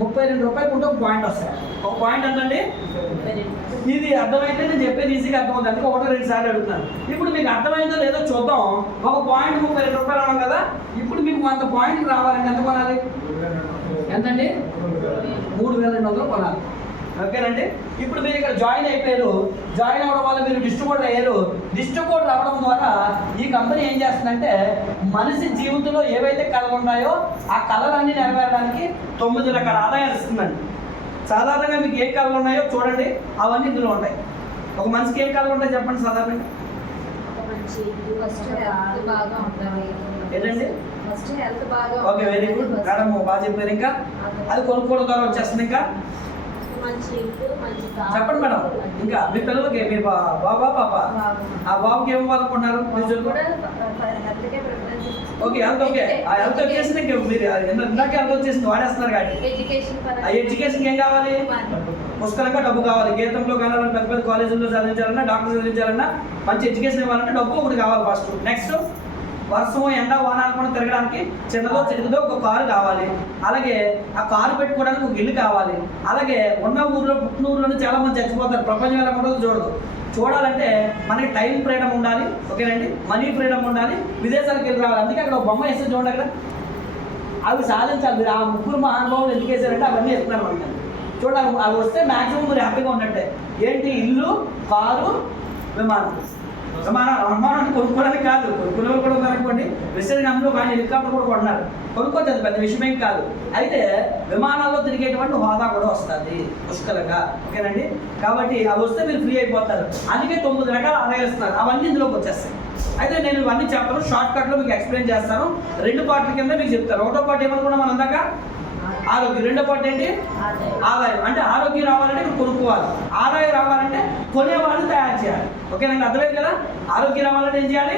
32 రూపాయలు ఉంటే ఒక పాయింట్ వస్తాయి. ఒక పాయింట్ ఎంతండి? ఇది అర్థమైతే నేను చెప్పేది ఈజీగా అర్థమవుతుంది, అందుకే 1-2 సార్లు అడుగుతున్నాను. ఇప్పుడు మీకు అర్థమైందో లేదో చూద్దాం. ఒక పాయింట్ 32 రూపాయలు అన్నాం కదా, ఇప్పుడు మీకు 100 పాయింట్లు రావాలంటే ఎంత కొనాలి? ఎంతండి? 3,200 కొనాలి, ఓకేనండి. ఇప్పుడు మీరు ఇక్కడ జాయిన్ అయిపోయారు. జాయిన్ అవ్వడం వల్ల మీరు డిస్ట్రిబ్యూటర్ అయ్యారు. డిస్ట్రిబ్యూటర్ అవ్వడం ద్వారా ఈ కంపెనీ ఏం చేస్తుందంటే, మనిషి జీవితంలో ఏవైతే కళలు ఉన్నాయో ఆ కళలన్నీ నెరవేరడానికి 9 రకాల ఆదాయాలు ఇస్తుందండి. సాధారణంగా మీకు ఏ కళలు ఉన్నాయో చూడండి, అవన్నీ ఇందులో ఉంటాయి. ఒక మనిషికి ఏ కళలు ఉంటాయి చెప్పండి సాధారణంగా? ఏంటండి? ఓకే, వెరీ గుడ్ మేడం, బాగా చెప్పారు. ఇంకా అది కొనుక్కోవడం ద్వారా వచ్చేస్తుంది. ఇంకా చెప్పండి మేడం. ఇంకా మీ పిల్లలకి మీ బాబా పాప, ఆ బాబుకి ఏం వాడుకుంటున్నారు? ఓకే, హెల్త్ ఓకే, ఆ హెల్త్ వచ్చేసింది. ఇంకా మీరు ఇందాక హెల్త్ వచ్చేసింది వాడేస్తున్నారు కాబట్టి ఆ ఎడ్యుకేషన్కి ఏం కావాలి? పుస్తకంగా డబ్బు కావాలి. గీతంలో కావాలన్నా, పెద్ద పెద్ద కాలేజీల్లో చదివించాలన్నా, డాక్టర్ చదివించాలన్నా, మంచి ఎడ్యుకేషన్ ఇవ్వాలంటే డబ్బు ఒకటి కావాలి ఫస్ట్. నెక్స్ట్, వర్షం ఎండ వాన అనుకుని తిరగడానికి చిన్నదో చిన్నదో ఒక కారు కావాలి. అలాగే ఆ కారు పెట్టుకోవడానికి ఒక ఇల్లు కావాలి. అలాగే ఉన్న ఊర్లో పుట్టిన ఊర్లోనే చాలా మంది చచ్చిపోతారు. ప్రపంచం ఎలా ఉండదు చూడదు. చూడాలంటే మనకి టైం ఫ్రీడమ్ ఉండాలి, ఓకేనండి, మనీ ఫ్రీడమ్ ఉండాలి, విదేశాలకు వెళ్ళి రావాలి. అందుకే అక్కడ ఒక బొమ్మ వేస్తే చూడండి, అక్కడ అవి సాధించాలి. మీరు ఆ 3 మహానుభావులు ఎందుకు వేసారంటే అవన్నీ చెప్తున్నారు మనకి. చూడండి, అవి వస్తే మ్యాక్సిమం మీరు హ్యాపీగా ఉన్నట్టే. ఏంటి? ఇల్లు, కారు, విమానం. విమానాన్ని కొనుక్కోవడానికి కాదు, కొనుక్కునే కూడా ఉందనుకోండి. వెస్టర్న్ కంపెనీలో కానీ హెలికాప్టర్ కూడా కొన్నారు, కొనుక్కోవచ్చు, అది పెద్ద విషయమేం కాదు. అయితే విమానాల్లో తిరిగేటువంటి హోదా కూడా వస్తుంది పుష్కలంగా, ఓకేనండి. కాబట్టి అవి వస్తే మీరు ఫ్రీ అయిపోతారు. అందుకే 9 రకాల ఆదాయాలు ఇస్తున్నారు, అవన్నీ ఇందులోకి వచ్చేస్తాయి. అయితే నేను ఇవన్నీ చెప్తాను, షార్ట్ కట్లో మీకు ఎక్స్ప్లెయిన్ చేస్తాను. 2 పార్ట్ల కింద మీకు చెప్తాను. 1వ పార్ట్ ఏమనుకున్నాం మనం అందాక? ఆరోగ్యం. 2వ పార్ట్ ఏంటి? ఆదాయం. అంటే ఆరోగ్యం రావాలంటే ఇక్కడ కొనుక్కోవాలి, ఆదాయం రావాలంటే కొనేవాళ్ళు తయారు చేయాలి, ఓకేనండి. అర్థమైంది కదా? ఆరోగ్యం రావాలంటే ఏం చేయాలి?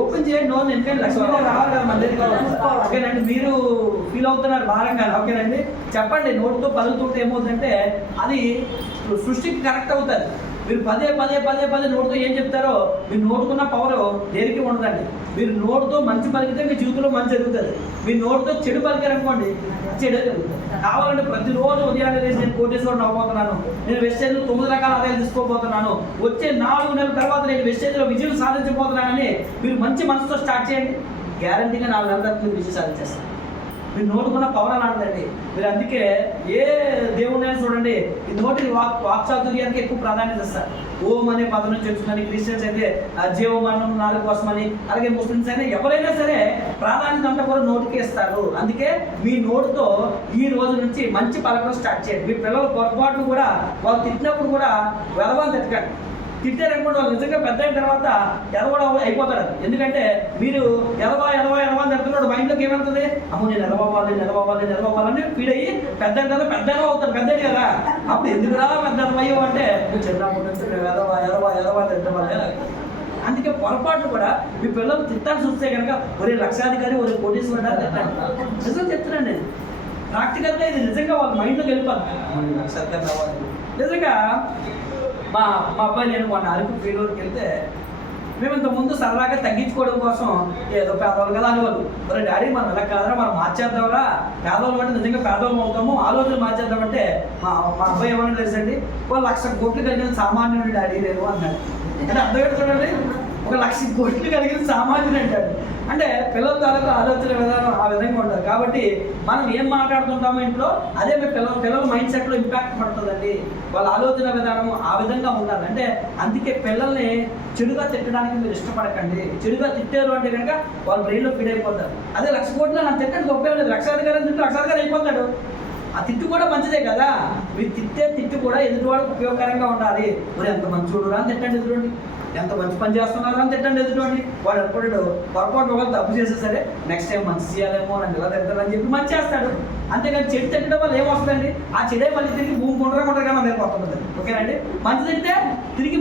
ఓపెన్ చేయండి నోరు, ఎందుకంటే లక్ష్మీదేవి రావాలి కదా మన దగ్గరికి. ఓకేనండి, మీరు ఫీల్ అవుతున్నారు భారంగా. ఓకేనండి, చెప్పండి. నోటితో పలుకుతుంటే ఏమవుతుందంటే అది సృష్టికి కనెక్ట్ అవుతుంది. మీరు పదే పదే పదే పదే నోటితో ఏం చెప్తారో మీ నోటుకున్న పవర్ దేనికి ఉండదండి. మీరు నోటితో మంచి పలికితే మీ జీవితంలో మంచి జరుగుతుంది. మీ నోటితో చెడు పలికారనుకోండి చెడే జరుగుతుంది. కావాలంటే ప్రతిరోజు ఉదయాన్నే లేచి నేను కోటేశ్వరం అవ్వబోతున్నాను, నేను వెస్టేజ్లో 9 రకాల ఆదాయాలు తీసుకోబోతున్నాను, వచ్చే 4 నెలల తర్వాత నేను వెస్టేజ్లో విజయం సాధించబోతున్నానని మీరు మంచి మనసుతో స్టార్ట్ చేయండి. గ్యారంటీగా 4 నెలల తర్వాత మీరు విజయం సాధించేస్తారు. మీరు నోటుకున్న పవర్ అలాంటిదండి. మీరు అందుకే ఏ దేవుడైనా చూడండి, ఈ నోటి వాక్చాతుర్యానికి ఎక్కువ ప్రాధాన్యత ఇస్తారు. ఓం అనే పదం నుంచి వచ్చిందని, క్రిస్టియన్స్ అయితే జీవమరణం 4 కోసమని, అలాగే ముస్లిమ్స్ అయినా ఎవరైనా సరే ప్రాధాన్యత అంతా కూడా నోటికి ఇస్తారు. అందుకే మీ నోటుతో ఈ రోజు నుంచి మంచి పలకడం స్టార్ట్ చేయండి. మీ పిల్లల పొరపాట్లు కూడా వాళ్ళు తిట్టినప్పుడు కూడా వెలవాలని తిట్టకండి. తిట్టారనుకోండి వాళ్ళు నిజంగా పెద్ద అయిన తర్వాత ఎదవడం అయిపోతారు. ఎందుకంటే మీరు ఎదవా అని తిడుతున్నాడు, మైండ్లోకి ఏమవుతుంది, అమ్మో నేను ఎదవ్వాలని ఫీల్ అయ్యి పెద్ద తర్వాత పెద్ద అవుతారు. పెద్దది కదా, అప్పుడు ఎందుకు రా పెద్ద అయ్యో అంటే చిన్నప్పటి నుంచి ఎదవా తిట్టడం వల్లే. అందుకే పొరపాటు కూడా మీ పిల్లలు తిట్టాల్సి వస్తే కనుక ఒరే లక్షాధికారి, ఒరే కోటీశ్వరుడు తిట్టండి. నిజం చెప్తున్నాను నేను, ప్రాక్టికల్గా ఇది నిజంగా వాళ్ళ మైండ్లోకి వెళ్ళిపోతుంది. లక్షాధికారి అవ్వాలి నిజంగా. మా అబ్బాయి నేను మొన్న అరకు ఫీల్డ్కి వెళ్తే మేము ఇంతకుముందు సరదాగా తగ్గించుకోవడం కోసం ఏదో పేదవాళ్ళు కదా అనేవాళ్ళు. మరి డాడీ మనం ఎలా కాదరా, మనం మార్చేద్దాంరా, పేదవాళ్ళు అంటే నిజంగా పేదవాళ్ళు అవుతాము, ఆలోచన మార్చేద్దామంటే మా అబ్బాయి ఏమన్నా తెలుసండి, 1,00,000 కోట్లు కలిగిన సామాన్యుడు డాడీ నేను అన్నాడు. అంటే అర్థం చూడండి, 1,00,000 కోట్లు కలిగిన సామాన్యుడు అంటాడు. అంటే పిల్లల ద్వారా ఆలోచన విధానం ఆ విధంగా ఉంటుంది. కాబట్టి మనం ఏం మాట్లాడుతుంటామో ఇంట్లో అదే మీ పిల్లల మైండ్ సెట్లో ఇంపాక్ట్ పడుతుందండి. వాళ్ళ ఆలోచన విధానం ఆ విధంగా ఉండాలి. అంటే అందుకే పిల్లల్ని చెడుగా తిట్టడానికి మీరు ఇష్టపడకండి. చెడుగా తిట్టారు అంటే కనుక వాళ్ళ బ్రెయిన్లో ఫీడ్ అయిపోతారు. అదే 1,00,000 కోట్లు నాకు తిట్టడానికి గొప్ప లేదు, లక్షాధికారం తింటే లక్షాధికారం అయిపోతాడు. ఆ తిట్టు కూడా మంచిదే కదా. మీరు తిట్టు కూడా ఎదుటివాడికి ఉపయోగకరంగా ఉండాలి. మరి ఎంత మంచి చూడరా అని తిట్టండి ఎదుటి, ఎంత మంచి పని చేస్తున్నారు అని తిట్టండి ఎదుటి. వాడు అనుకోడు పొరపాటు ఒకళ్ళు తప్పు చేస్తే సరే నెక్స్ట్ టైం మంచి చేయాలేమో నన్ను ఇలా తిడతారని చెప్పి మంచి చేస్తాడు. అంతేగాని చెడు తిట్టడం వల్ల ఏమొస్తుందండి, ఆ చెడే మళ్ళీ తిరిగి భూమి గుండ్రగా మన దగ్గర వస్తుంది. ఓకేనండి, మంచి తింటే తిరిగి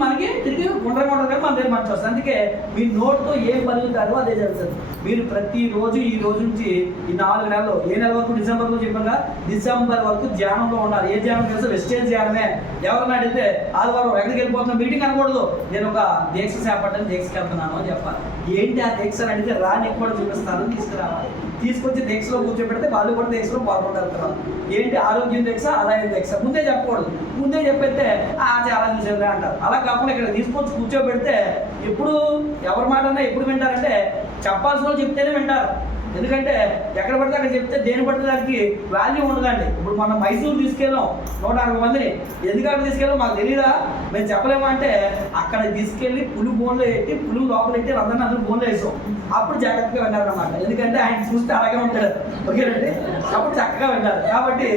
గుండ్రగా మన దగ్గర మంచి వస్తుంది. అందుకే మీ నోటుతో ఏం పలుకుతారో అదే జరుగుతుంది. మీరు ప్రతిరోజు ఈ రోజు నుంచి ఈ 4 నెలలు, ఏ నెల వరకు, డిసెంబర్లో చెప్పగా డిసెంబర్ వరకు ధ్యానంలో ఉండాలి. ఏ ధ్యానం తెలుసు, వెస్టేజ్ ధ్యానమే. ఎవరన్నా అడిగితే ఆదివారం ఎక్కడికి వెళ్ళిపోతున్నా మీటింగ్ అనకూడదు, నేను ఒక దీక్ష చేపట్టని దీక్షకి వెళ్తున్నాను అని చెప్పాలి. ఏంటి ఆ దీక్ష అని అడిగితే రా నీకు కూడా చూపిస్తాను, తీసుకురావాలి. తీసుకొచ్చి దీక్షలో కూర్చోబెడితే వాళ్ళు కూడా దీక్షలో పాల్గొంటారు. ఏంటి ఆరోగ్యం దీక్ష, ఆదాయం దీక్ష ముందే చెప్పకూడదు. ముందే చెప్పేస్తే చాలా చూసేది అంటారు. అలా కాకుండా ఇక్కడ తీసుకొచ్చి కూర్చోబెడితే ఎప్పుడు ఎవరి మాట అన్నా ఎప్పుడు వింటారంటే చెప్పాల్సిన వాళ్ళు చెప్తేనే వింటారు. ఎందుకంటే ఎక్కడ పడితే అక్కడ చెప్తే దేని పడితే దానికి వాల్యూ ఉండదండి. ఇప్పుడు మనం మైసూరు తీసుకెళ్ళాం 160 మందిని, ఎందుకు అక్కడ తీసుకెళ్ళాం మాకు తెలియదా, మేము చెప్పలేమా అంటే అక్కడ తీసుకెళ్ళి పులు బోన్లో పెట్టి పులు లోపల పెట్టి అందరూ బోన్లో వేసాం. అప్పుడు జాగ్రత్తగా వెళ్ళారన్నమాట. ఎందుకంటే ఆయన చూస్తే అలాగే ఉంటాడు. ఓకేనండి, అప్పుడు చక్కగా వెళ్ళారు. కాబట్టి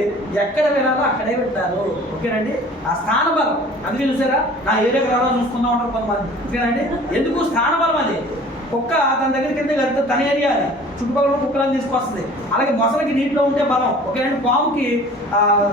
ఎక్కడ వెళ్ళాలో అక్కడే పెట్టారు. ఓకేనండి, ఆ స్థాన బలం అందుకే చూసారా, నా ఏరియాకి రావాలో చూసుకుందాం ఉంటారు కొంతమంది. ఓకేనండి, ఎందుకు స్థాన బలం అది. కుక్క తన దగ్గరికి వెళ్తే వెళ్తే తన ఏరియా అది, చుట్టుపక్కల కుక్కలను తీసుకొస్తుంది. అలాగే మొసలికి నీటిలో ఉంటే బలం. ఓకేనండి, పాముకి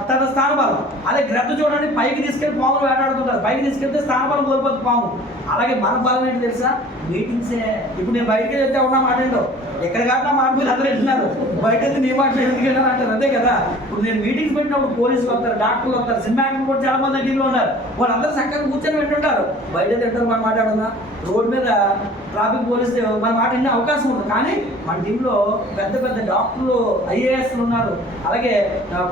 తన స్థాన బలం. అదే గ్రద్ద చూడండి, పైకి తీసుకెళ్ళి పాములు వేటాడుతుంటారు, పైకి తీసుకెళ్తే స్థాన బలం కోల్పోతుంది పాము. అలాగే మన బలం ఏంటి తెలుసా, మీటింగ్సే. ఇప్పుడు నేను బయటకి వెళ్తే ఉన్నా మాట ఏంటో, ఎక్కడ కాకుండా మాట మీరు అందరూ వెళ్తున్నారు, బయట అయితే నీ మాట ఎందుకు వెళ్ళాను అంటారు. అంతే కదా. ఇప్పుడు నేను మీటింగ్స్ పెట్టినప్పుడు పోలీసులు వస్తారు, డాక్టర్లు వస్తారు, సినిమా యాక్టర్లు కూడా చాలా మంది టీంలో ఉన్నారు. వాళ్ళందరూ చక్కగా కూర్చొని వింటుంటారు. బయట తింటారు మన మాట్లాడుతున్నా, రోడ్ మీద ట్రాఫిక్ పోలీసు మన మాట వినే అవకాశం ఉంది. కానీ మన టీంలో పెద్ద పెద్ద డాక్టర్లు, ఐఏఎస్లు ఉన్నారు, అలాగే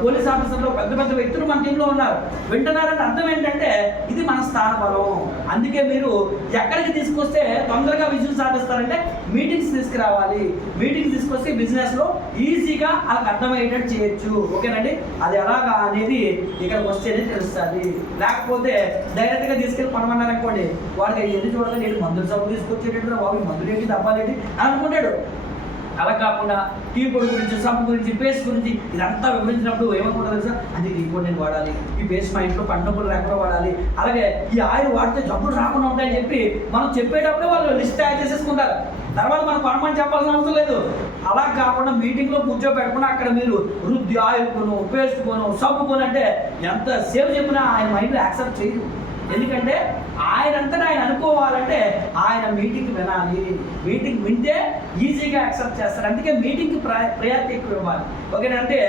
పోలీస్ ఆఫీసర్లు, పెద్ద పెద్ద వ్యక్తులు మన టీంలో ఉన్నారు. వింటున్నారంటే అర్థం ఏంటంటే ఇది మన స్థాన బలం. అందుకే మీరు ఎక్కడికి తీసుకొస్తే తొందరగా విజయం సాధిస్తారంటే మీటింగ్స్ తీసుకురావాలి. మీటింగ్స్ తీసుకొస్తే బిజినెస్లో ఈజీగా వాళ్ళకి అర్థమయ్యేటట్టు చేయొచ్చు. ఓకేనండి, అది ఎలాగా అనేది ఇక్కడికి వస్తేనే తెలుస్తుంది. లేకపోతే డైరెక్ట్గా తీసుకెళ్ళి పనమన్నారనుకోండి, వాడికి ఎన్ని చూడగా నేను మందులు సబ్బు తీసుకొచ్చేటట్టు బాబు మందులు ఏంటి తప్పాలేంటి అని అనుకుంటాడు. అలా కాకుండా టీ పొడి గురించి, సబ్బు గురించి, పేస్ట్ గురించి ఇదంతా వివరించినప్పుడు ఏమనుకుంటుంది తెలుసా, అంటే టీ పొడి నేను వాడాలి, ఈ పేస్ట్ మా ఇంట్లో పండుగలు లేకుండా వాడాలి, అలాగే ఈ ఆయిల్ వాడితే జబ్బులు రాకుండా ఉంటాయని చెప్పి మనం చెప్పేటప్పుడే వాళ్ళు లిస్ట్ తయారు చేసేసుకుంటారు. తర్వాత మనం కొనమని చెప్పాల్సిన అవసరం లేదు. అలా కాకుండా మీటింగ్లో కూర్చోబెట్టకుండా అక్కడ మీరు రుద్ది ఆయిల్ కొను, పేస్ట్ కొను, సబ్బు కొను అంటే ఎంత సేవ్ చెప్పినా ఆయన మైండ్లో యాక్సెప్ట్ చేయదు. ఎందుకంటే ఆయనంతటా ఆయన అనుకోవాలంటే ఆయన మీటింగ్ వినాలి. మీటింగ్ వింటే ఈజీగా యాక్సెప్ట్ చేస్తారు. అందుకే మీటింగ్కి ప్రయారిటీ ఎక్కువ ఇవ్వాలి. ఓకేనంటే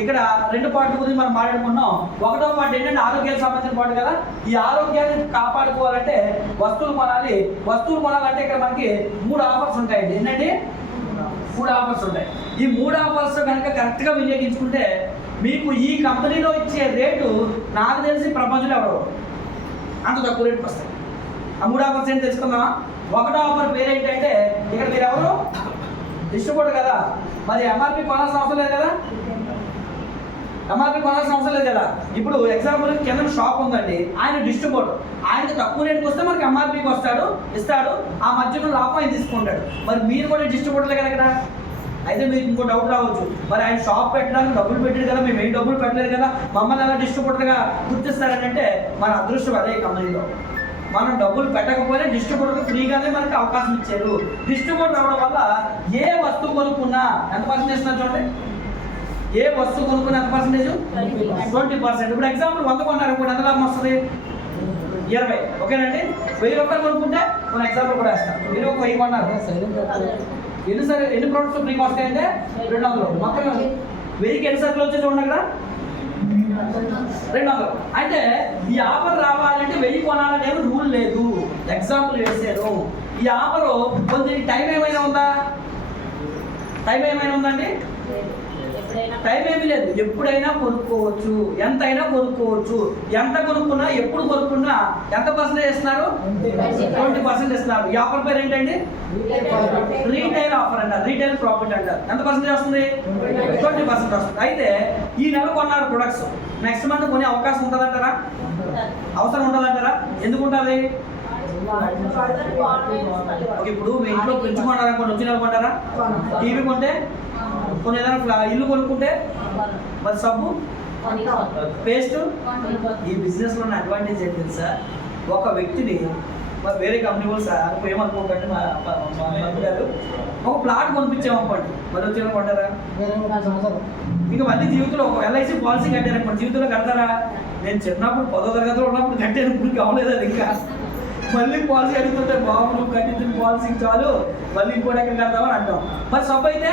ఇక్కడ 2 పార్ట్ల గురించి మనం మాట్లాడుకున్నాం. 1వ పార్ట్ ఏంటంటే ఆరోగ్యానికి సంబంధించిన పార్ట్ కదా. ఈ ఆరోగ్యాన్ని కాపాడుకోవాలంటే వస్తువులు కొనాలి. వస్తువులు కొనాలంటే ఇక్కడ మనకి 3 ఆఫర్స్ ఉంటాయండి. ఏంటంటే 3 ఆఫర్స్ ఉంటాయి. ఈ 3 ఆఫర్స్ కనుక కరెక్ట్గా వినియోగించుకుంటే మీకు ఈ కంపెనీలో ఇచ్చే రేటు నాకు తెలిసి ప్రపంచంలో ఎవరు అంత తక్కువ రేటుకి వస్తాయి. ఆ 3 ఆఫర్స్ ఏంటి తెలుసుకుందామా? 1వ ఆఫర్ పేరు ఏంటంటే ఇక్కడ మీరు ఎవరు డిస్ట్రిబ్యూటర్ కదా, మరి ఎంఆర్పి కొనాల్సిన అవసరం లేదు కదా. ఎంఆర్పి కొనాల్సిన అవసరం లేదు కదా. ఇప్పుడు ఎగ్జాంపుల్ కింద షాప్ ఉందండి, ఆయన డిస్ట్రిబ్యూటర్, ఆయనకి తక్కువ రేటుకి వస్తే మనకి ఎంఆర్పికి వస్తాడు, ఇస్తాడు. ఆ మధ్యలో లాభం ఆయన తీసుకుంటాడు. మరి మీరు కూడా డిస్ట్రిబ్యూటర్లే కదా ఇక్కడ. అయితే మీకు ఇంకో డౌట్ రావచ్చు, మరి ఆయన షాప్ పెట్టడానికి డబ్బులు పెట్టారు కదా, మేము ఏం డబ్బులు పెట్టలేదు కదా, మమ్మల్ని ఎలా డిస్ట్రిబ్యూటర్గా గుర్తిస్తారనంటే మన అదృష్టం అదే ఈ కంపెనీలో. మనం డబ్బులు పెట్టకపోయినా డిస్ట్రిబ్యూటర్కి ఫ్రీగానే మనకి అవకాశం ఇచ్చారు. డిస్ట్రిబ్యూటర్ అవ్వడం వల్ల ఏ వస్తువు కొనుక్కున్నా ఎంత పర్సెంటేజ్ ఇస్తున్నారు చూడండి. ఏ వస్తువు కొనుక్కున్నా ఎంత పర్సెంటేజ్? 20%. ఇప్పుడు ఎగ్జాంపుల్ 100 కొన్నారు అనుకోండి, ఎంత లాభం వస్తుంది? 20. ఓకేనండి. 1000 రూపాయలు కొనుక్కుంటే మన ఎగ్జాంపుల్ కూడా వేస్తాం. మీరు ఒక 1000 కొన్నారు, ఎన్ని ప్రోడక్ట్స్ ఫ్రీగా వస్తాయంటే 200. మొత్తం 1000కి ఎన్ని సరుకులు వచ్చి చూడండి అక్కడ 200. అంటే ఈ ఆఫర్ రావాలంటే 1000 కొనాలనే రూల్ లేదు. ఎగ్జాంపుల్ వేసారు. ఈ ఆఫర్ కొంచెం టైం ఏమైనా ఉందా? టైం ఏమైనా ఉందండి? టైం ఏమీ లేదు. ఎప్పుడైనా కొనుక్కోవచ్చు, ఎంతైనా కొనుక్కోవచ్చు. ఎంత కొనుక్కున్నా, ఎప్పుడు కొనుక్కున్నా ఎంత పర్సెంటేజ్ ఇస్తున్నారు? 20% ఇస్తున్నారు. ఈ ఆఫర్ పేరు ఏంటండి? రీటైల్ ఆఫర్ అంటారు, రీటైల్ ప్రాఫిట్ అంటారు. ఎంత పర్సెంటేజ్ వస్తుంది? 20% వస్తుంది. అయితే ఈ నెల కొన్నారు ప్రొడక్ట్స్, నెక్స్ట్ మంత్ కొనే అవకాశం ఉంటుందంటారా? అవసరం ఉంటుందంటారా? ఎందుకు ఉంటుంది? ఇప్పుడు మీ ఇంట్లో పెంచుకుంటారా? వచ్చిన కొంటారా? టీవీ కొంటే, కొన్ని ఏదైనా ఇల్లు కొనుక్కుంటే, మరి సబ్బు, పేస్ట్. ఈ బిజినెస్లో ఉన్న అడ్వాంటేజ్ ఏంటి సార్? ఒక వ్యక్తిని మరి వేరే కంపెనీ వాళ్ళు సార్ ఏమనుకోకండి, మా గారు ఒక ప్లాట్ కొనిపించామనుకోండి, మరి వచ్చిన కొంటారా? ఇంకా మళ్ళీ జీవితంలో ఒక LIC పాలసీ కట్టారనుకోండి, జీవితంలో కడతారా? నేను చిన్నప్పుడు 10వ తరగతిలో ఉన్నప్పుడు కట్టాను, ఇప్పుడు కావలేదు అది. ఇంకా మళ్ళీ పాలసీ అడుగుతుంటే బాబు నువ్వు కట్టించిన పాలసీ చాలు, మళ్ళీ ఇంకోటి ఎక్కడ కడతామని అంటాం. మరి సబ్బు అయితే,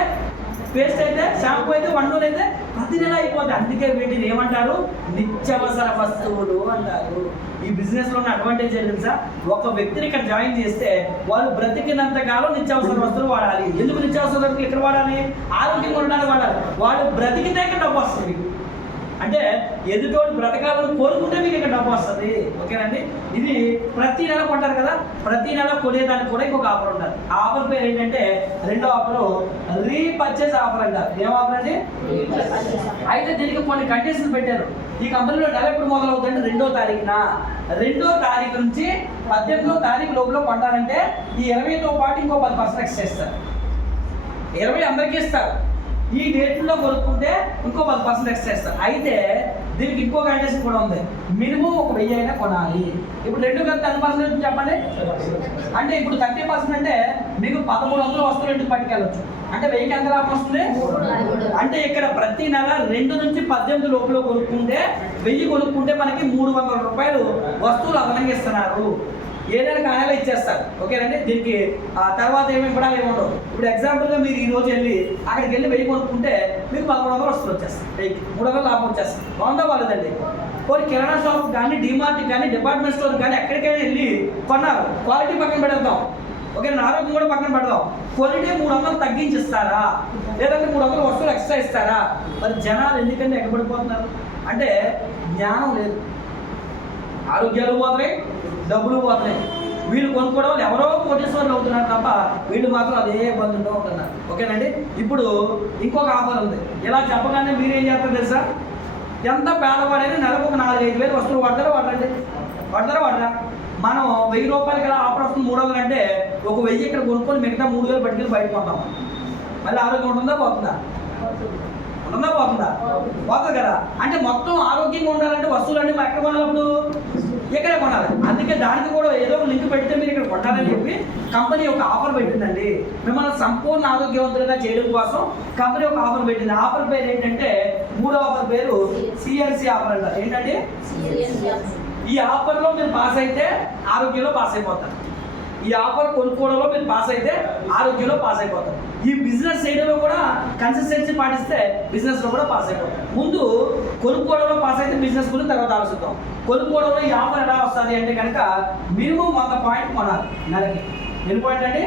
పేస్ట్ అయితే, షాంపూ అయితే, వంటలు అయితే ప్రతి నెల అయిపోతుంది. అందుకే వీటిని ఏమంటారు? నిత్యావసర వస్తువులు అంటారు. ఈ బిజినెస్లో ఉన్న అడ్వాంటేజ్ ఏంటి తెలుసా? ఒక వ్యక్తిని ఇక్కడ జాయిన్ చేస్తే వాళ్ళు బ్రతికినంత కాలం నిత్యావసర వస్తువులు వాడాలి. ఎందుకు నిత్యావసర వస్తువులు ఎక్కడ వాడాలి? ఆరోగ్యంగా ఉండడానికి వాడాలి. వాళ్ళు బ్రతికితే ఇక్కడ డబ్బు వస్తుంది. అంటే ఎదుటోడు బ్రతకాలను కోరుకుంటే మీకు ఇక్కడ డబ్బు వస్తుంది. ఓకేనండి. ఇది ప్రతి నెల కొంటారు కదా, ప్రతి నెల కొనేదానికి కూడా ఇంకొక ఆఫర్ ఉంటుంది. ఆ ఆఫర్ పేరు ఏంటంటే 2వ ఆఫర్ రీపర్చేస్ ఆఫర్ అంటారు. ఏం ఆఫర్ అండి? అయితే దీనికి కొన్ని కండిషన్స్ పెట్టారు. ఈ కంపెనీలో నెల ఎప్పుడు మొదలవుతుంది? 2వ తారీఖున. 2వ తారీఖు నుంచి 18వ తారీఖు లోపల కొంటారంటే ఈ 20తో పాటు ఇంకో 10% ఎక్స్ట్రా ఇస్తారు. 20 అందరికీ ఇస్తారు. ఈ డేట్లో కొనుక్కుంటే ఇంకో 10% ఎక్స్ట్రా ఇస్తారు. అయితే దీనికి ఇంకో కండిషన్ కూడా ఉంది. మినిమం ఒక 1000 అయినా కొనాలి. ఇప్పుడు 2 కలిపి 10% చెప్పండి. అంటే ఇప్పుడు 30% అంటే మీకు 1300 వస్తువులు ఇంటికి పట్టుకెళ్ళచ్చు. అంటే 1000కి ఎంత లాభం వస్తుంది? అంటే ఇక్కడ ప్రతి నెల 2 నుంచి 18 లోపల కొనుక్కుంటే 1000 కొనుక్కుంటే మనకి 300 రూపాయలు వస్తువులు అదనంగా ఇస్తున్నారు. ఏదైనా కానేలా ఇచ్చేస్తారు. ఓకేనండి. దీనికి తర్వాత ఏమేమి కూడా ఏముండవు. ఇప్పుడు ఎగ్జాంపుల్గా మీరు ఈ రోజు వెళ్ళి అక్కడికి వెళ్ళి 1000 కొనుక్కుంటే మీకు 1100 వస్తువులు వచ్చేస్తాయి. 300 లాభం వచ్చేస్తుంది. బాగుందా వాళ్ళదండి? కొన్ని కిరాణా షాప్ కానీ, డిమార్ట్ కానీ, డిపార్ట్మెంట్ స్టోర్ కానీ ఎక్కడికైనా వెళ్ళి కొన్నారు. క్వాలిటీ పక్కన పెడతాం, ఓకే, ఆరోగ్యం కూడా పక్కన పెడదాం. క్వాలిటీ 300 తగ్గించిస్తారా? లేదంటే 300 వస్తువులు ఎక్స్ట్రా ఇస్తారా? మరి జనాలు ఎందుకంటే ఎక్కబడిపోతున్నారు అంటే జ్ఞానం లేదు. ఆరోగ్యాలు పోతున్నాయి, డబ్బులు పోతున్నాయి. వీళ్ళు కొనుక్కోవడం వల్ల ఎవరో కోటీశ్వరులు అవుతున్నారు తప్ప వీళ్ళు మాత్రం అదే ఇబ్బందుల్లో ఉంటున్నారు. ఓకేనండి. ఇప్పుడు ఇంకొక ఆఫర్ ఉంది. ఇలా చెప్పగానే మీరు ఏం చేస్తారు తెలుసా? ఎంత పేదవాడైనా నెలకు ఒక 4-5 వేలు వస్తువులు వాడతారా? వాడరా? మనం 1000 రూపాయలకి ఎలా ఆఫర్ వస్తుంది 300 అంటే ఒక 1000 ఇక్కడ కొనుక్కొని మిగతా 3000 పట్టుకెళ్ళి బయట కొంటాం. మళ్ళీ ఆరోగ్యం ఉంటుందా పోతుందా? పోతుంది కదా. అంటే మొత్తం ఆరోగ్యంగా ఉండాలంటే వస్తువులన్నీ మనం ఎక్కడ కొనాలప్పుడు? ఇక్కడే కొనాలి. అందుకే దానికి కూడా ఏదో ఒక లింక్ పెడితే మీరు ఇక్కడ కొట్టాలని చెప్పి కంపెనీ ఒక ఆఫర్ పెట్టిందండి. మిమ్మల్ని సంపూర్ణ ఆరోగ్యవంతులుగా చేయడం కోసం కంపెనీ ఒక ఆఫర్ పెట్టింది. ఆఫర్ పేరు ఏంటంటే 3వ ఆఫర్ పేరు CLC ఆఫర్ అంటారు. ఏంటంటే ఈ ఆఫర్లో మీరు పాస్ అయితే ఆరోగ్యంలో పాస్ అయిపోతారు. ఈ ఆఫర్ కొనుక్కోవడంలో మీరు పాస్ అయితే ఆరోగ్యంలో పాస్ అయిపోతారు. ఈ బిజినెస్ చేయడంలో కూడా కన్సిస్టెన్సీ పాటిస్తే బిజినెస్లో కూడా పాస్ అయిపోతారు. ముందు కొనుక్కోవడంలో పాస్ అయితే బిజినెస్ గురించి తర్వాత ఆలోచిద్దాం. కొనుక్కోవడంలో ఈ ఆఫర్ ఎలా వస్తుంది అంటే కనుక మినిమం 100 పాయింట్ కొనాలి నెలకి. ఎన్ని పాయింట్ అండి?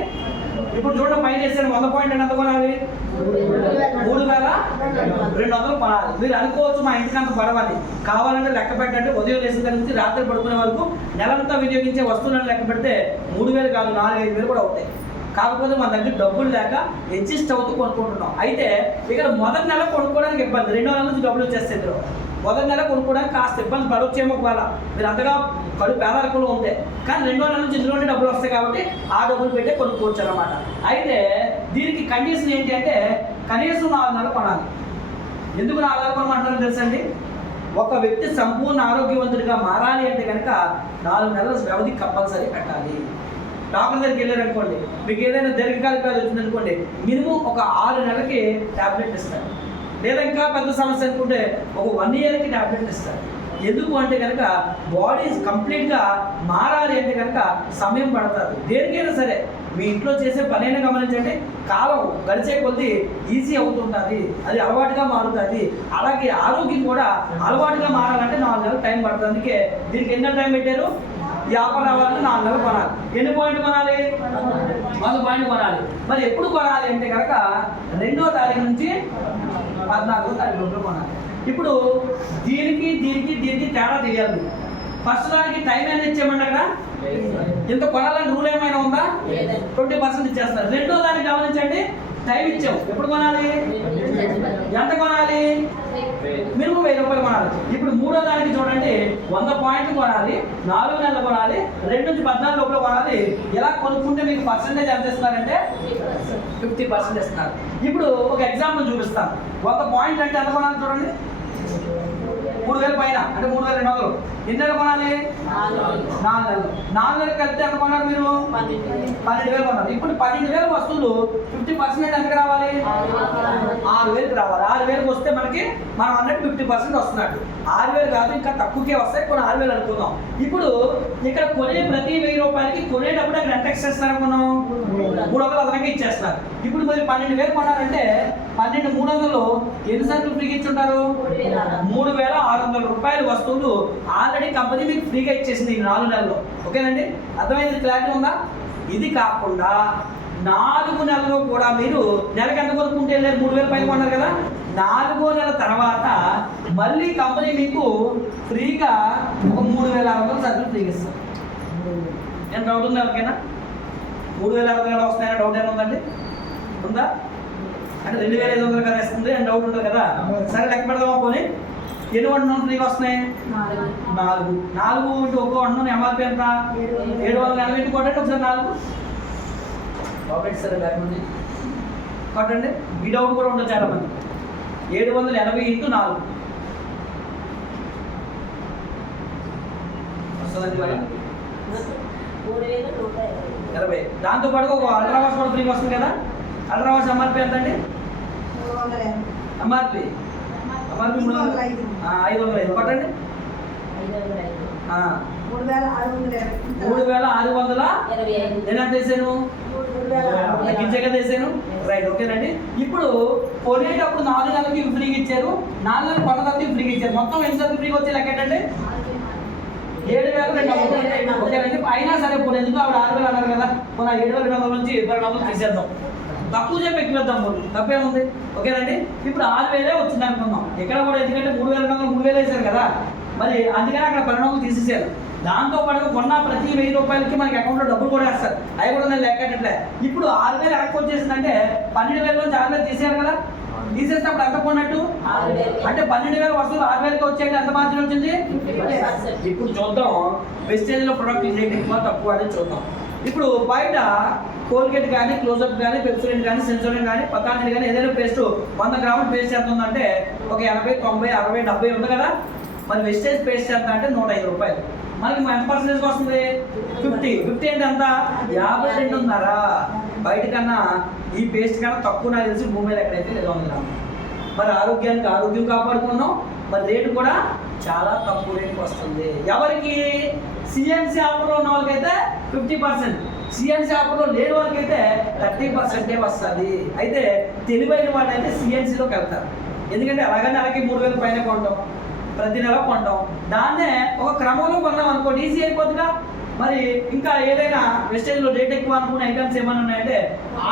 ఇప్పుడు చూడండి పైన వేసాను 100 పాయింట్ అంటే ఎంత కొనాలి? 3,200 కొనాలి. మీరు అనుకోవచ్చు మా ఇంటికి అంత పడవాలి, కావాలంటే లెక్క పెట్టండి. ఉదయం వేసిన దగ్గర నుంచి రాత్రి పడుకునే వరకు నెలంతా వినియోగించే వస్తువులను లెక్క పెడితే 3,000 కాదు 4,000-5,000 కూడా అవుతాయి. కాకపోతే మన దగ్గర డబ్బులు లేక అడ్జస్ట్ అవుతూ కొనుక్కుంటున్నాం. అయితే ఇక్కడ మొదటి నెల కొనుక్కోవడానికి ఇబ్బంది, రెండో నెల నుంచి డబ్బులు వచ్చేస్తాయి. ఇందులో మొదటి నెల కొనుక్కోవడానికి కాస్త ఇబ్బంది పడవచ్చేమో ఒకవేళ మీరు అంతగా పేదరికంలో ఉంటే, కానీ రెండో నెల నుంచి ఇందులోనే డబ్బులు వస్తాయి కాబట్టి ఆ డబ్బులు పెట్టే కొనుక్కోవచ్చు అనమాట. అయితే దీనికి కండిషన్ ఏంటి అంటే కనీసం 4 నెలలు కొనాలి. ఎందుకు 4 నెలలు కొనమంటారో తెలుసండి? ఒక వ్యక్తి సంపూర్ణ ఆరోగ్యవంతుడిగా మారాలి అంటే కనుక 4 నెలల వ్యవధి కంపల్సరీ పెట్టాలి. డాక్టర్ దగ్గరికి వెళ్ళారనుకోండి, మీకు ఏదైనా దీర్ఘకాలిక వ్యాధి వచ్చిందనుకోండి, మినిమం ఒక 6 నెలలకి ట్యాబ్లెట్ ఇస్తారు. లేదా ఇంకా పెద్ద సమస్య అనుకుంటే ఒక 1 ఇయర్కి ట్యాబ్లెట్ ఇస్తారు. ఎందుకు అంటే కనుక బాడీ కంప్లీట్గా మారాలి అంటే కనుక సమయం పడుతుంది. దేనికైనా సరే మీ ఇంట్లో చేసే పనైనా గమనించండి, కాలం గడిచే కొద్దీ ఈజీ అవుతుంటుంది, అది అలవాటుగా మారుతుంది. అలాగే ఆరోగ్యం కూడా అలవాటుగా మారాలంటే 4 నెలలు టైం పడుతుంది. అందుకే దీనికి ఎన్నో టైం పెట్టారు? ఈ ఆఫర్ రావాలంటే 4 నెలలు కొనాలి. ఎన్ని పాయింట్లు కొనాలి? 100 పాయింట్లు కొనాలి. మరి ఎప్పుడు కొనాలి అంటే కనుక 2వ తారీఖు నుంచి 14వ తారీఖు లోపల కొనాలి. ఇప్పుడు దీనికి తేడా తెలియాలి. ఫస్ట్ దానికి టైం ఎంత ఇచ్చామండి అక్కడ? ఇంత కొనాలని రూల్ ఏమైనా ఉందా? 20% ఇచ్చేస్తారు. రెండో దానికి గమనించండి, టైం ఇచ్చాం. ఎప్పుడు కొనాలి? ఎంత కొనాలి? మినిమం 1000 రూపాయలు కొనాలి. ఇప్పుడు మూడో దానికి చూడండి, 100 పాయింట్లు కొనాలి, 4 నెలలు కొనాలి, 2 నుంచి 14 లోపల కొనాలి. ఇలా కొనుక్కుంటే మీకు పర్సెంటేజ్ ఎంత ఇస్తున్నారంటే 50% ఇస్తున్నారు. ఇప్పుడు ఒక ఎగ్జాంపుల్ చూపిస్తాను. 100 పాయింట్లు అంటే ఎంత కొనాలి చూడండి? 3,000 పైన అంటే 3,200. ఎన్ని నెలలు కొనాలి? 4 నెలలు. 4 నెలలు కలిపితే ఎంత కొన్నారు మీరు? 12,000 కొన్నారు. ఇప్పుడు 12,000 వస్తువులు 50% ఎంతకు రావాలి? 6,000కి రావాలి. 6,000కి వస్తే మనం అన్నట్టు 50% వస్తున్నట్టు. 6,000 కాదు, ఇంకా తక్కువకే వస్తాయి. కొన్ని 6,000 అనుకుందాం. ఇప్పుడు ఇక్కడ కొనే ప్రతి 1,000 రూపాయలకి కొనేటప్పుడు అక్కడ ఎంత ఇచ్చేస్తున్నారు? మనం 300 అదనంగా ఇచ్చేస్తున్నారు. ఇప్పుడు మీరు 12,000 కొనాలంటే 12,300 ఎన్ని సరుకులు ఫ్రీగా ఇచ్చుంటారు? 3,600 రూపాయల వస్తువులు ఆల్రెడీ కంపెనీ మీకు ఫ్రీగా ఇచ్చేసింది ఈ 4 నెలల్లో. ఓకేనండి, అర్థమైంది? క్లారిటీ ఉందా? ఇది కాకుండా 4 నెలల్లో కూడా మీరు నెలకు ఎంత కొనుక్కుంటే 3,000 పైన కొన్నారు కదా, 4వ నెల తర్వాత మళ్ళీ కంపెనీ మీకు ఫ్రీగా ఒక 3,600 సరుకులు ఫ్రీగా ఇస్తారు. ఏం డౌట్ ఉంది ఎవరికైనా? 3,600 వస్తున్నాయని డౌట్ ఏమైనా ఉందండి? ఉందా? అంటే 2,500 కదా ఇస్తుంది అని డౌట్ ఉంటుంది కదా. సరే లెక్క పెడదామా? పోనీ ఎన్ని వంటలు ఫ్రీగా వస్తున్నాయి? 4 ఇంటూ ఒక వంటను ఎంఆర్పీ ఎంత? 780 కొట్టండి ఒకసారి. 4 సరే లేకపోతే కొట్టండి. ఈ డౌట్ కూడా ఉంటుంది చాలా మంది. 780 ఇంటూ 4 వస్తుందండి 20. దాంతోపాటు ఒక అల్ట్రావాష్ కూడా ఫ్రీగా వస్తుంది కదా. అల్ట్రావాష్ ఎంఆర్పీ ఎంత అండి? ఎంఆర్పీ 505 కొట్టండి. 3,600 నేను ఎంత వేసాను? తగ్గించే కదా వేసాను. రైట్, ఓకేనండి. ఇప్పుడు కొనేటప్పుడు 4 నెలలకి ఫ్రీగా ఇచ్చారు, 4 నెలలు కొన్న తర్వాత ఫ్రీగా ఇచ్చారు. మొత్తం ఎన్ని సార్లు ఫ్రీగా వచ్చే లెక్క ఏంటండి? 7,200. ఓకేనండి. అయినా సరే పోనీ ఎందుకు ఆవిడ 6,000 అన్నారు కదా, పోనీ 7,200 నుంచి 2,200 తీసేద్దాం, తక్కువ చెప్పి ఎక్కువేద్దాం. తప్పేముంది? ఓకేనండి. ఇప్పుడు 6,000 వచ్చింది అనుకుందాం. ఇక్కడ కూడా ఎందుకంటే 3,200 3,000 వేసారు కదా, మరి అందుకని అక్కడ 1200 తీసేసారు. దాంతో పాటు కొన్న ప్రతి 1,000 రూపాయలకి మనకి అకౌంట్లో డబ్బులు కూడా వేస్తారు. అవి కూడా నేను లెక్కట్లే. ఇప్పుడు 6,000 వెనక్కి వచ్చేసిందంటే 12,000 నుంచి 6,000 తీసేయాలి కదా. తీసేసినప్పుడు ఎంత కొన్నట్టు? అంటే 12,000 వస్తువులు 6,000కి వచ్చేది ఎంత మార్జిన్ వచ్చింది? ఇప్పుడు చూద్దాం వెస్టేజ్లో ప్రొడక్ట్ రేట్ ఎక్కువ తక్కువ అనేది చూద్దాం. ఇప్పుడు బయట కోల్గేట్ కానీ, క్లోజప్ కానీ, పెప్సోడెంట్ కానీ, సెన్సోడెంట్ కానీ, పతాంజలి కానీ ఏదైనా పేస్ట్ 100 గ్రాముల పేస్ట్ ఎంత ఉందంటే ఒక 80, 90, 60, 70 ఉంది కదా. మరి వెస్టేజ్ పేస్ట్ ఎంత అంటే 105 రూపాయలు. మనకి ఎంత పర్సెంటేజ్ వస్తుంది? 50. 50 అంటే ఎంత? 52.5. బయట కన్నా ఈ పేస్ట్ కన్నా తక్కువ నాకు తెలిసి భూమి మీద ఎక్కడైతే లేదు. 100 గ్రాములు. మరి ఆరోగ్యానికి ఆరోగ్యం కాపాడుకున్నాం, మరి రేటు కూడా చాలా తక్కువ రేటుకి వస్తుంది. ఎవరికి? సిఎన్సి ఆఫర్లో ఉన్న వాళ్ళకైతే 50%, సిఎన్సి ఆఫర్లో లేని వాళ్ళకైతే 30% వస్తుంది. అయితే తెలివైన వాళ్ళైతే సిఎన్సిలోకి వెళ్తారు. ఎందుకంటే అలాగని నెలకి 3,000 పైన కొంటాం, ప్రతి నెల కొంటాం. దాన్నే ఒక క్రమంలో కొన్నాం అనుకోండి, ఈజీ అయిపోతుందిగా. మరి ఇంకా ఏదైనా వెస్టేజ్లో రేట్ ఎక్కువ అనుకునే ఐటమ్స్ ఏమైనా ఉన్నాయంటే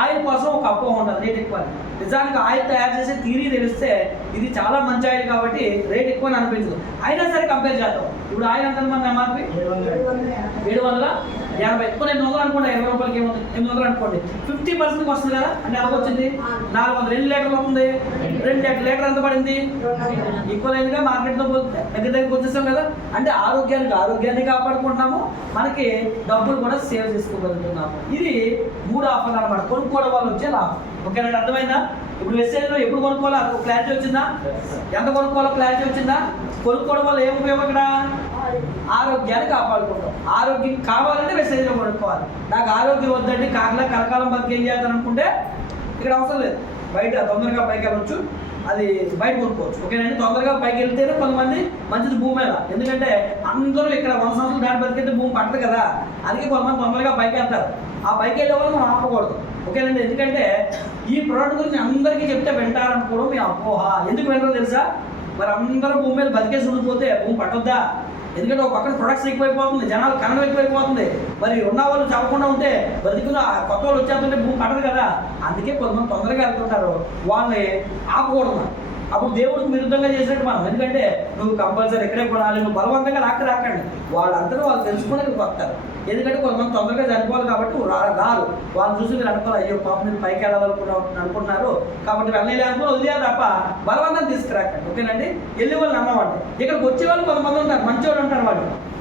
ఆయిల్ కోసం ఒక అపోహ ఉంటుంది, రేట్ ఎక్కువ. నిజానికి ఆయిల్ తయారు చేసే తీరి తెలిస్తే ఇది చాలా మంచి ఆయిల్ కాబట్టి రేట్ ఎక్కువ అని అనిపించదు. అయినా సరే కంపేర్ చేద్దాం. ఇప్పుడు ఆయిల్ ఎంత మన ఎంఆర్పి 780. ఎక్కువ 800 అనుకోండి, 20 రూపాయలకి ఏముంది, 800 అనుకోండి, 50% వస్తుంది కదా. అంటే ఎలా వచ్చింది? 400. 2 లీటర్లు అవుతుంది. 2 లీటర్ ఎంత పడింది? ఈక్వల్ అయిందిగా మార్కెట్తో దగ్గరికి వచ్చేసాం కదా. అంటే ఆరోగ్యాన్ని కాపాడుకుంటున్నాము, మనకి డబ్బులు కూడా సేవ్ చేసుకోగలుగుతున్నాము. ఇది 3 ఆఫర్లు అనమాట. కొనుక్కోవడం వల్ల వచ్చే లాభం. ఓకేనండి, అర్థమైందా? ఇప్పుడు వెస్టేజ్లో ఎప్పుడు కొనుక్కోవాలో క్లారిటీ వచ్చిందా? ఎంత కొనుక్కోవాలో క్లారిటీ వచ్చిందా? కొనుక్కోవడం వల్ల ఏం ఉపయోగం? ఇక్కడ ఆరోగ్యాన్ని కాపాడుకుంటాం. ఆరోగ్యం కావాలంటే వెస్టేజ్లో కొనుక్కోవాలి. నాకు ఆరోగ్యం వద్దండి, కలకాలం బతికి ఏం చేద్దాం అనుకుంటే ఇక్కడ అవసరం లేదు. బయట తొందరగా పైకి వెళ్ళొచ్చు, అది బయట కొనుక్కోవచ్చు. ఓకేనండి, తొందరగా పైకి వెళ్తేనే కొంతమంది మంచిది భూమి మీద. ఎందుకంటే అందరూ ఇక్కడ 100 సంవత్సరాలు దాటి బతికితే భూమి పట్టదు కదా. అందుకే కొంతమంది తొందరగా పైకి వెళ్తారు. ఆ పైకి వెళ్ళే వాళ్ళు మనం ఆపకూడదు. ఓకేనండి, ఎందుకంటే ఈ ప్రోడక్ట్ గురించి అందరికీ చెప్తే వింటారనుకోవడం మీ అపోహ. ఎందుకు వింటారో తెలుసా? మరి అందరూ భూమి మీద బతికేసి ఉండిపోతే భూమి పట్టొద్దా? ఎందుకంటే ఒక పక్కన ప్రొడక్ట్స్ ఎక్కువైపోతుంది, జనాలు కనడం ఎక్కువైపోతుంది. మరి ఉన్న వాళ్ళు చదవకుండా ఉంటే బతికున్న కొత్త వాళ్ళు వచ్చేస్తుంటే భూమి పడదు కదా. అందుకే కొంతమంది తొందరగా వెళ్తుంటారు, వాళ్ళని ఆపకూడదు. అప్పుడు దేవుడికి విరుద్ధంగా చేసినట్టు మనం. ఎందుకంటే నువ్వు కంపల్సరీ ఎక్కడే కొనాలి, నువ్వు బలవంతంగా రాకండి. వాళ్ళందరూ వాళ్ళు తెలుసుకుని వస్తారు. ఎందుకంటే కొంతమంది తొందరగా చనిపోవాలి కాబట్టి రారు. వాళ్ళు చూసి మీరు అనుకోవాలి, అయ్యో పాప మీరు పైకి అనుకుంటున్నారు కాబట్టి వెళ్ళలేదు అనుకుని వదిలేరు తప్ప బలవంతం తీసుకురాకండి. ఓకేనండి, వెళ్ళి వాళ్ళు నమ్మవండి. ఇక్కడికి వచ్చే వాళ్ళు కొంతమంది ఉంటారు, మంచివాళ్ళు ఉంటారు.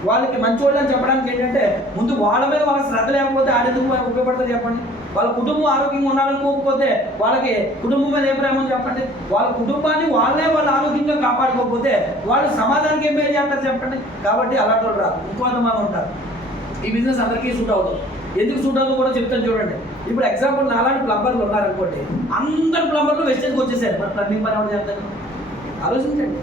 వాళ్ళకి మంచివాళ్ళు అని చెప్పడానికి ఏంటంటే ముందు వాళ్ళ మీద వాళ్ళ శ్రద్ధ లేకపోతే ఆడేందుకు ఉపయోగపడుతుంది చెప్పండి. వాళ్ళ కుటుంబం ఆరోగ్యంగా ఉండాలనుకోకపోతే వాళ్ళకి కుటుంబం మీద ఏం ప్రేమని చెప్పండి. వాళ్ళ కుటుంబాన్ని వాళ్ళే వాళ్ళు ఆరోగ్యంగా కాపాడుకోకపోతే వాళ్ళు సమాజానికి ఏం చేస్తారు చెప్పండి. కాబట్టి అలాంటి వాళ్ళు రాదు, ఇంకొంతమంది ఉంటారు. ఈ బిజినెస్ అందరికీ సూట్ అవుతుంది. ఎందుకు సూట్ అవుతుందో కూడా చెప్తాను చూడండి. ఇప్పుడు ఎగ్జాంపుల్ నాలాంటి ప్లంబర్లు ఉన్నారనుకోండి, అందరు ప్లంబర్లు వెస్టేజ్కి వచ్చేసారు. మరి ప్లంబింగ్ పని ఎవరు చేస్తారు? ఆలోచించండి,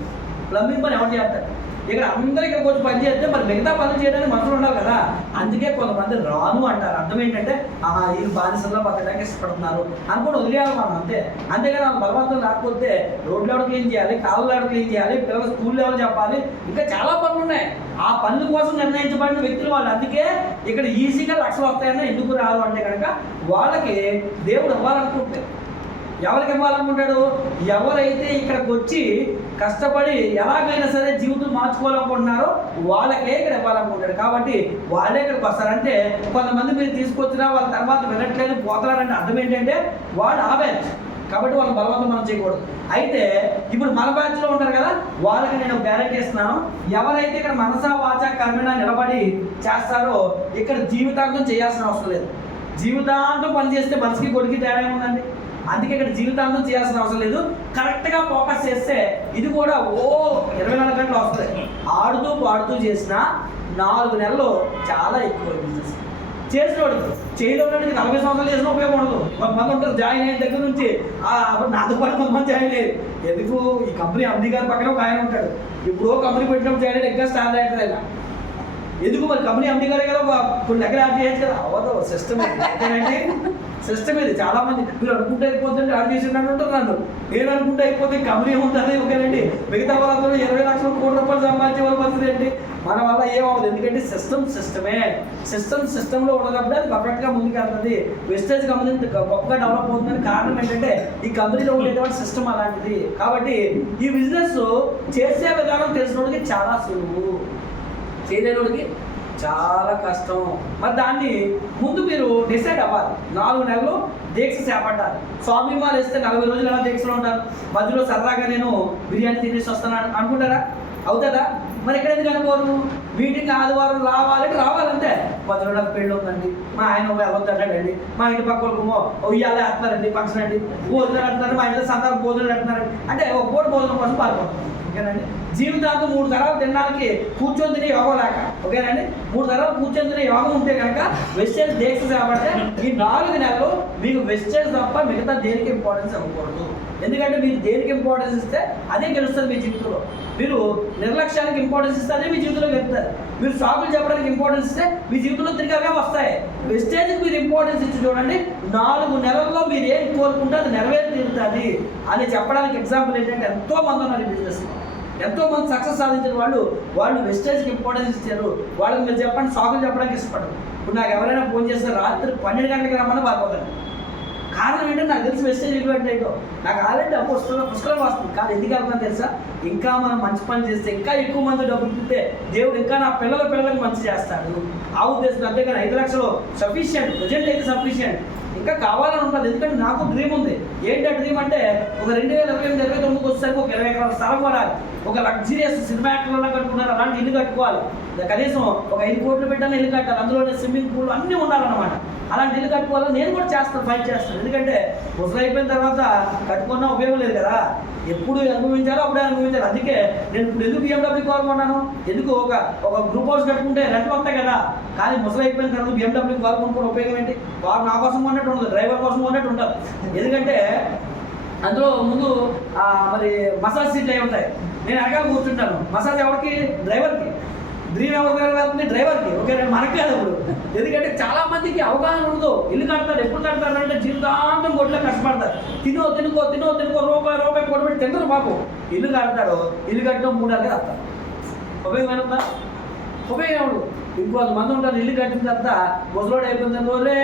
ప్లంబింగ్ పని ఎవరు చేస్తారు? ఇక్కడ అందరూ ఇక్కడికి వచ్చి పని చేస్తే మరి మిగతా పనులు చేయడానికి మనుషులు ఉండాలి కదా. అందుకే కొంతమంది రాను అంటారు. అర్థం ఏంటంటే వీళ్ళు బానిసల్లో బతకడానికి ఇష్టపడుతున్నారు అనుకుని వదిలేయాలి మనం, అంతే. అంతేగాని వాళ్ళు బలవంతం రాకపోతే రోడ్లు ఎవరు క్లీన్ చేయాలి, కాళ్ళు ఎవరు క్లీన్ చేయాలి, పిల్లలు స్కూల్ ఎవరు చెప్పాలి, ఇంకా చాలా పనులు ఉన్నాయి. ఆ పనుల కోసం నిర్ణయించబడిన వ్యక్తులు వాళ్ళు. అందుకే ఇక్కడ ఈజీగా లక్షలు వస్తాయన్నా ఎందుకు రాదు అంటే కనుక వాళ్ళకి దేవుడు ఇవ్వాలనుకుంటారు. ఎవరికి ఇవ్వాలనుకుంటాడు? ఎవరైతే ఇక్కడికి వచ్చి కష్టపడి ఎలాగైనా సరే జీవితం మార్చుకోవాలనుకుంటున్నారో వాళ్ళకే ఇక్కడ ఇవ్వాలనుకుంటాడు. కాబట్టి వాళ్ళే ఇక్కడికి వస్తారంటే కొంతమంది మీరు తీసుకొచ్చినా వాళ్ళ తర్వాత వినట్లేదు పోతారంటే అర్థం ఏంటంటే వాళ్ళు ఆ బ్యాచ్. కాబట్టి వాళ్ళ బలవంతం మనం చేయకూడదు. అయితే ఇప్పుడు మన బ్యాచ్లో ఉంటారు కదా, వాళ్ళకి నేను గ్యారెంటీ ఇస్తున్నాను, ఎవరైతే ఇక్కడ మనసా వాచా కర్మణ నిలబడి చేస్తారో ఇక్కడ జీవితాంతం చేయాల్సిన అవసరం లేదు. జీవితాంతం పనిచేస్తే మనిషికి కొడుకు తేడా ఉందండి. అందుకే ఇక్కడ జీవితాంతం చేయాల్సిన అవసరం లేదు. కరెక్ట్గా ఫోకస్ చేస్తే ఇది కూడా 24 గంటలు వస్తుంది. ఆడుతూ పాడుతూ చేసిన 4 నెలలు చాలా ఎక్కువ బిజినెస్. చేసినోడికి చేయలేనికి 40 సంవత్సరాలు చేసిన ఉపయోగం ఉండదు. కొంతమంది ఉంటారు జాయిన్ అయిన దగ్గర నుంచి నాతో పాటు కొంతమంది జాయిన్ అయ్యారు. ఎందుకు? ఈ కంపెనీ ఎండీ గారి పక్కన ఒక ఆయన ఉంటాడు, ఇప్పుడు కంపెనీ పెట్టినప్పుడు జాయిన్ అయ్యి ఇంకా స్టాండ్ అవుతుంది ఆయన. ఎందుకు? మరి కంపెనీ ఎండీ గారే కదా, కొన్ని దగ్గర యాడ్ చేయొచ్చు కదా. అవ్వదు, సిస్టమ్ ఏంటంటే సిస్టమ్ ఇది. చాలా మంది మీరు అనుకుంటే అయిపోతుంటే యాడ్ చేసినట్టు ఉంటున్నాను. నేను అనుకుంటే అయిపోతే కంపెనీ ఉంటుంది. ఓకేనండి, మిగతా వాళ్ళందరూ 20 లక్షలు కోటి రూపాయలు సంపాదించే వాళ్ళ పరిస్థితి ఏంటి? మన వల్ల ఏమవుతుంది? ఎందుకంటే సిస్టమే. సిస్టంలో ఉన్నప్పుడు అది పర్ఫెక్ట్గా ముందుకు వెళ్తుంది. వెస్టేజ్ కంపెనీ గొప్పగా డెవలప్ అవుతుందని కారణం ఏంటంటే ఈ కంపెనీలో ఉండేటువంటి సిస్టమ్ అలాంటిది. కాబట్టి ఈ బిజినెస్ చేసే విధానం తెలిసినోడికి చాలా సులువు, చేయలేనోడికి చాలా కష్టం. మరి దాన్ని ముందు మీరు డిసైడ్ అవ్వాలి. 4 నెలలు దీక్ష చేపట్టాలి. స్వామి మాలు వేస్తే 40 రోజులు ఎలా దీక్షలో ఉంటారు? మధ్యలో సరదాగా నేను బిర్యానీ తినేసి వస్తాను అనుకుంటారా? అవుతుందా? మరి ఎక్కడ ఎందుకు అనుకోరు? మీటింగ్ ఆదివారం రావాలంటే మధ్యలో నాకు పెళ్ళి ఉందండి, మా ఆయన వెళ్ళొద్దంటాడండి, మా ఇంటి పక్క వాళ్ళకేమో ఉయ్యాలే వేస్తున్నారండి, ఫంక్షన్ అండి, భోజనాలు అంటున్నారు, మా ఇంట్లో సందర్భ భోజనాలు అంటున్నారండి, అంటే ఒక పూట భోజనం కోసం పాల్గొంటాం. ఓకేనండి. జీవితాంతం 3 తరాలు తినడానికి కూర్చొని తినే యోగం లేక, ఓకేనండి, 3 తరాలు కూర్చొని తినే యోగం ఉంటే కనుక వెస్టేజ్ దీక్ష చేపడితే ఈ 4 నెలలు మీకు వెస్టేజ్ తప్ప మిగతా దేనికి ఇంపార్టెన్స్ ఇవ్వకూడదు. ఎందుకంటే మీరు దేనికి ఇంపార్టెన్స్ ఇస్తే అదే గెలుస్తుంది మీ జీవితంలో. మీరు నిర్లక్ష్యానికి ఇంపార్టెన్స్ ఇస్తే అదే మీ జీవితంలో గెలుస్తారు. మీరు షాకులు చెప్పడానికి ఇంపార్టెన్స్ ఇస్తే మీ జీవితంలో తిరిగి అవే వస్తాయి. వెస్టేజ్కి మీరు ఇంపార్టెన్స్ ఇచ్చి చూడండి, 4 నెలల్లో మీరు ఏం కోరుకుంటే అది నెరవేరి తీరుతుంది అని చెప్పడానికి ఎగ్జాంపుల్ ఏంటంటే ఎంతో మంది ఉన్నారు ఈ బిజినెస్లో. ఎంతో మంది సక్సెస్ సాధించిన వాళ్ళు వెస్టేజ్కి ఇంపార్టెన్స్ ఇచ్చారు. వాళ్ళకి మీరు చెప్పండి, షాకులు చెప్పడానికి ఇష్టపడరు. ఇప్పుడు నాకు ఎవరైనా ఫోన్ చేస్తే రాత్రి 12 గంటలకు రమ్మని బాగుపోతాను. కారణం ఏంటంటే నాకు తెలిసి వెస్టేజ్ ఇవ్వండి ఏంటో, నాకు ఆల్రెడీ డబ్బు పుష్కలం వస్తుంది. కానీ ఎందుకు వెళ్తాను తెలుసా? ఇంకా మనం మంచి పని చేస్తే ఇంకా ఎక్కువ మంది డబ్బులు ఇస్తే దేవుడు ఇంకా నా పిల్లలకు మంచి చేస్తాడు ఆ ఉద్దేశం. అంతేగాని 5 లక్షలు సఫిషియంట్, ప్రజెంట్ అయితే సఫిషియంట్, ఇంకా కావాలని ఉంటుంది. ఎందుకంటే నాకు డ్రీమ్ ఉంది. ఏంటి ఆ డ్రీమ్ అంటే ఒక 2028-29 వచ్చేసరికి ఒక 20 ఎకరాల స్థలం కొనాలి, ఒక లగ్జరియస్ సినిమా యాక్టర్లో కట్టుకున్నారు అలాంటి ఇల్లు కట్టుకోవాలి, కనీసం ఒక 5 కోట్లు పెట్టాలని ఇల్లు కట్టాలి, అందులోనే స్విమ్మింగ్ పూల్ అన్నీ ఉండాలన్నమాట. అలాంటి ఇల్లు కట్టుకోవాలని నేను కూడా చేస్తాను, ఫైట్ చేస్తాను. ఎందుకంటే ముసలు అయిపోయిన తర్వాత కట్టుకున్నా ఉపయోగం లేదు కదా, ఎప్పుడు అనుభవించాలో అప్పుడే అనుభవించాలి. అందుకే నేను ఇప్పుడు ఎందుకు BMW కోరుకున్నాను, ఎందుకు ఒక గ్రూప్ హౌస్ కట్టుకుంటే రెంట్లు వస్తాయి కదా, కానీ ముసలు అయిపోయిన తర్వాత BMW కోరుకుని ఉపయోగం ఏంటి? వారు నా కోసం ఉన్నట్టు ఉండదు, డ్రైవర్ కోసం ఉన్నట్టు ఉంటుంది. ఎందుకంటే అందులో ముందు మరి మసాజ్ సీట్లు అయి ఉంటాయి, నేను వెనకాల కూర్చుంటాను. మసాజ్ ఎవరికి? డ్రైవర్కి. డ్రీమ్ ఎవరికి వెళ్తుంది? డ్రైవర్కి. ఓకే, నేను మనకు కాదు అప్పుడు. ఎందుకంటే చాలా మందికి అవగాహన ఉండదు. ఇల్లు కడతారు, ఎప్పుడు కడతారు అంటే జీవితాంతం కొట్లో కష్టపడతారు. తినో రూపాయి కొట్టుబెట్టి తింటారు పాపం. ఇల్లు కడతారు, ఇల్లు కట్టడం 3 నెలలుగా వస్తారు. ఉపయోగమైనా ఉపయోగం. ఇంకొంత మంది ఉంటారు, ఇల్లు కట్టిన తర్వాత ముసలోడు అయిపోతుంది, ఒరే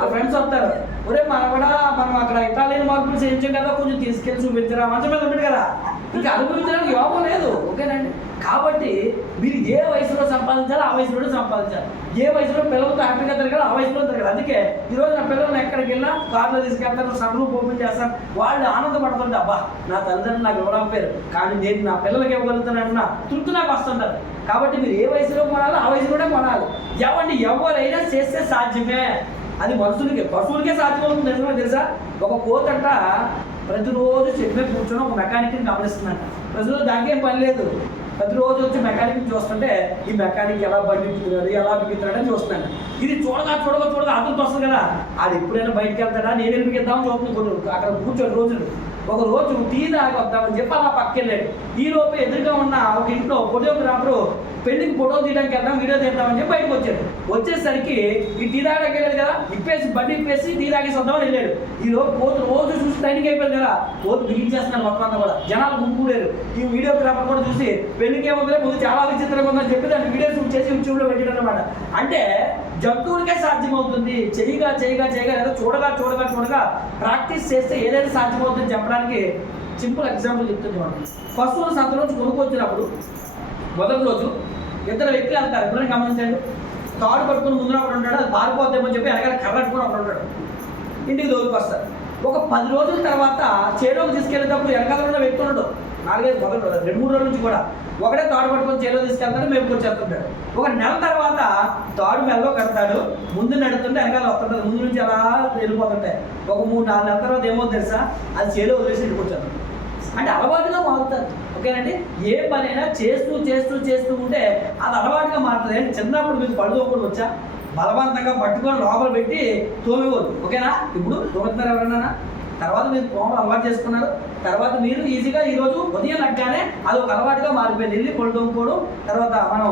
ఆ ఫ్రెండ్స్ వస్తారు, ఒరే మనం అక్కడ ఇటాలియన్ మార్పులు చేయించాం కదా, కొంచెం తీసుకెళ్ళి చూపించరా, మంచం మీద ఉంటాడు కదా, ఇంకా అనుభవించడానికి యోగం లేదు. ఓకేనండి. కాబట్టి మీరు ఏ వయసులో సంపాదించాలో ఆ వయసులోనే సంపాదించాలి, ఏ వయసులో పిల్లలతో హ్యాపీగా తిరగాలి ఆ వయసులో తిరగాలి. అందుకే ఈరోజు నా పిల్లల్ని ఎక్కడికి వెళ్ళినా కార్లో తీసుకెళ్తాను, సన్ రూఫ్ ఓపెన్ చేస్తాను, వాళ్ళు ఆనందపడుతుంటే అబ్బా నా తల్లిదండ్రులు నాకు ఇవ్వలేకపోయారు కానీ నేను నా పిల్లలకి ఇవ్వగలుగుతానన్న తృప్తి నాకు వస్తుంటారు. కాబట్టి మీరు ఏ వయసులో కొనాలో ఆ వయసులోనే కొనాలి. ఎవరైనా చేస్తే సాధ్యమే, అది మనుషులకి పశువులకే సాధ్యమవుతుంది. నిజమే తెలుసా? ఒక కోతంట ప్రతిరోజు చెట్టు మీద కూర్చొని ఒక మెకానిక్ని గమనిస్తుందంట. ప్రజలు దానికి ఏం పని లేదు, ప్రతిరోజు వచ్చి మెకానిక్ చూస్తుంటే ఈ మెకానిక్ ఎలా బండి బిగుతున్నాడు, ఎలా బిగుతున్నాడు అని చూస్తున్నాడు. ఇది చూడగా ఆతృత వస్తుంది కదా, ఆడు ఎప్పుడైనా బయటకు వెళ్తాడా, నేను వెళ్ళిపిద్దామని చూస్తుంది. అక్కడ కూర్చొని ఒక రోజు టీ తాగి వద్దామని చెప్పి అలా పక్కకెళ్ళాడు. ఈ లోపు ఎదురుగా ఉన్న ఒక ఇంట్లో ఫోటోగ్రాఫరు పెళ్లికి ఫోటో తీయడానికి వెళ్దాం, వీడియో తీద్దామని చెప్పి బయటకు వచ్చాడు. వచ్చేసరికి ఈ టీ తాగడానికి వెళ్ళాడు కదా, బండి ఇప్పేసి టీ తాగేసి వద్దామని వెళ్ళాడు. ఈ లోపు రోజు చూసి ట్రైనింగ్ అయిపోయింది కదా, బిగించేస్తున్నాడు మొత్తం అంతా కూడా, జనాలు గుంపులేరు. ఈ వీడియోగ్రాఫర్ కూడా చూసి పెళ్లికి ఏముందో ముందు చాలా విచిత్రంగా ఉందని చెప్పి దాన్ని వీడియో షూట్ చేసి యూట్యూబ్లో పెట్టాడు అనమాట. అంటే జంతువులకే సాధ్యమవుతుంది. చేయగా లేదా చూడగా ప్రాక్టీస్ చేస్తే ఏదైనా సాధ్యమవుతుందని చెప్పడానికి సింపుల్ ఎగ్జాంపుల్ చెప్తున్నాను. పశువుల సంత నుంచి కొనుక్కొచ్చినప్పుడు మొదటి రోజు 2 వ్యక్తులు వెళ్తారు. ఎప్పుడైనా గమనించండి, తాడు పట్టుకుని ముందున ఒకడు ఉంటాడు, అది పారిపోద్దామని చెప్పి వెనకాల కర్ర పట్టుకుని ఒకడు ఉంటాడు. ఇంటికి దోలుకొస్తారు. ఒక 10 రోజుల తర్వాత చేలోకి తీసుకెళ్ళేటప్పుడు వెనకాల ఉన్న వ్యక్తి ఉండడు. 4-5 మొదలు 2-3 రోజుల నుంచి కూడా ఒకటే తాడు పట్టుకొని చేలో తీసుకెళ్తాడు, మేపుకొచ్చేస్తుంటాడు. ఒక నెల తర్వాత తాడు మెల్లో కడతాడు, ముందు నడుతుంటే వెనకాల వస్తుంటుంది, ముందు నుంచి అలా వెళ్ళిపోతుంటాయి. ఒక 3-4 నెలల తర్వాత ఏమో తెలుసా, అది చేలో వదిలేసి ఇంటికి వచ్చేస్తాడు. అంటే అలవాటుగా మారుతారు. ఓకేనండి. ఏ పనైనా చేస్తూ ఉంటే అది అలవాటుగా మారుతుంది. అంటే చిన్నప్పుడు మీకు పళ్ళు తోముకోవడం వచ్చా, బలవంతంగా పట్టుకొని లోపల పెట్టి తోమేవారు. ఓకేనా? ఇప్పుడు తోముతున్నారు ఎవరన్నా, తర్వాత మీరు తోమడం అలవాటు చేసుకున్నారు, తర్వాత మీరు ఈజీగా ఈరోజు ఉదయం లెక్కనే అది ఒక అలవాటుగా మారిపోయింది. వెళ్ళి పళ్ళు తోముకోవడం, తర్వాత మనం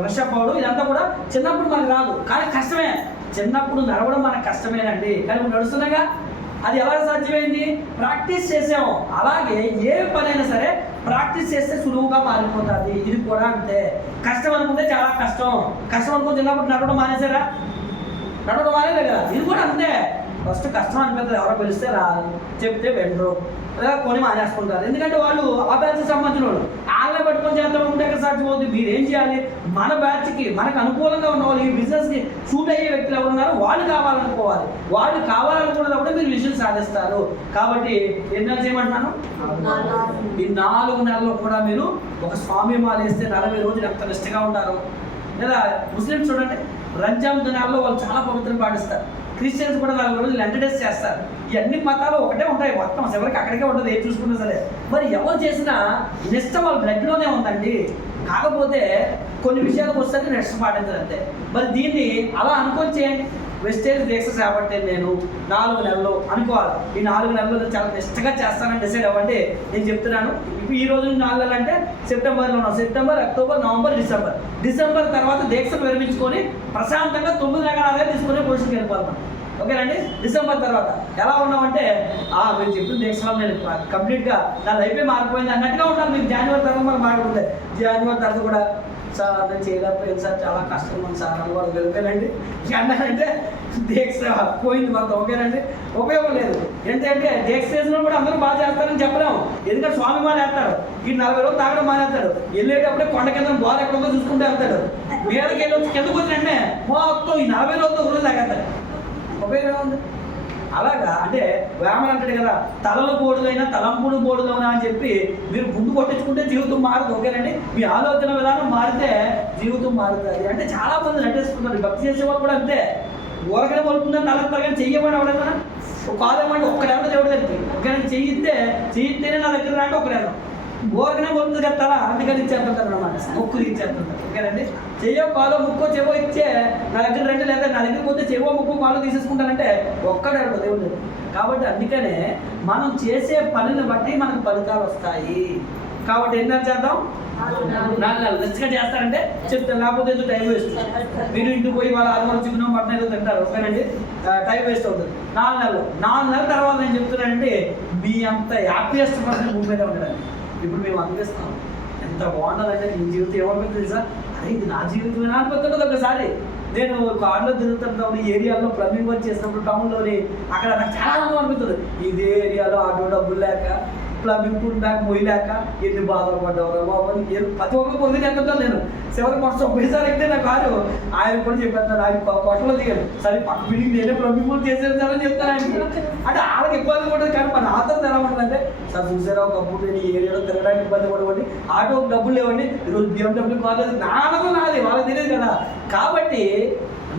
బ్రష్ అప్ అవ్వడం, ఇదంతా కూడా చిన్నప్పుడు మనకు రాదు కానీ కష్టమే. చిన్నప్పుడు నడవడం మనకు కష్టమేనండి, కానీ ఇప్పుడు నడుస్తున్నాగా. అది ఎలా సాధ్యమైంది? ప్రాక్టీస్ చేసాము. అలాగే ఏ పనైనా సరే ప్రాక్టీస్ చేస్తే సులువుగా మారిపోతుంది. ఇది కూడా అంతే. కష్టం అనుకుంటే చాలా కష్టం అనుకుంటే చిన్నప్పుడు నడవడం మానేసారా? నడవడం మానేదే కదా. ఇది కూడా అంతే. ఫస్ట్ కష్టం అనిపిస్తుంది, ఎవరో పిలిస్తే రాదు, చెప్తే వెంటరు, లేదా కొని మానేసుకుంటారు. ఎందుకంటే వాళ్ళు ఆ బ్యాచ్కి సంబంధించిన వాళ్ళు. వాళ్ళని పట్టుకొని చేద్దాం ఉంటే ఎక్కడ సాధ్యమవుతుంది? మీరు ఏం చేయాలి? మన బ్యాచ్కి మనకు అనుకూలంగా ఉన్న వాళ్ళు, ఈ బిజినెస్కి సూట్ అయ్యే వ్యక్తులు ఎవరు ఉన్నారో వాళ్ళు కావాలనుకోవాలి. వాళ్ళు కావాలనుకున్నప్పుడు మీరు విజయం సాధిస్తారు. కాబట్టి ఎన్ని నెలలు చేయమంటున్నాను? ఈ 4 నెలల్లో కూడా మీరు ఒక స్వామి మాల వేస్తే 40 రోజులు ఎంత నిష్టగా ఉంటారు. లేదా ముస్లిమ్స్ చూడండి, రంజాన్ దినాల్లో వాళ్ళు చాలా పవిత్రం పాటిస్తారు. క్రిస్టియన్స్ కూడా 4 రోజులు లెంట్ డేస్ చేస్తారు. ఈ అన్ని మతాలు ఒకటే ఉంటాయి, మొత్తం ఎవరికి అక్కడికే ఉంటుంది, ఏం చూసుకున్నా సరే. మరి ఎవరు చేసినా నిష్ట వాళ్ళ బ్లడ్లోనే ఉందండి. కాకపోతే కొన్ని విషయాలకు వస్తే నిష్ట పాటించదు అంతే. మరి దీన్ని అలా అనుకొని చేయండి. వెస్టేజ్ దీక్ష చేపట్టే నేను 4 నెలలు అనుకోవాలి. ఈ 4 నెలలు చాలా నిష్టగా చేస్తానని డిసైడ్ అవ్వండి. నేను చెప్తున్నాను, ఇప్పుడు ఈ రోజు 4 నెలలు అంటే సెప్టెంబర్లో ఉన్నాం. సెప్టెంబర్, అక్టోబర్, నవంబర్, డిసెంబర్ తర్వాత దీక్షను విరమించుకొని ప్రశాంతంగా 9 నెలల ఆదాయం తీసుకునే పొజిషన్కి వెళ్ళిపోతాం. ఓకేనండి. డిసెంబర్ తర్వాత ఎలా ఉన్నామంటే మీరు చెప్పిన దీక్షలో నేను కంప్లీట్గా నా లైఫే మారిపోయింది అన్నట్టుగా ఉండాలి. మీకు జనవరి తర్వాత మనం మాట్లాడుతుంది. జనవరి తర్వాత కూడా సార్ నేను చేయలేకపోయింది సార్, చాలా కష్టంగా ఉంది సార్ అని వాళ్ళు వెళ్ళిపోయానండి. అన్నారంటే దీక్ష పోయింది మొత్తం. ఓకేనండి, ఉపయోగం లేదు. ఏంటంటే దీక్ష చేసిన కూడా అందరూ బాగా చేస్తారని చెప్పలేము. ఎందుకంటే స్వామి మానేస్తారు, ఈ 40 రోజులు తాగడం మానేస్తాడు. వెళ్ళేటప్పుడే కొండ కింద బోర ఎక్కడో చూసుకుంటూ వెళ్తాడు. మీదకి వెళ్ళి వచ్చి కిందకు వచ్చినంటే మొత్తం ఈ 40 రోజులతో ఒక రోజు తాగేస్తాడు. ఉపయోగం ఉంది. అలాగా అంటే వేమన అంటాడు కదా, తలలు బోడులైనా తలంపులు బోడులైనా అని చెప్పి మీరు ముందు కొట్టించుకుంటే జీవితం మారదు. ఓకేనండి, మీ ఆలోచన విధానం మారితే జీవితం మారుతుంది. అంటే చాలా మంది నటిస్తున్నారు. భక్తి చేసేవాళ్ళు కూడా అంతే, ఊరకనే పలుకుందని తలంతా కానీ చెయ్యమని ఎవడన్నా కాదేమంటే ఒక్కడెవడ దేవుడు దగ్గరికి. ఓకేనండి, చెయ్యితేనే నా దగ్గర రాంటే ఒకడేద్దాం. ఊరకనే పలుతుంది కదా తల, అందుకని ఇచ్చేస్తుంటారు అన్నమాట, ముక్కులు ఇచ్చేస్తుంటారు. ఓకేనండి, చెయ్యో కాలో ముక్కో చెవో ఇచ్చే నా దగ్గర 2 లేదా నా దగ్గర పోతే చెవో ముక్కో కాలో తీసేసుకుంటానంటే ఒక్కడే దేవుడు. కాబట్టి అందుకనే మనం చేసే పనిని బట్టి మనకు ఫలితాలు వస్తాయి. కాబట్టి ఏం చేద్దాం, 4 నెలలు నిశ్చిగా చేస్తారంటే చెప్తాను, లేకపోతే ఏదో టైం వేస్ట్. మీరు ఇంటికి పోయి వాళ్ళ ఆదివారం చికెన్ మటన్ ఏదో తింటారు. ఓకేనండి, టైం వేస్ట్ అవుతుంది. 4 నెలల తర్వాత నేను చెప్తున్నానంటే మీ అంత హ్యాపీయెస్ట్ పర్సన్ భూమి మీద ఉండడానికి. ఇప్పుడు మేము అనిపిస్తాం ఎంత బాగుంటుందంటే మీ జీవితం ఏమనుకుంటుంది తెలుసా, అరే ఇది నా జీవితం అనిపిస్తుంటుంది. ఒకసారి నేను కార్లో తిరుగుతుంటాను, ఈ ఏరియాలో ప్లంబింగ్ వర్క్ చేసినప్పుడు టౌన్లోని అక్కడ నాకు చాలా ఆనందం అనిపిస్తుంది. ఇదే ఏరియాలో ఆటో డబ్బులు లేక ప్లంబింగ్ పూల్ బ్యాగ్ మొయ్యలేక ఎన్ని బాధలు పడ్డవరా బాబు. ప్రతి ఒక్కరు పొందిన ఎంతుంటాను నేను. చివరికి మొత్తం ఒకేసారి ఎక్కితే నా కారు ఆయన కూడా చెప్పేస్తాను, ఆయన కొట్టలో దిగాను. సరే పక్క బిల్డింగ్ నేనే ప్లంబింగ్ పూల్ చేసేది సార్ అని చెప్తాను ఆయనకి. అంటే వాళ్ళకి ఇబ్బంది పడుతుంది, కానీ మన ఆతరం ఎలా ఉంటుందంటే సార్ చూసారా ఒకప్పుడు నేను ఈ ఏరియాలో తిరగడానికి ఇబ్బంది పడవండి, ఆటోకి డబ్బులు లేవండి, ఈరోజు BMW కాలేదు. నాన్నదో నాది వాళ్ళకి తెలియదు కదా. కాబట్టి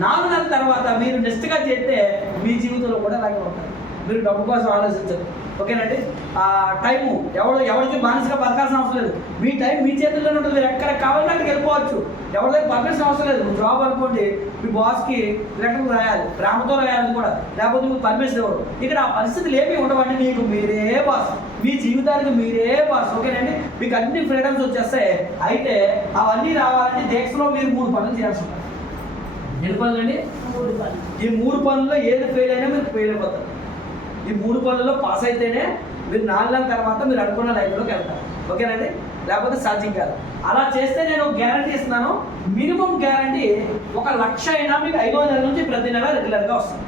4 నెలల తర్వాత మీరు నిష్ఠగా చేస్తే మీ జీవితంలో కూడా అలాగే ఉంటారు. మీరు డబ్బు కోసం ఆలోచించరు. ఓకేనండి, టైము ఎవరికి మానసిక బతకాల్సిన అవసరం లేదు. మీ టైం మీ చేతుల్లోనే ఉంటుంది. మీరు ఎక్కడ కావాలంటే అక్కడికి వెళ్ళిపోవచ్చు. ఎవరి దగ్గర పర్మిషన్ అవసరం లేదు. జాబ్ అనుకోండి, మీ బాస్కి లెటర్ రాయాలి, ప్రేమతో రాయాలి కూడా, లేకపోతే మీకు పర్మిషన్ ఇవ్వరు. ఇక్కడ ఆ పరిస్థితులు ఏమీ ఉండవండి. మీకు మీరే బాస్, మీ జీవితానికి మీరే బాస్. ఓకేనండి, మీకు అన్ని ఫ్రీడమ్స్ వచ్చేస్తాయి. అయితే అవన్నీ రావాలంటే దీక్షలో మీరు 3 పనులు చేయాల్సి ఉంటుంది. ఎన్ని పనులు అండి? 3 పనులు. ఈ 3 పనుల్లో ఏది ఫెయిల్ అయినా మీరు ఫెయిల్ అయిపోతారు. ఈ 3 పనుల్లో పాస్ అయితేనే మీరు 4 నెలల తర్వాత మీరు అనుకున్న లైఫ్లోకి వెళ్తారు. ఓకేనండి, లేకపోతే సాధ్యం కాదు. అలా చేస్తే నేను గ్యారంటీ ఇస్తున్నాను, మినిమం గ్యారంటీ 1 లక్ష అయినా మీకు 5వ నెల నుంచి ప్రతి నెల రెగ్యులర్గా వస్తుంది.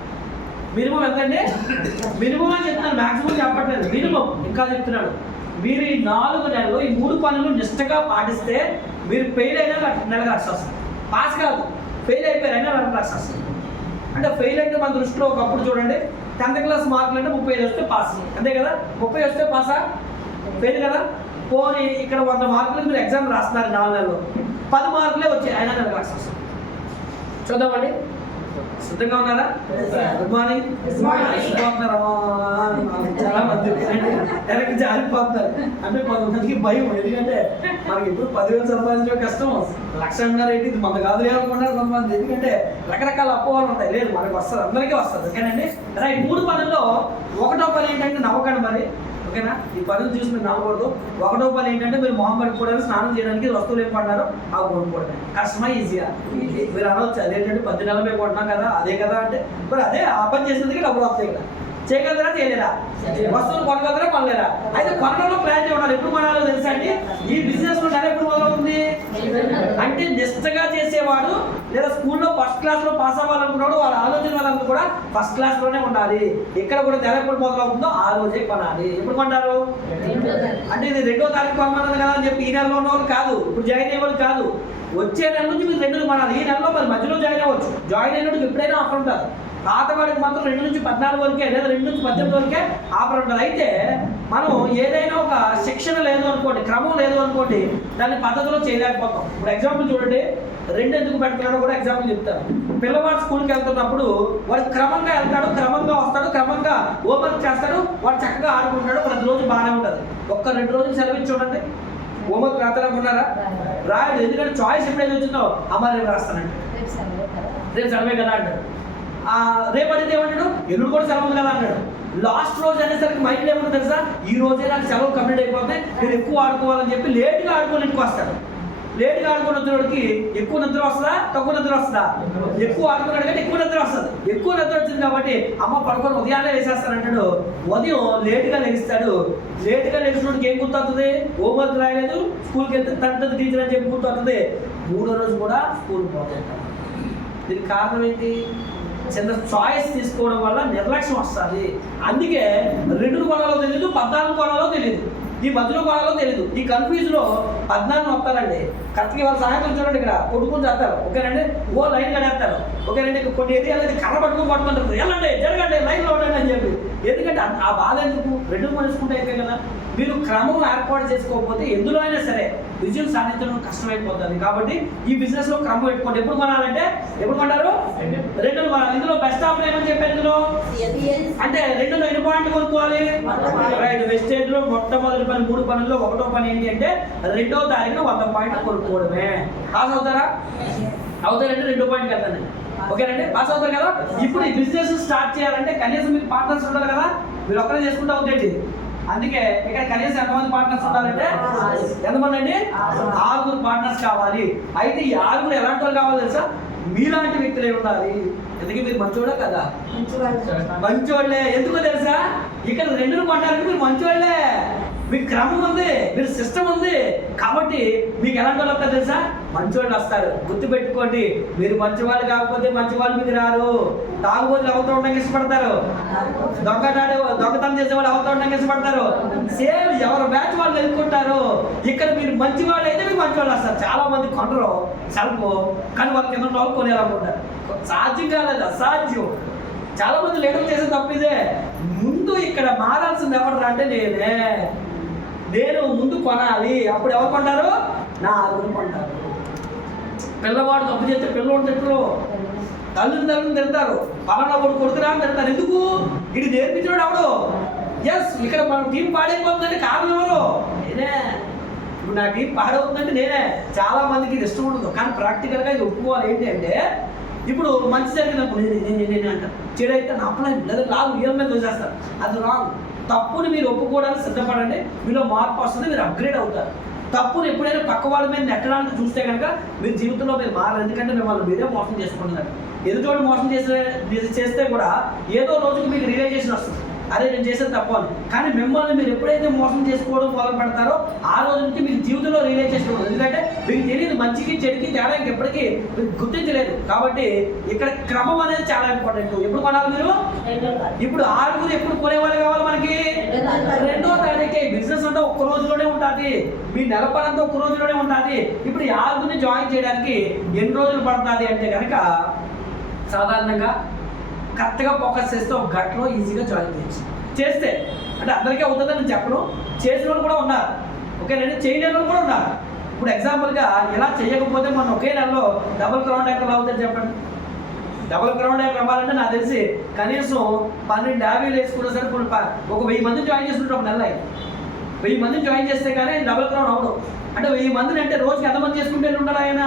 మినిమం ఎంతండి? మినిమం అని చెప్తున్నాను, మ్యాక్సిమం చెప్పట్లేదు, మినిమం. ఇంకా చెప్తున్నాను, మీరు ఈ 4 నెలలు ఈ 3 పనులు నిష్ఠగా పాటిస్తే మీరు ఫెయిల్ అయినా నెలకు లక్ష వస్తుంది. పాస్ కాదు, ఫెయిల్ అయిపోయారైనా 2 లక్షలు వస్తుంది. అంటే ఫెయిల్ అంటే మన దృష్టిలో ఒకప్పుడు చూడండి 10th క్లాస్ మార్కులు అంటే 35 వస్తే పాస్, అంతే కదా. 30 వస్తే పాసా? ఫెయిల్ కదా. పోనీ ఇక్కడ 100 మార్కులు మీరు ఎగ్జామ్ రాస్తున్నారు 4 నెలల్లో, 10 మార్కులే వచ్చాయి, అయినా 2 లక్షలు వస్తుంది. చూద్దామండి, సిద్ధంగా ఉన్నారా? Good morning. చాలా మంది వెనక్కి జారిపోతున్నారు. అంటే కొంతమందికి భయం, ఎందుకంటే మనకి ఇప్పుడు 10,000 సంపాదించడం కష్టం, 1,00,000 ఏంటి ఇది మన కాదు అనుకుంటారు కొంతమంది. ఎందుకంటే రకరకాల అపోహలు ఉంటాయి. లేదు, మనకి వస్తుంది, అందరికీ వస్తుంది. ఓకేనండి, రైట్. 3 పనుల్లో 1వ పని ఏంటంటే నవ్వకండి మరి. ఓకేనా, ఈ పనులు చూసి మీరు నవ్వకూడదు. 1వ పని ఏంటంటే మీరు మొహం పట్టుకోవడానికి, స్నానం చేయడానికి వస్తువులు ఏం పడినారో అవి కొనుక్కోవడం. కష్టమా ఈజీగా? మీరు అనవచ్చు అదేంటంటే 10 నెలలు మేము కొట్టినాం కదా, అదే కదా అంటే మరి అదే ఆ పని చేసినందుకే డబ్బులు వస్తాయి కదా. చేయగలరా చేయలేరా? వస్తువులు కొనగలరా కొనలేరా? అయితే కొనడంలో క్లారిటీ ఉండాలి. ఎప్పుడు కొనాలో తెలుసా అండి? ఈ బిజినెస్ లో నెల ఎప్పుడు మొదలవుతుంది అంటే నిష్ఠగా చేసేవాడు లేదా స్కూల్లో ఫస్ట్ క్లాస్లో పాస్ అవ్వాలనుకున్నాడు, వాళ్ళ ఆలోచన వాళ్ళంతా కూడా ఫస్ట్ క్లాస్లోనే ఉండాలి. ఇక్కడ కూడా నెల ఎప్పుడు మొదలవుతుందో ఆ రోజే కొనాలి. ఎప్పుడు కొంటారు అంటే ఇది 2వ తారీఖు కొనమన్నది కదా అని చెప్పి ఈ నెలలో ఉన్న వాళ్ళు కాదు, ఇప్పుడు జాయిన్ అయ్యే వాళ్ళు కాదు. వచ్చే నెల నుంచి మీరు 2 కొనాలి. ఈ నెలలో మరి మధ్యలో జాయిన్ అవ్వచ్చు, జాయిన్ అయినప్పుడు ఎప్పుడైనా ఆఫర్ ఉంటుంది. పాత వాడికి మాత్రం 2 నుంచి 14 వరకే లేదా 2 నుంచి 18 వరకే ఆఫర్ ఉంటుంది. అయితే మనం ఏదైనా ఒక శిక్షణ లేదు అనుకోండి, క్రమం లేదు అనుకోండి, దాన్ని పద్ధతిలో చేయలేకపోతాం. ఇప్పుడు ఎగ్జాంపుల్ చూడండి, రెండు ఎందుకు పెడుతున్నాడో కూడా ఎగ్జాంపుల్ చెప్తాను. పిల్లవాడు స్కూల్కి వెళ్తున్నప్పుడు వాడు క్రమంగా వెళ్తాడు, క్రమంగా వస్తాడు, క్రమంగా హోంవర్క్ చేస్తాడు, వాడు చక్కగా ఆడుకుంటాడు, ప్రతి రోజు బాగానే ఉంటుంది. ఒక్క 2 రోజులు సెలవు చూడండి, హోంవర్క్ రాస్తారనుకున్నారా? రాయడు. ఎందుకంటే చాయిస్ ఎప్పుడైతే వచ్చిందో అమ్మ రేపు రాస్తానంటే, రేపు సెలవే కదా అంటాడు. రేపు అడిగితే ఏమంటాడు, ఎల్లుడు కూడా సెలవు కదా అంటాడు. లాస్ట్ రోజు అనేసరికి మైండ్ ఏమన్నా తెలుసా, ఈ రోజే నాకు సెలవు కంప్లీట్ అయిపోతే నేను ఎక్కువ ఆడుకోవాలని చెప్పి లేట్గా ఆడుకొని ఇంటికి వస్తాడు. లేట్గా ఆడుకుని వచ్చినోడికి ఎక్కువ నిద్ర వస్తుందా, తక్కువ నిద్ర వస్తుందా? ఎక్కువ ఆడుకున్నాడు కానీ ఎక్కువ నిద్ర వస్తుంది. ఎక్కువ నిద్ర వచ్చింది కాబట్టి అమ్మ పడుకొని ఉదయాన్నే వేసేస్తానంటాడు. ఉదయం లేట్గా లెగిస్తాడు. లేట్గా లెగిసినోడికి ఏం గుర్తవుతుంది? హోంవర్క్ రాయలేదు, స్కూల్కి వెళ్తే తండ్రి టీచర్ అని చెప్పి గుర్తవుతుంది. 3వ రోజు కూడా స్కూల్ పోతాడు. దీనికి కారణం ఏంటి? చిన్న చాయిస్ తీసుకోవడం వల్ల నిర్లక్ష్యం వస్తుంది. అందుకే 2 కొనాలో తెలియదు, 14 కొనాలో తెలియదు, ఈ మధ్యలో కొనాలో తెలియదు. ఈ కన్ఫ్యూజ్లో 14 వస్తారండి. కరెక్ట్గా వాళ్ళ సాయంత్రం చూడండి, ఇక్కడ కొట్టుకుని చేస్తారు, ఓకేనండి, ఓ లైన్ కడేస్తారు, ఓకేనండి. కొన్ని ఏరియాలో కర్ర పట్టుకుంటారు, వెళ్ళండి, జరగండి, లైన్లో ఉండండి అని చెప్పి. ఎందుకంటే ఆ బాధ ఎందుకు? 2 మనుషుకుంటే అయిపోయి కదా. మీరు క్రమం ఏర్పాటు చేసుకోకపోతే ఎందులో అయినా సరే విజయం సాధించడం కష్టమైపోతుంది. కాబట్టి ఈ బిజినెస్ లో క్రమం పెట్టుకోండి. ఎప్పుడు కొనాలంటే ఎప్పుడు కొంటారు? 2 కొనాలి. ఇందులో బెస్ట్ ఆఫర్ ఏమని చెప్పారు? ఇందులో అంటే 2లో ఎన్ని పాయింట్లు కొనుక్కోవాలి? రైట్. వెస్టేజ్ లో మొట్టమొదటి పని 3 పనుల్లో 1వ పని ఏంటి అంటే 2వ తారీఖున 100 పాయింట్లు కొనుక్కోవడమే. పాస్ అవుతారా? అవుతారంటే 2 పాయింట్కి వెళ్తాను, ఓకేనండి, పాస్ అవుతారు కదా. ఇప్పుడు ఈ బిజినెస్ స్టార్ట్ చేయాలంటే కనీసం మీకు పార్ట్నర్స్ ఉండాలి కదా. మీరు ఒక్కరే చేసుకుంటూ అవుతాయండి. అందుకే ఇక్కడ కనీసం ఎంతమంది పార్ట్నర్స్ ఉండాలంటే ఎంతమంది అండి? 6 పార్ట్నర్స్ కావాలి. అయితే ఈ 6 ఎలాంటి వాళ్ళు కావాలి తెలుసా? మీలాంటి వ్యక్తులే ఉండాలి. ఎందుకు మీరు మంచోళ్ళే కదా? మంచోళ్ళే. ఎందుకో తెలుసా? ఇక్కడ 2 కొంటారంటే మీరు మంచోళ్ళే. మీకు క్రమం ఉంది, మీరు సిస్టమ్ ఉంది. కాబట్టి మీకు ఎలాంటి వాళ్ళు వస్తారు తెలుసా? మంచివాళ్ళు వస్తారు. గుర్తుపెట్టుకోండి, మీరు మంచివాళ్ళు కాకపోతే మంచివాళ్ళు మీకు రారు. తాగుబోతులు ఎవరితో ఉండడానికి ఇష్టపడతారు? దొంగతనం చేసే వాళ్ళు ఎవరితో ఉండడానికి ఇష్టపడతారు? సేమ్ ఎవరు బ్యాచ్ వాళ్ళు ఎదుర్కొంటారు. ఇక్కడ మీరు మంచివాళ్ళు అయితే మీకు మంచివాళ్ళు వస్తారు. చాలా మంది కొనరు సెల్ఫ్, కానీ వాళ్ళ కింద వాళ్ళు కొనేయాలనుకుంటారు. సాధ్యం కాలేదు, అసాధ్యం. చాలా మంది లీడర్ చేసే తప్పిదే. ముందు ఇక్కడ మారాల్సింది ఎవరు అంటే నేను ముందు కొనాలి. అప్పుడు ఎవరు కొంటారు? నా 6 కొంటారు. పిల్లవాడు తప్పు చేస్తే పిల్లవాడు తిట్టరు, తల్లిని తిడతారు, పలానా వాడు కొడుకురా అని తిడతారు. ఎందుకు? ఇది నేర్పించాడు ఎవడు? ఎస్, ఇక్కడ మన టీం పాడైపోతుందంటే కారణం ఎవరు? నేనే. ఇప్పుడు నా టీం పాడవుతుందంటే నేనే. చాలా మందికి ఇది ఇష్టం ఉండదు, కానీ ప్రాక్టికల్గా ఇది ఒప్పుకోవాలి. ఏంటి అంటే ఇప్పుడు మంచి జరిగినప్పుడు నేను అంటాను, చెడైతే నా అప్లైన్ లేదా లాగు రియల్ మీద చూసేస్తారు. అది రాంగ్. తప్పుని మీరు ఒప్పుకోవడానికి సిద్ధపడండి. మీలో మార్పు వస్తుంది, మీరు అప్గ్రేడ్ అవుతారు. తప్పుని ఎప్పుడైనా పక్క వాళ్ళ మీద నెట్టడానికి చూస్తే కనుక మీరు జీవితంలో మీరు మారారు. ఎందుకంటే మిమ్మల్ని మీరే మోసం చేసుకుంటున్నారు. ఎదుటోడు మోసం చేస్తే కూడా ఏదో రోజుకి మీకు రియలైజేషన్ వస్తుంది, అదే నేను చేసేది తప్పు అని. కానీ మిమ్మల్ని మీరు ఎప్పుడైతే మోసం చేసుకోవడం మొదలు పెడతారో ఆ రోజు నుంచి మీరు జీవితంలో రియలైజేషన్ ఉంటుంది. ఎందుకంటే మీకు తెలియదు మంచికి చెడుకి తేడా ఇంకెప్పటికీ మీకు గుర్తించలేదు. కాబట్టి ఇక్కడ క్రమం అనేది చాలా ఇంపార్టెంట్. ఎప్పుడు కొనాలి మీరు? ఇప్పుడు 6 ఎప్పుడు కొనేవాళ్ళు కావాలి మనకి? 2వ తారీఖే. బిజినెస్ అంతా ఒక్క రోజులోనే ఉంటుంది, మీ నెల పని అంతా ఒక్క రోజులోనే ఉంటుంది. ఇప్పుడు ఈ 6 జాయిన్ చేయడానికి ఎన్ని రోజులు పడుతుంది అంటే కనుక సాధారణంగా కరెక్ట్గా ఫోకస్ చేస్తే 1 గంటలో ఈజీగా జాయిన్ చేయొచ్చు. చేస్తే అంటే అందరికీ అవుతుందని నేను చెప్పను, చేసిన వాళ్ళు కూడా ఉన్నారు, ఓకేనండి, చేయలేని వాళ్ళు కూడా ఉన్నారు. ఇప్పుడు ఎగ్జాంపుల్గా ఇలా చేయకపోతే మనం ఒకే నెలలో డబుల్ క్రౌన్ ఎక్కడ అవుతుంది చెప్పండి? డబుల్ క్రౌన్ ఎక్కడ అవ్వాలంటే నాకు తెలిసి కనీసం 12,50 వేసుకున్నా సరే ఇప్పుడు ఒక 1000 మంది జాయిన్ చేసుకుంటే ఒక నెల 1000 మంది జాయిన్ చేస్తే కానీ డబుల్ క్రౌన్ అవ్వదు. అంటే 1000 మందిని అంటే రోజుకి ఎంతమంది చేసుకుంటే ఉంటారు ఆయన?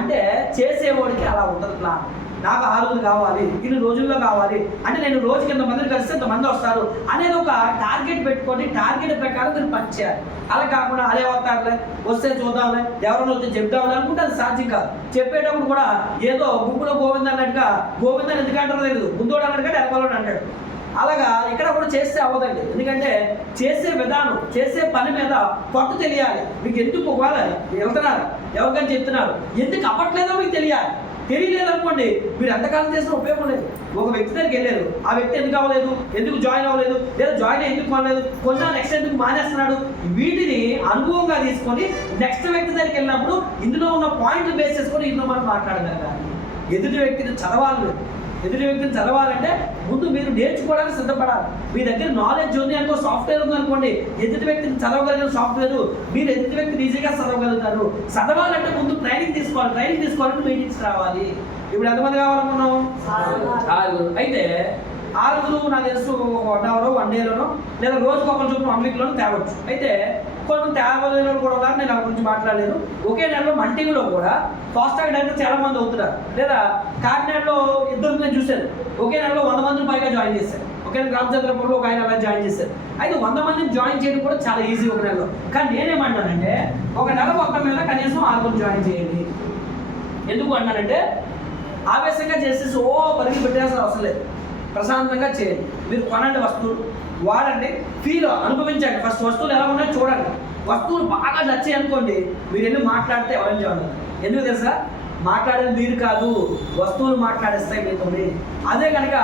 అంటే చేసేవాడికి అలా ఉంటుంది ప్లాన్. నాకు 6 కావాలి, ఇన్ని రోజుల్లో కావాలి అంటే నేను రోజుకి ఎంతమందిని కలిస్తే ఎంతమంది వస్తారు అనేది ఒక టార్గెట్ పెట్టుకొని టార్గెట్ ప్రకారం మీరు పని చేయాలి. అలా కాకుండా అదే వస్తారులే, వస్తే చూద్దాంలే, ఎవరైనా వస్తే చెప్దాంలే అనుకుంటే అది సాధ్యం కాదు. చెప్పేటప్పుడు కూడా ఏదో గుంపులో గోవింద అన్నట్టుగా గోవిందని ఎందుకంటారో తెలియదు, ముందోడు అన్నట్టుగా ఎనపాలోడు అంటాడు. అలాగా ఇక్కడ కూడా చేస్తే అవ్వదండి. ఎందుకంటే చేసే విధానం, చేసే పని మీద పట్టు తెలియాలి. మీకు ఎందుకు ఒకవేళ వెళ్తున్నారు ఎవరికైనా చెప్తున్నారు ఎందుకు అవ్వట్లేదో మీకు తెలియాలి. తెలియలేదనుకోండి మీరు ఎంతకాలం చేసినా ఉపయోగం లేదు. ఒక వ్యక్తి దగ్గరికి వెళ్ళారు, ఆ వ్యక్తి ఎందుకు అవ్వలేదు, ఎందుకు జాయిన్ అవ్వలేదు, లేదా జాయిన్ ఎందుకు కొనలేదు, కొంచెం నెక్స్ట్ ఎందుకు మానేస్తున్నాడు, వీటిని అనుభవంగా తీసుకొని నెక్స్ట్ వ్యక్తి దగ్గరికి వెళ్ళినప్పుడు ఇందులో ఉన్న పాయింట్లు బేస్ చేసుకొని ఇందులో మనం మాట్లాడగలగాలి. ఎదుటి వ్యక్తిని చదవాలి, ఎదుటి వ్యక్తిని చదవాలంటే ముందు మీరు నేర్చుకోవడానికి సిద్ధపడాలి. మీ దగ్గర నాలెడ్జ్ ఉంది అనుకో, సాఫ్ట్వేర్ ఉంది అనుకోండి, ఎదుటి వ్యక్తిని చదవగలిగిన సాఫ్ట్వేర్ మీరు ఎదుటి వ్యక్తిని ఈజీగా చదవగలుగుతారు. చదవాలంటే ముందు ట్రైనింగ్ తీసుకోవాలి. ట్రైనింగ్ తీసుకోవాలంటే మీటింగ్స్ రావాలి. ఇప్పుడు ఎంతమంది కావాలనుకున్నాం? 6. అయితే 6 నాకు తెలుసు 1 అవర్ 1 డేలోనో లేదా రోజుకు ఒకరు చొప్పున 1 వీక్లోనూ తేవచ్చు. అయితే కొంతమంది తేవలేని కూడా ఉన్నారు. నేను దాని గురించి మాట్లాడలేదు. ఒకే నెలలో మంటింగ్లో కూడా ఫాస్ట్ ట్రాక్ డైరెక్టర్ చాలా మంది అవుతున్నారు. లేదా కాకినాడలో ఇద్దరు నేను చూశాను, ఒకే నెలలో 100 మందిని పైగా జాయిన్ చేశారు. ఒకే రామచంద్రపురంలో ఒక ఆయన అలా జాయిన్ చేశారు. అయితే 100 మందిని జాయిన్ చేయడం కూడా చాలా ఈజీ ఒక నెలలో. కానీ నేనేమంటానంటే ఒక నెల మొత్తం మీద కనీసం 6 జాయిన్ చేయండి. ఎందుకు అన్నానంటే ఆవేశంగా చేసేసి పరిగి పెట్టేసిన అవసరం లేదు. ప్రశాంతంగా చేయండి. మీరు కొనండి, వస్తువులు వాడండి, ఫీల్ అనుభవించండి. ఫస్ట్ వస్తువులు ఎలా ఉన్నాయో చూడండి. వస్తువులు బాగా నచ్చాయి అనుకోండి, మీరు వెళ్ళి మాట్లాడితే ఎవరైనా చేయాలి. ఎందుకు తెలుసా? మాట్లాడేది మీరు కాదు, వస్తువులు మాట్లాడేస్తాయి మీతో. అదే కనుక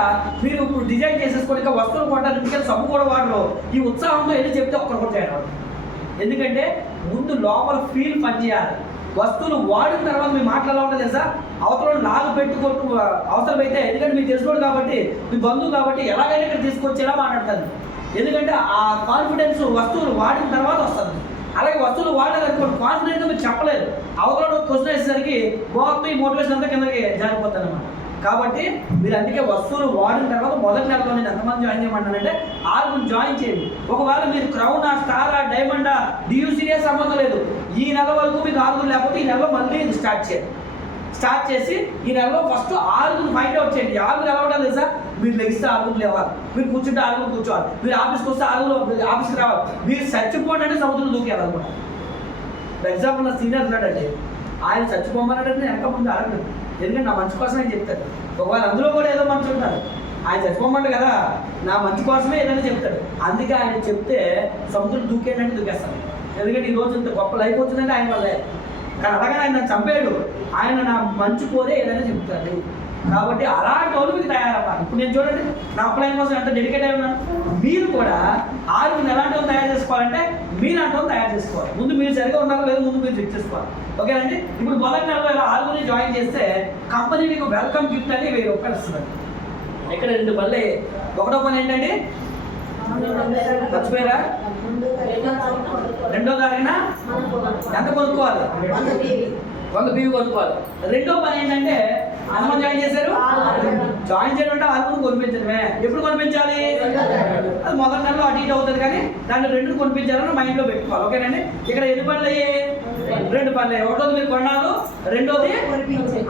మీరు ఇప్పుడు డిజైన్ చేసేసుకొని ఇంకా వస్తువులు కొట్టాలి, ఇంటికి సబ్బు కూడా వాడరు, ఈ ఉత్సాహంతో వెళ్ళి చెప్తే ఒక్కరు కూడా చేయడం. ఎందుకంటే ముందు లోపల ఫీల్ పనిచేయాలి. వస్తువులు వాడిన తర్వాత మీ మాటలు ఉంటుంది తెలుసా? అవతల నాలుగు పెట్టుకుంటూ అవసరమైతే, ఎందుకంటే మీకు తెలుసుకోడు కాబట్టి, మీ బంధువు కాబట్టి ఎలాగైనా ఇక్కడ తీసుకొచ్చేలా మాట్లాడతాను. ఎందుకంటే ఆ కాన్ఫిడెన్స్ వస్తువులు వాడిన తర్వాత వస్తుంది. అలాగే వస్తువులు వాడాలనుకోండి, కాన్ఫిడెంట్గా మీరు చెప్పలేదు. అవతల క్వశ్చన్ వేసేసరికి మొత్తం ఈ మోటివేషన్ అంతా కిందకి జారిపోతాను అన్నమాట. కాబట్టి మీరు అందుకే వస్తువులు వాడిన తర్వాత మొదటి నెలలో నేను ఎంతమంది జాయిన్ చేయమంటానంటే 6 జాయిన్ చేయండి. ఒకవేళ మీరు క్రౌనా, స్టారా, డైమండా, డియూసీఏ సంబంధం లేదు. ఈ నెల వరకు మీకు 6 లేకపోతే ఈ నెలలో మళ్ళీ ఇది స్టార్ట్ చేయండి. స్టార్ట్ చేసి ఈ నెలలో ఫస్ట్ 6 ఫైండ్ అవుట్ చేయండి. 6 ఎలా ఉండాలి తెలుసా? మీరు లెగిస్తే 6 లేవాలి, మీరు కూర్చుంటే 6 కూర్చోవాలి, మీరు ఆఫీస్కి వస్తే 6 ఆఫీస్కి రావాలి, మీరు చచ్చిపోండి అంటే సముద్రం దూకేయాలి అనమాట. ఫర్ ఎగ్జాంపుల్ నా సీనియర్ ఉన్నాడంటే ఆయన చచ్చిపోమన్నాడంటే నేను వెనక ముందు అడగను. ఎందుకంటే నా మంచి కోసమే చెప్తాడు. ఒకవేళ అందులో కూడా ఏదో మంచి ఉంటాడు, ఆయన చచ్చిపోమంటాడు కదా, నా మంచి కోసమే ఏదైనా చెప్తాడు. అందుకే ఆయన చెప్తే సముద్రం దూకేయండి దూకేస్తాను. ఎందుకంటే ఈ రోజు ఇంత గొప్ప లైఫ్ వచ్చిందంటే ఆయన వల్లే. కానీ అలాగే ఆయన నన్ను చంపాడు, ఆయన నా మంచి కోరే ఏదైనా చెప్తాడు. కాబట్టి అలాంటి వాళ్ళు మీకు తయారవ్వాలి. ఇప్పుడు నేను చూడండి, నా అప్లైన్ కోసం ఎంత డెడికేట్ అయి ఉన్నాను. మీరు కూడా 6 ఎలాంటి వాళ్ళు తయారు చేసుకోవాలంటే మీలాంటి వాళ్ళు తయారు చేసుకోవాలి. ముందు మీరు సరిగా ఉన్నారో లేదో ముందు మీరు చెక్ చేసుకోవాలి. ఓకేనండి. ఇప్పుడు మొదటి నెలలో ఇలా 6 జాయిన్ చేస్తే కంపెనీ మీకు వెల్కమ్ గిఫ్ట్ అని 1000 రూపాయలు ఇస్తుంది. ఇక్కడ 2 పనులు. ఒకటో పని ఏంటండి? మర్చిపోయారా? 2వ తారీఖున ఎంత కొనుక్కోవాలి? 100 PV కొనుక్కోవాలి. రెండో పని ఏంటంటే ఎంతమంది జాయిన్ చేశారు? జాయిన్ చేయడం అంటే 6 కొనిపించడమే. ఎప్పుడు కొనిపించాలి? అది మొదటి నెలలో అటు ఇటు అవుతుంది, కానీ దాంట్లో 2 కొనిపించాలని మైండ్లో పెట్టుకోవాలి. ఓకేనండి. ఇక్కడ ఎన్ని పనులు అయ్యాయి? 2 పనులు అయ్యాయి. ఒకటోది మీరు కొన్నారు, రెండోది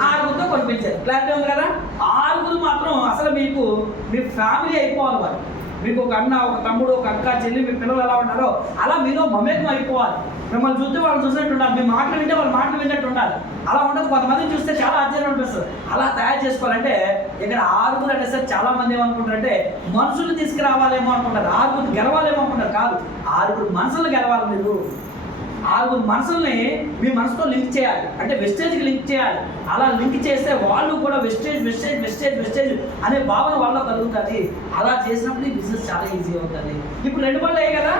6 కొనిపించారు. క్లారిటీ ఉంది కదా? 6 మాత్రం అసలు మీకు మీ ఫ్యామిలీ అయిపోవాలి. వారు మీకు ఒక అన్న, ఒక తమ్ముడు, ఒక అక్క, చెల్లి, మీ పిల్లలు ఎలా ఉన్నారో అలా మీరు మమేకం అయిపోవాలి. మిమ్మల్ని చూస్తే వాళ్ళు చూసినట్టు ఉండాలి, మీ మాటలు వింటే వాళ్ళు మాటలు విన్నట్టు ఉండాలి. అలా ఉండదు. కొంతమందిని చూస్తే చాలా ఆశ్చర్యం అనిపిస్తుంది. అలా తయారు చేసుకోవాలంటే ఇక్కడ 6 అంటే సార్ చాలా మంది ఏమనుకుంటారంటే మనుషులు తీసుకురావాలేమో అనుకుంటారు, 6 గెలవాలేమో అనుకుంటారు. కాదు, 6 మనసులు గెలవాలి. మీరు 6 మనసుల్ని మీ మనసుతో లింక్ చేయాలి, అంటే వెస్టేజ్కి లింక్ చేయాలి. అలా లింక్ చేస్తే వాళ్ళు కూడా వెస్టేజ్ వెస్టేజ్ వెస్టేజ్ వెస్టేజ్ అనే భావన వాళ్ళలో కలుగుతుంది. అలా చేసినప్పుడు ఈ బిజినెస్ చాలా ఈజీ అవుతుంది. ఇప్పుడు 2 పనులు అయ్యాయి కదా,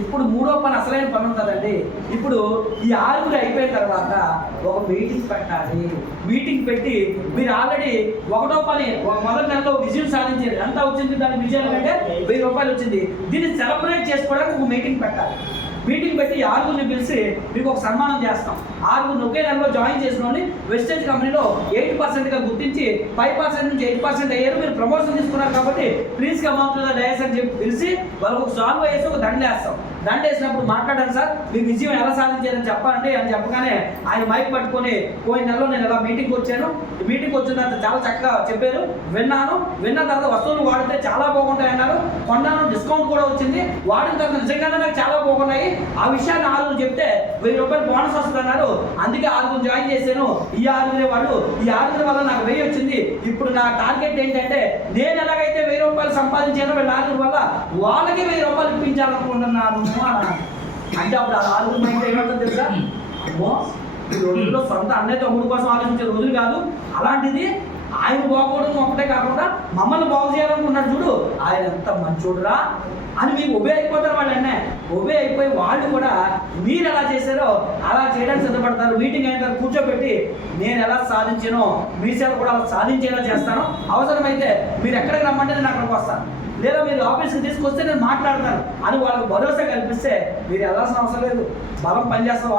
ఇప్పుడు 3వ పని అసలైన పని ఉంటుందండి. ఇప్పుడు ఈ 6 అయిపోయిన తర్వాత ఒక మీటింగ్ పెట్టాలి. మీటింగ్ పెట్టి మీరు ఆల్రెడీ 1వ పని మొదటి నెలలో విజయం సాధించారు. ఎంత వచ్చింది దాని విజయం అంటే 1000 రూపాయలు వచ్చింది. దీన్ని సెలబ్రేట్ చేసుకోవడానికి ఒక మీటింగ్ పెట్టాలి. మీటింగ్ పెట్టి 6 పిలిచి మీకు ఒక సన్మానం చేస్తాం. 6 ఒకే నెలలో జాయిన్ చేసిన వెస్టేజ్ కంపెనీలో 8%గా గుర్తించి 5% నుంచి 8% అయ్యారు. మీరు ప్రమోషన్ తీసుకున్నారు కాబట్టి please come out to the dais అని చెప్పి పిలిచి వాళ్ళకు ఒక సాల్వ్ వేసి ఒక దండ వేస్తాం. దండ వేసినప్పుడు మాట్లాడాను సార్ మీ విజయం ఎలా సాధించారని చెప్పండి అని చెప్పగానే ఆయన మైక్ పట్టుకొని పోయిన నెలలో నేను ఎలా మీటింగ్కి వచ్చాను, మీటింగ్కి వచ్చిన తర్వాత చాలా చక్కగా చెప్పారు, విన్నాను, విన్న తర్వాత వస్తువులు వాడితే చాలా బాగుంటాయి అన్నారు, కొన్నాను, డిస్కౌంట్ కూడా వచ్చింది, వాడిన తర్వాత నిజంగానే నాకు చాలా బాగున్నాయి, ఆ విషయాన్ని 6 చెప్తే 1000 రూపాయలు బోనస్ వస్తుంది అన్నారు. అందుకే 6 జాయిన్ చేశాను. ఈ 6 వాడు ఈ 6 వల్ల నాకు 1000 వచ్చింది. ఇప్పుడు నా టార్గెట్ ఏంటంటే నేను ఎలాగైతే 1000 రూపాయలు సంపాదించానో వీళ్ళ 6 వల్ల వాళ్ళకి 1000 రూపాయలు ఇప్పించాలనుకుంటున్నాను అంటే అప్పుడు 6 మైండ్ ఏమంటుంది తెలుసా? అమ్మో ఈ రోజుల్లో సొంత అన్నయ్య తమ్ముడు కోసం ఆలోచించే రోజులు కాదు, అలాంటిది ఆయన బాగోవడం ఒకటే కాకుండా మమ్మల్ని బాగు చేయాలనుకున్నాడు చూడు, ఆయన ఎంత మంచోడురా అని మీకు ఒబే అయిపోతారు వాళ్ళనే. ఒబే అయిపోయి వాళ్ళు కూడా మీరు ఎలా చేశారో అలా చేయడానికి సిద్ధపడతారు. మీటింగ్ అయిన తర్వాత కూర్చోబెట్టి నేను ఎలా సాధించానో మీ చేత కూడా అలా సాధించేలా చేస్తాను, అవసరమైతే మీరు ఎక్కడికి రమ్మంటే నేను అక్కడికి వస్తాను, లేదా మీరు ఆఫీస్కి తీసుకొస్తే నేను మాట్లాడతాను అని వాళ్ళకి భరోసా కల్పిస్తే మీరు వెళ్ళాల్సిన అవసరం లేదు. బలం పనిచేస్తారు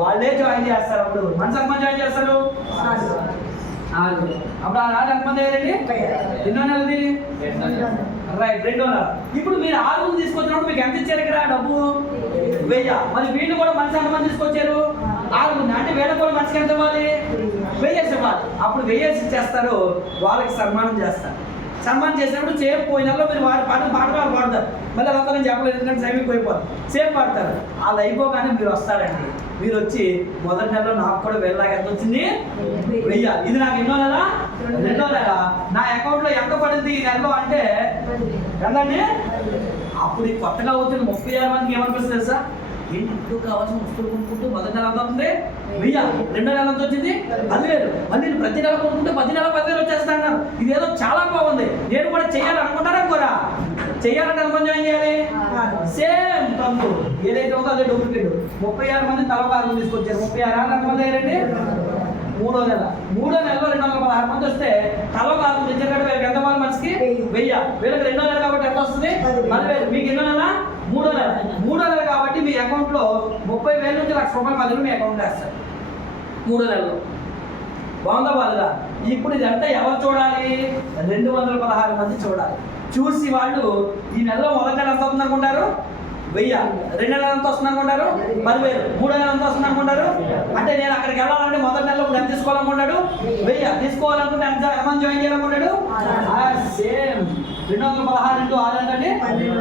వాళ్ళే జాయిన్ చేస్తారు. అప్పుడు మన ఎంతమంది జాయిన్ చేస్తారు? అప్పుడు ఆ రాజు ఎంతమంది అయ్యారండి? ఎన్నో నెలది? రైట్, 2 నెలలు. ఇప్పుడు మీరు 6 తీసుకొచ్చినప్పుడు మీకు ఎంత ఇచ్చారు ఇక్కడ డబ్బు? 1000. మరి వీళ్ళు కూడా మనిషి ఎంతమంది తీసుకొచ్చారు? 6. అంటే వీళ్ళకి కూడా మనిషికి ఎంత ఇవ్వాలి? 1000 ఇవ్వాలి. అప్పుడు 1000 ఇచ్చేస్తారు, వాళ్ళకి సన్మానం చేస్తారు. సన్మానం చేసినప్పుడు సేమ్ పోయిన నెలలో మీరు పాట పాడతారు. మళ్ళీ అదంతా నేను చెప్పలేదు, ఎందుకంటే సేమ్ అయిపోతారు. సేమ్ పాడతారు. వాళ్ళు అయిపోగానే మీరు వస్తారండి. మీరు వచ్చి మొదటి నెలలో నాకు కూడా వెళ్ళాక ఎంత వచ్చింది? 1000. ఇది నాకు ఎన్నో నెల? 2వ నెల. నా అకౌంట్లో ఎంత పడింది ఈ నెలలో అంటే ఎంతండి? అప్పుడు ఈ కొత్తగా వచ్చిన 36 మందికి ఏమనిపిస్తుంది తెలుసా? ఏంటి ఇప్పుడు కావాల్సిన వస్తువులు కొనుక్కుంటూ మొదటి నెల ఎంత అవుతుంది? 1000. 2వ నెల ఎంత వచ్చింది? 10,000. మళ్ళీ నేను ప్రతి నెల కొనుక్కుంటే 10 నెల 10,000 వచ్చేస్తాను. ఇదేదో చాలా బాగుంది, నేను కూడా చెయ్యాలనుకుంటారా కూడా చెయ్యాలంటే ఎంతమంది జాయిన్ చేయాలి? సేమ్ తప్పు ఏదైతే ఉందో అదే డూప్లికేట్. 36 మంది తలకారులు తీసుకొచ్చారు. 36 ఎంతమంది అయ్యారండి? 3వ నెల. 3వ నెలలో 216 మంది వస్తే తలకారులు తెచ్చారు కదా, వీళ్ళకి ఎంత వాళ్ళు మనిషికి? 1000. వీళ్ళకి 2వ నెల కాబట్టి ఎంత వస్తుంది? 10,000. మీకు ఎన్నో నెల? 3వ నెల. 3వ నెల కాబట్టి మీ అకౌంట్లో 30,000 నుంచి 1,00,000 రూపాయల మధ్యలో మీ అకౌంట్ వేస్తారు 3వ నెలలో. బాగుందా బాగా? ఇప్పుడు ఇదంతా ఎవరు చూడాలి? 216 మంది చూడాలి. చూసి వాళ్ళు ఈ నెలలో మొదటి నెల ఎంత వస్తుంది అనుకుంటారు? 1000. 2వ నెల ఎంత వస్తుంది అనుకుంటారు? 10,000. 3వ నెల ఎంత వస్తుంది అనుకుంటారు? అంటే నేను అక్కడికి వెళ్ళాలంటే మొదటి నెలలో ఎంత తీసుకోవాలనుకుంటాడు? 1000. తీసుకోవాలనుకుంటే ఎంతమంది జాయిన్ చేయాలనుకుంటాడు? సేమ్ 216 ఇంటూ 6 అంటే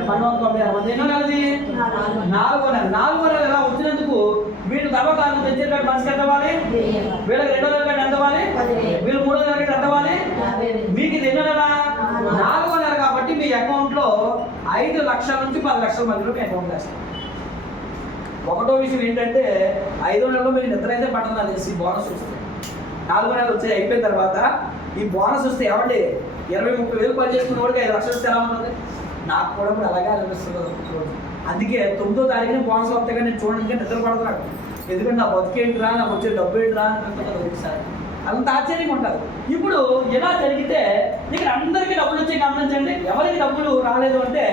1296 మంది. ఎన్నో నెలది? 4వ నెల. 4వ నెల ఎలా వచ్చినందుకు వీళ్ళు తవ్వకాలు తెచ్చేటప్పుడు మనిషికి ఎంత అవ్వాలి? వీళ్ళకి 2వ నెల కంటే ఎంత అవ్వాలి? వీళ్ళు 3వ నెల కంటే ఎంత అవ్వాలి? మీకు ఇది ఎన్నో నెల? 4వ నెల కాబట్టి మీ అకౌంట్లో 5 లక్షల నుంచి 10 లక్షల మధ్యలో మీ అకౌంట్ వేస్తారు. ఒకటో విషయం ఏంటంటే 5వ నెలలో మీరు నిద్ర అయితే పట్టదు నాకు తెలిసి బోనస్ వస్తుంది. 4వ నెల వచ్చి అయిపోయిన తర్వాత ఈ బోనస్ వస్తే ఏమండి 20-30 వేలు పని చేసుకున్న వాడికి 5 లక్షలు వస్తే ఎలా ఉంటుంది? నాకు కూడా ఇప్పుడు అలాగే అనిపిస్తుంది రోజు. అందుకే 9వ తారీఖున బోనస్ వస్తే కానీ నేను చూడడానికి నిద్ర పడుతున్నాడు. ఎందుకంటే నా బతికేంటిరా, నాకు వచ్చే డబ్బు ఏంటిరా అని అనుకుంటున్నాను ఒకసారి. అంత ఆశ్చర్యంగా ఉంటుంది. ఇప్పుడు ఎలా జరిగితే ఇక్కడ అందరికీ డబ్బులు వచ్చే గమనించండి. ఎవరికి డబ్బులు రాలేదు అంటే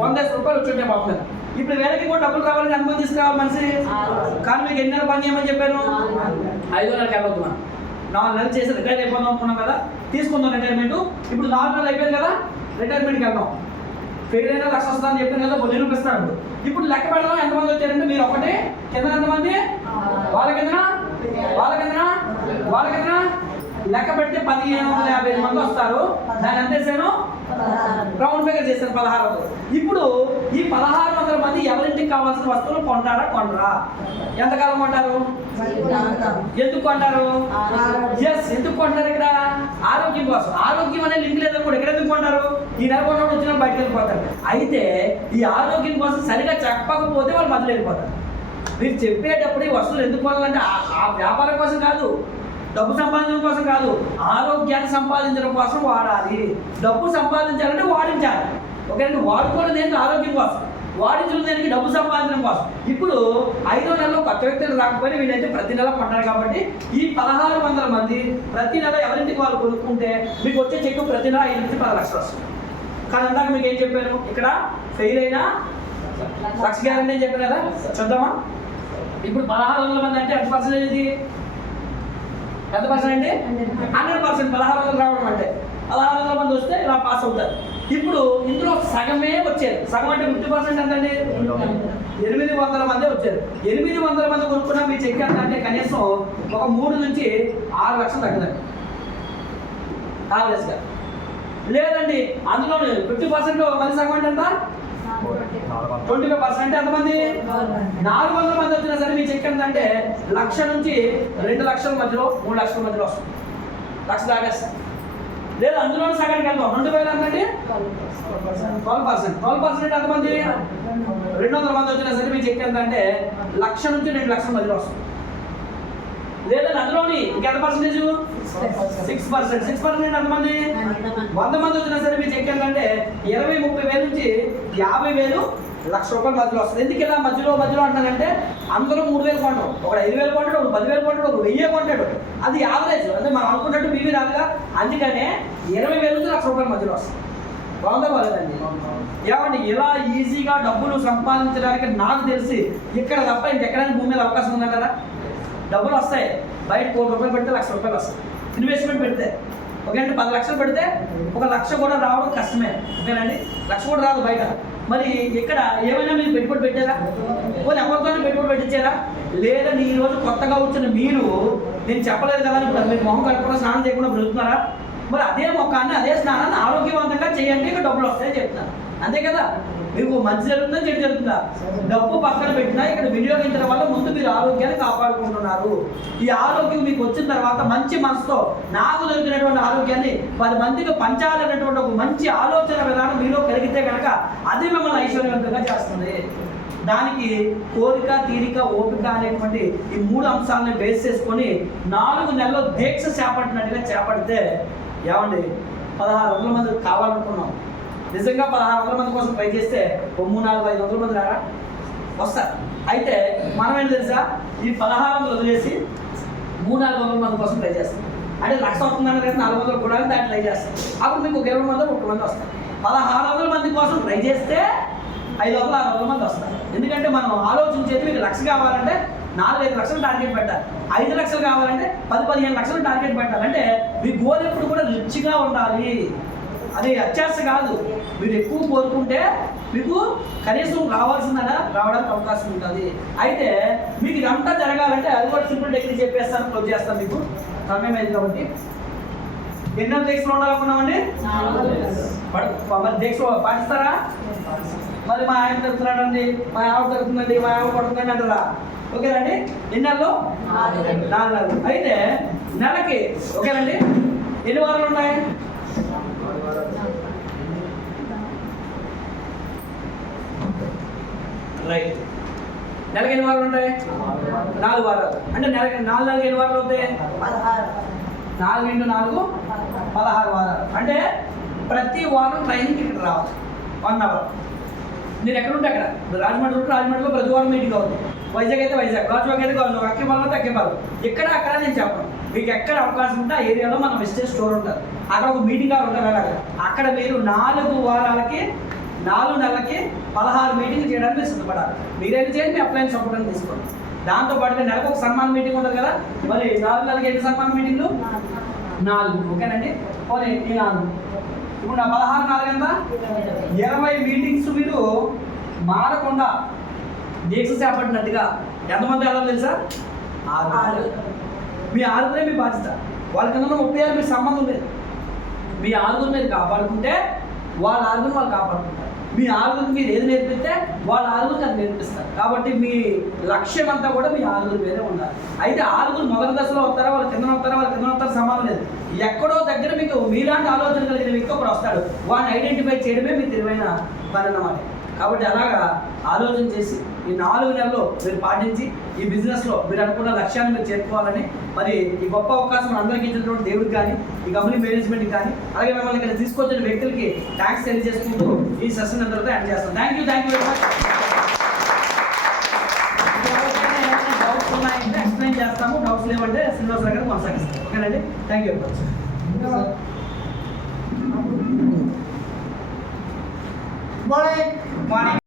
100 రూపాయలు వచ్చి ఉంటాయి పాపం. ఇప్పుడు వీళ్ళకి కూడా డబ్బులు రావాలని ఎంతమంది తీసుకురావాలి మనిషి? కానీ మీకు ఎన్ని నెలలు పని చేయమని చెప్పాను? 5వ నెలకి వెళ్ళొద్దు. 4 నెలలు చేసి రిటైర్ అయిపోదాం అనుకున్నాం కదా, తీసుకుందాం రిటైర్మెంట్. ఇప్పుడు 4 నెలలు అయిపోయింది కదా, రిటైర్మెంట్కి వెళ్దాం. ఫెయిల్ అయినా 1,00,000 వస్తుందని చెప్పాను కదా, 10 రూపిస్తాడు. ఇప్పుడు లెక్క పెడదాం ఎంతమంది వచ్చారంటే మీరు ఒకటి కింద ఎంతమంది? వాళ్ళ కిందన లెక్క పెడితే 1,550 మంది వస్తారు. దాన్ని ఎంత చేశాను? రౌండ్ ఫిగర్ చేశాను 1,600. ఇప్పుడు ఈ 1,600 మంది ఎవరింటికి కావాల్సిన వస్తువులు కొంటారా? ఎంతకాలం కొంటారు? ఎందుకు కొంటారు? ఎందుకు కొంటారు? ఇక్కడ ఆరోగ్యం కోసం. ఆరోగ్యం అనే లింక్ లేదని కూడా ఇక్కడ ఎందుకు కొంటారు? ఈ నెల కొన్నప్పుడు వచ్చిన బయటకు వెళ్ళిపోతారు. అయితే ఈ ఆరోగ్యం కోసం సరిగా చెప్పకపోతే వాళ్ళు మధ్యలో వెళ్ళిపోతారు. మీరు చెప్పేటప్పుడు ఈ వస్తువులు ఎందుకు కొనాలంటే ఆ వ్యాపారం కోసం కాదు, డబ్బు సంపాదించడం కోసం కాదు, ఆరోగ్యాన్ని సంపాదించడం కోసం వాడాలి. డబ్బు సంపాదించాలంటే వాడించాలి. ఓకేనండి, వాడుకోవడం దేనికి? ఆరోగ్యం కోసం. వాడించడం దేనికి? డబ్బు సంపాదించడం కోసం. ఇప్పుడు 5వ నెలలో కొత్త వ్యక్తులు రాకపోయినా వీళ్ళైతే ప్రతి నెల కొంటారు కాబట్టి ఈ 1,600 మంది ప్రతి నెల ఎవరింటికి వాళ్ళు కొనుక్కుంటే మీకు వచ్చే చెక్కు ప్రతి నెల 5 నుంచి 10 లక్షలు వస్తుంది. కానీ అందాక మీకు ఏం చెప్పాను? ఇక్కడ ఫెయిల్ అయినా 1,00,000 గ్యారెంటీ అని చెప్పాను కదా, చూద్దామా? ఇప్పుడు 1,600 మంది అంటే ఎంత పర్సెంటేజ్ ఇది? ఎంత పర్సెంట్ అండి? 100%. 1,600 రావడం అంటే 1,600 మంది వస్తే ఇలా పాస్ అవుతారు. ఇప్పుడు ఇందులో సగమే వచ్చారు. సగం అంటే 50% ఎంతండి? 800 మంది వచ్చారు. 800 మంది కొనుక్కున్నా మీ చెక్ ఎంత అంటే కనీసం ఒక 3 నుంచి 6 లక్షలు తగ్గదండి యావరేజ్గా. లేదండి అందులో 50% మంది సగం అంటే ఎంత? 25% ఎంతమంది? 400 మంది వచ్చినా సరే మీ చెక్ ఎంత అంటే 1,00,000 నుంచి 2 లక్షల మధ్యలో 3 లక్షల మధ్యలో వస్తుంది. 1,00,000 దాటేస్తుంది. లేదు అందులో సగానికి వెళ్తాం. 2,000 ఎంతండి? 12% ఎంతమంది? 200 మంది వచ్చినా సరే మీ చెక్ ఎంత అంటే 1,00,000 నుంచి 2 లక్షల మధ్యలో వస్తుంది. లేదండి అందులోని ఇంకెంత పర్సెంటేజ్? 6%. 6% ఎంతమంది? 100 మంది వచ్చినా సరే మీ చెక్ ఏంటంటే 20-30 వేల నుంచి 50,000 లక్ష రూపాయల మధ్యలో వస్తుంది. ఎందుకు ఇలా మధ్యలో అంటానంటే అందరూ 3,000 కొంటారు, ఒకడు 5,000 కొంటాడు, ఒకడు 10,000 కొంటాడు, ఒకడు 1,000 కొంటాడు. అది యావరేజ్, అంటే మనం అనుకున్నట్టు మీవి రాదుగా. అందుకనే 20,000 నుంచి లక్ష రూపాయల మధ్యలో వస్తుంది. బాగుందా బాలేదండి? ఏమండి ఇలా ఈజీగా డబ్బులు సంపాదించడానికి నాకు తెలిసి ఇక్కడ తప్ప ఇంకెక్కడైనా భూమి మీద అవకాశం ఉందంటారా? డబ్బులు వస్తాయి, బయట 1 కోటి రూపాయలు పెడితే లక్ష రూపాయలు వస్తాయి. ఇన్వెస్ట్మెంట్ పెడితే ఓకేనండి 10 లక్షలు పెడితే 1 లక్ష కూడా రావడం కష్టమే. ఓకేనండి, లక్ష కూడా రాదు బయట. మరి ఇక్కడ ఏమైనా మీరు పెట్టుబడి పెట్టారా? పోనీ ఎవరితోనే పెట్టుబడి పెట్టించారా? లేదని ఈ రోజు కొత్తగా వచ్చిన మీరు, నేను చెప్పలేదు కదా ఇప్పుడు మీరు మొహం కలుపుకుండా స్నానం చేయకుండా బ్రతుకుతున్నారా? మరి అదే మొక్కాన్ని అదే స్నానాన్ని ఆరోగ్యవంతంగా చేయండి, ఇక డబ్బులు వస్తాయని చెప్తున్నాను. అంతే కదా? మీకు మంచి జరుగుతుందా చెడు జరుగుతుందా? డబ్బు పక్కన పెట్టినా ఇక్కడ వినియోగించడం వల్ల ముందు మీరు ఆరోగ్యాన్ని కాపాడుకుంటున్నారు. ఈ ఆరోగ్యం మీకు వచ్చిన తర్వాత మంచి మనసుతో నాకు దొరికినటువంటి ఆరోగ్యాన్ని 10 మందికి పంచాలనేటువంటి ఒక మంచి ఆలోచన విధానం మీలో కలిగితే కనుక అది మిమ్మల్ని ఐశ్వర్యవంతంగా చేస్తుంది. దానికి కోరిక, తీరిక, ఓపిక అనేటువంటి ఈ 3 అంశాలను బేస్ చేసుకొని 4 నెలల్లో దీక్ష చేపట్టినట్టుగా చేపడితే ఏమండి 1,600 మంది కావాలనుకున్నాం. నిజంగా 1,600 మంది కోసం ట్రై చేస్తే 300-500 మంది రారా? వస్తారు. అయితే మనం ఏంటి తెలుసా, ఈ 1,600 వదిలేసి 300-400 మంది కోసం ట్రై చేస్తాం. అంటే లక్ష అవుతుందన్న కదా 400 కూడా దాన్ని ట్రై చేస్తాం. అప్పుడు మీకు 20 మంది 30 మంది వస్తారు. 1,600 మంది కోసం ట్రై చేస్తే 500-600 మంది వస్తారు. ఎందుకంటే మనం ఆలోచించేది మీకు లక్ష కావాలంటే 4-5 లక్షలు టార్గెట్ పెట్టాలి, 5 లక్షలు కావాలంటే 10-15 లక్షలు టార్గెట్ పెట్టాలి. అంటే మీ గోల్ ఎప్పుడు కూడా రిచ్గా ఉండాలి, అది అత్యాశ కాదు. మీరు ఎక్కువ కోరుకుంటే మీకు కనీసం రావాల్సిందన రావడానికి అవకాశం ఉంటుంది. అయితే మీకు ఇదంతా జరగాలంటే అది కూడా సింపుల్ టెక్నిక్ చెప్పేస్తాను, క్లోజ్ చేస్తాను. మీకు సమయం అయింది కాబట్టి ఎన్నో దీక్షలు ఉండాలనుకున్నామండి. మరి దీక్ష పాటిస్తారా? మరి మా ఆయన తగ్గుతున్నాడండి, మా ఆవిడ తగ్గుతుందండి, మా ఆవిడ పడుతుందండి అంటారా? ఓకేనండి, ఎన్ని నెలలు? 4 నెలలు. అయితే నెలకి ఓకేనండి ఎన్ని వారాలు ఉన్నాయి? రైట్. నెలకి ఎన్ని వారాలు ఉంటాయి? 4 వారాలు. అంటే నెలకి 4 నెలలకి ఎన్ని వారాలు అవుతాయి? 4 × 4 16 వారాలు. అంటే ప్రతి వారం ట్రైనింగ్ ఇక్కడ రావాలి 1 అవర్. మీరు ఎక్కడ ఉంటే అక్కడ, రాజమండ్రిలో ప్రతి వారం మీటింగ్ అవుతుంది. వైజాగ్ అయితే వైజాగ్, రాజువాగ్ అయితే అక్కేపాలెం అక్కేపాలెం. ఎక్కడ నేను చెప్పను. మీకు ఎక్కడ అవకాశం ఉంటే ఆ ఏరియాలో మన వెస్టేజ్ స్టోర్ ఉంటుంది, అక్కడ ఒక మీటింగ్ హాల్ ఉంటుంది. అక్కడ మీరు 4 వారాలకి 4 నెలలకి 16 మీటింగ్లు చేయడానికి మీరు సిద్ధపడాలి. మీరేం చేయండి, మీ అప్లైన్ సపోర్ట్ అని తీసుకోండి. దాంతోపాటుగా నెలకు ఒక సన్మాన మీటింగ్ ఉంటుంది కదా. మరి 4 నెలలకి ఎన్ని సన్మాన మీటింగ్లు? 4. ఓకేనండి, పోనీ ఈ 4 ఇప్పుడు నా 16 ఎంత? 20 మీటింగ్స్ మీరు మారకుండా దీక్ష చేపట్టినట్టుగా ఎంతమంది వెళ్ళాలి తెలుసా? 6. మీ 6 మీ బాధ్యత. వాళ్ళకన్నా 36 మీకు సంబంధం లేదు. మీ 6 మీరు కాపాడుకుంటే వాళ్ళ 6 వాళ్ళు కాపాడుకుంటారు. మీ 6 మీరు ఏది నేర్పిస్తే వాళ్ళ 6 అది నేర్పిస్తారు. కాబట్టి మీ లక్ష్యం అంతా కూడా మీ 6 మీదే ఉండాలి. అయితే 6 మొదటి దశలో వస్తారా, వాళ్ళ కింద వస్తారా సంబంధం లేదు. ఎక్కడో దగ్గర మీకు మీలాంటి ఆలోచన కలిగిన వ్యక్తి ఒకడు వస్తాడు. వాడిని ఐడెంటిఫై చేయడమే మీ తెలివైన పని అన్నమాట. కాబట్టి అలాగా ఆలోచన చేసి ఈ 4 నెలల్లో మీరు పాటించి ఈ బిజినెస్లో మీరు అనుకున్న లక్ష్యాన్ని మీరు చేరుకోవాలని, మరి ఈ గొప్ప అవకాశం అందరికీ ఇచ్చినటువంటి దేవుడికి కానీ, ఈ కంపెనీ మేనేజ్మెంట్కి కానీ, అలాగే మిమ్మల్ని ఇక్కడ తీసుకొచ్చిన వ్యక్తులకి థ్యాంక్స్ తెలియజేసుకుంటూ ఈ సెషన్ అందరితో ఎండ్ చేస్తాం. Thank you very much. Doubts ఉన్నాయంటే ఎక్స్ప్లెయిన్ చేస్తాము, డౌట్స్ లేవంటే శ్రీనివాస గారు కొనసాగిస్తాం. ఓకేనండి, thank you very much. Morning.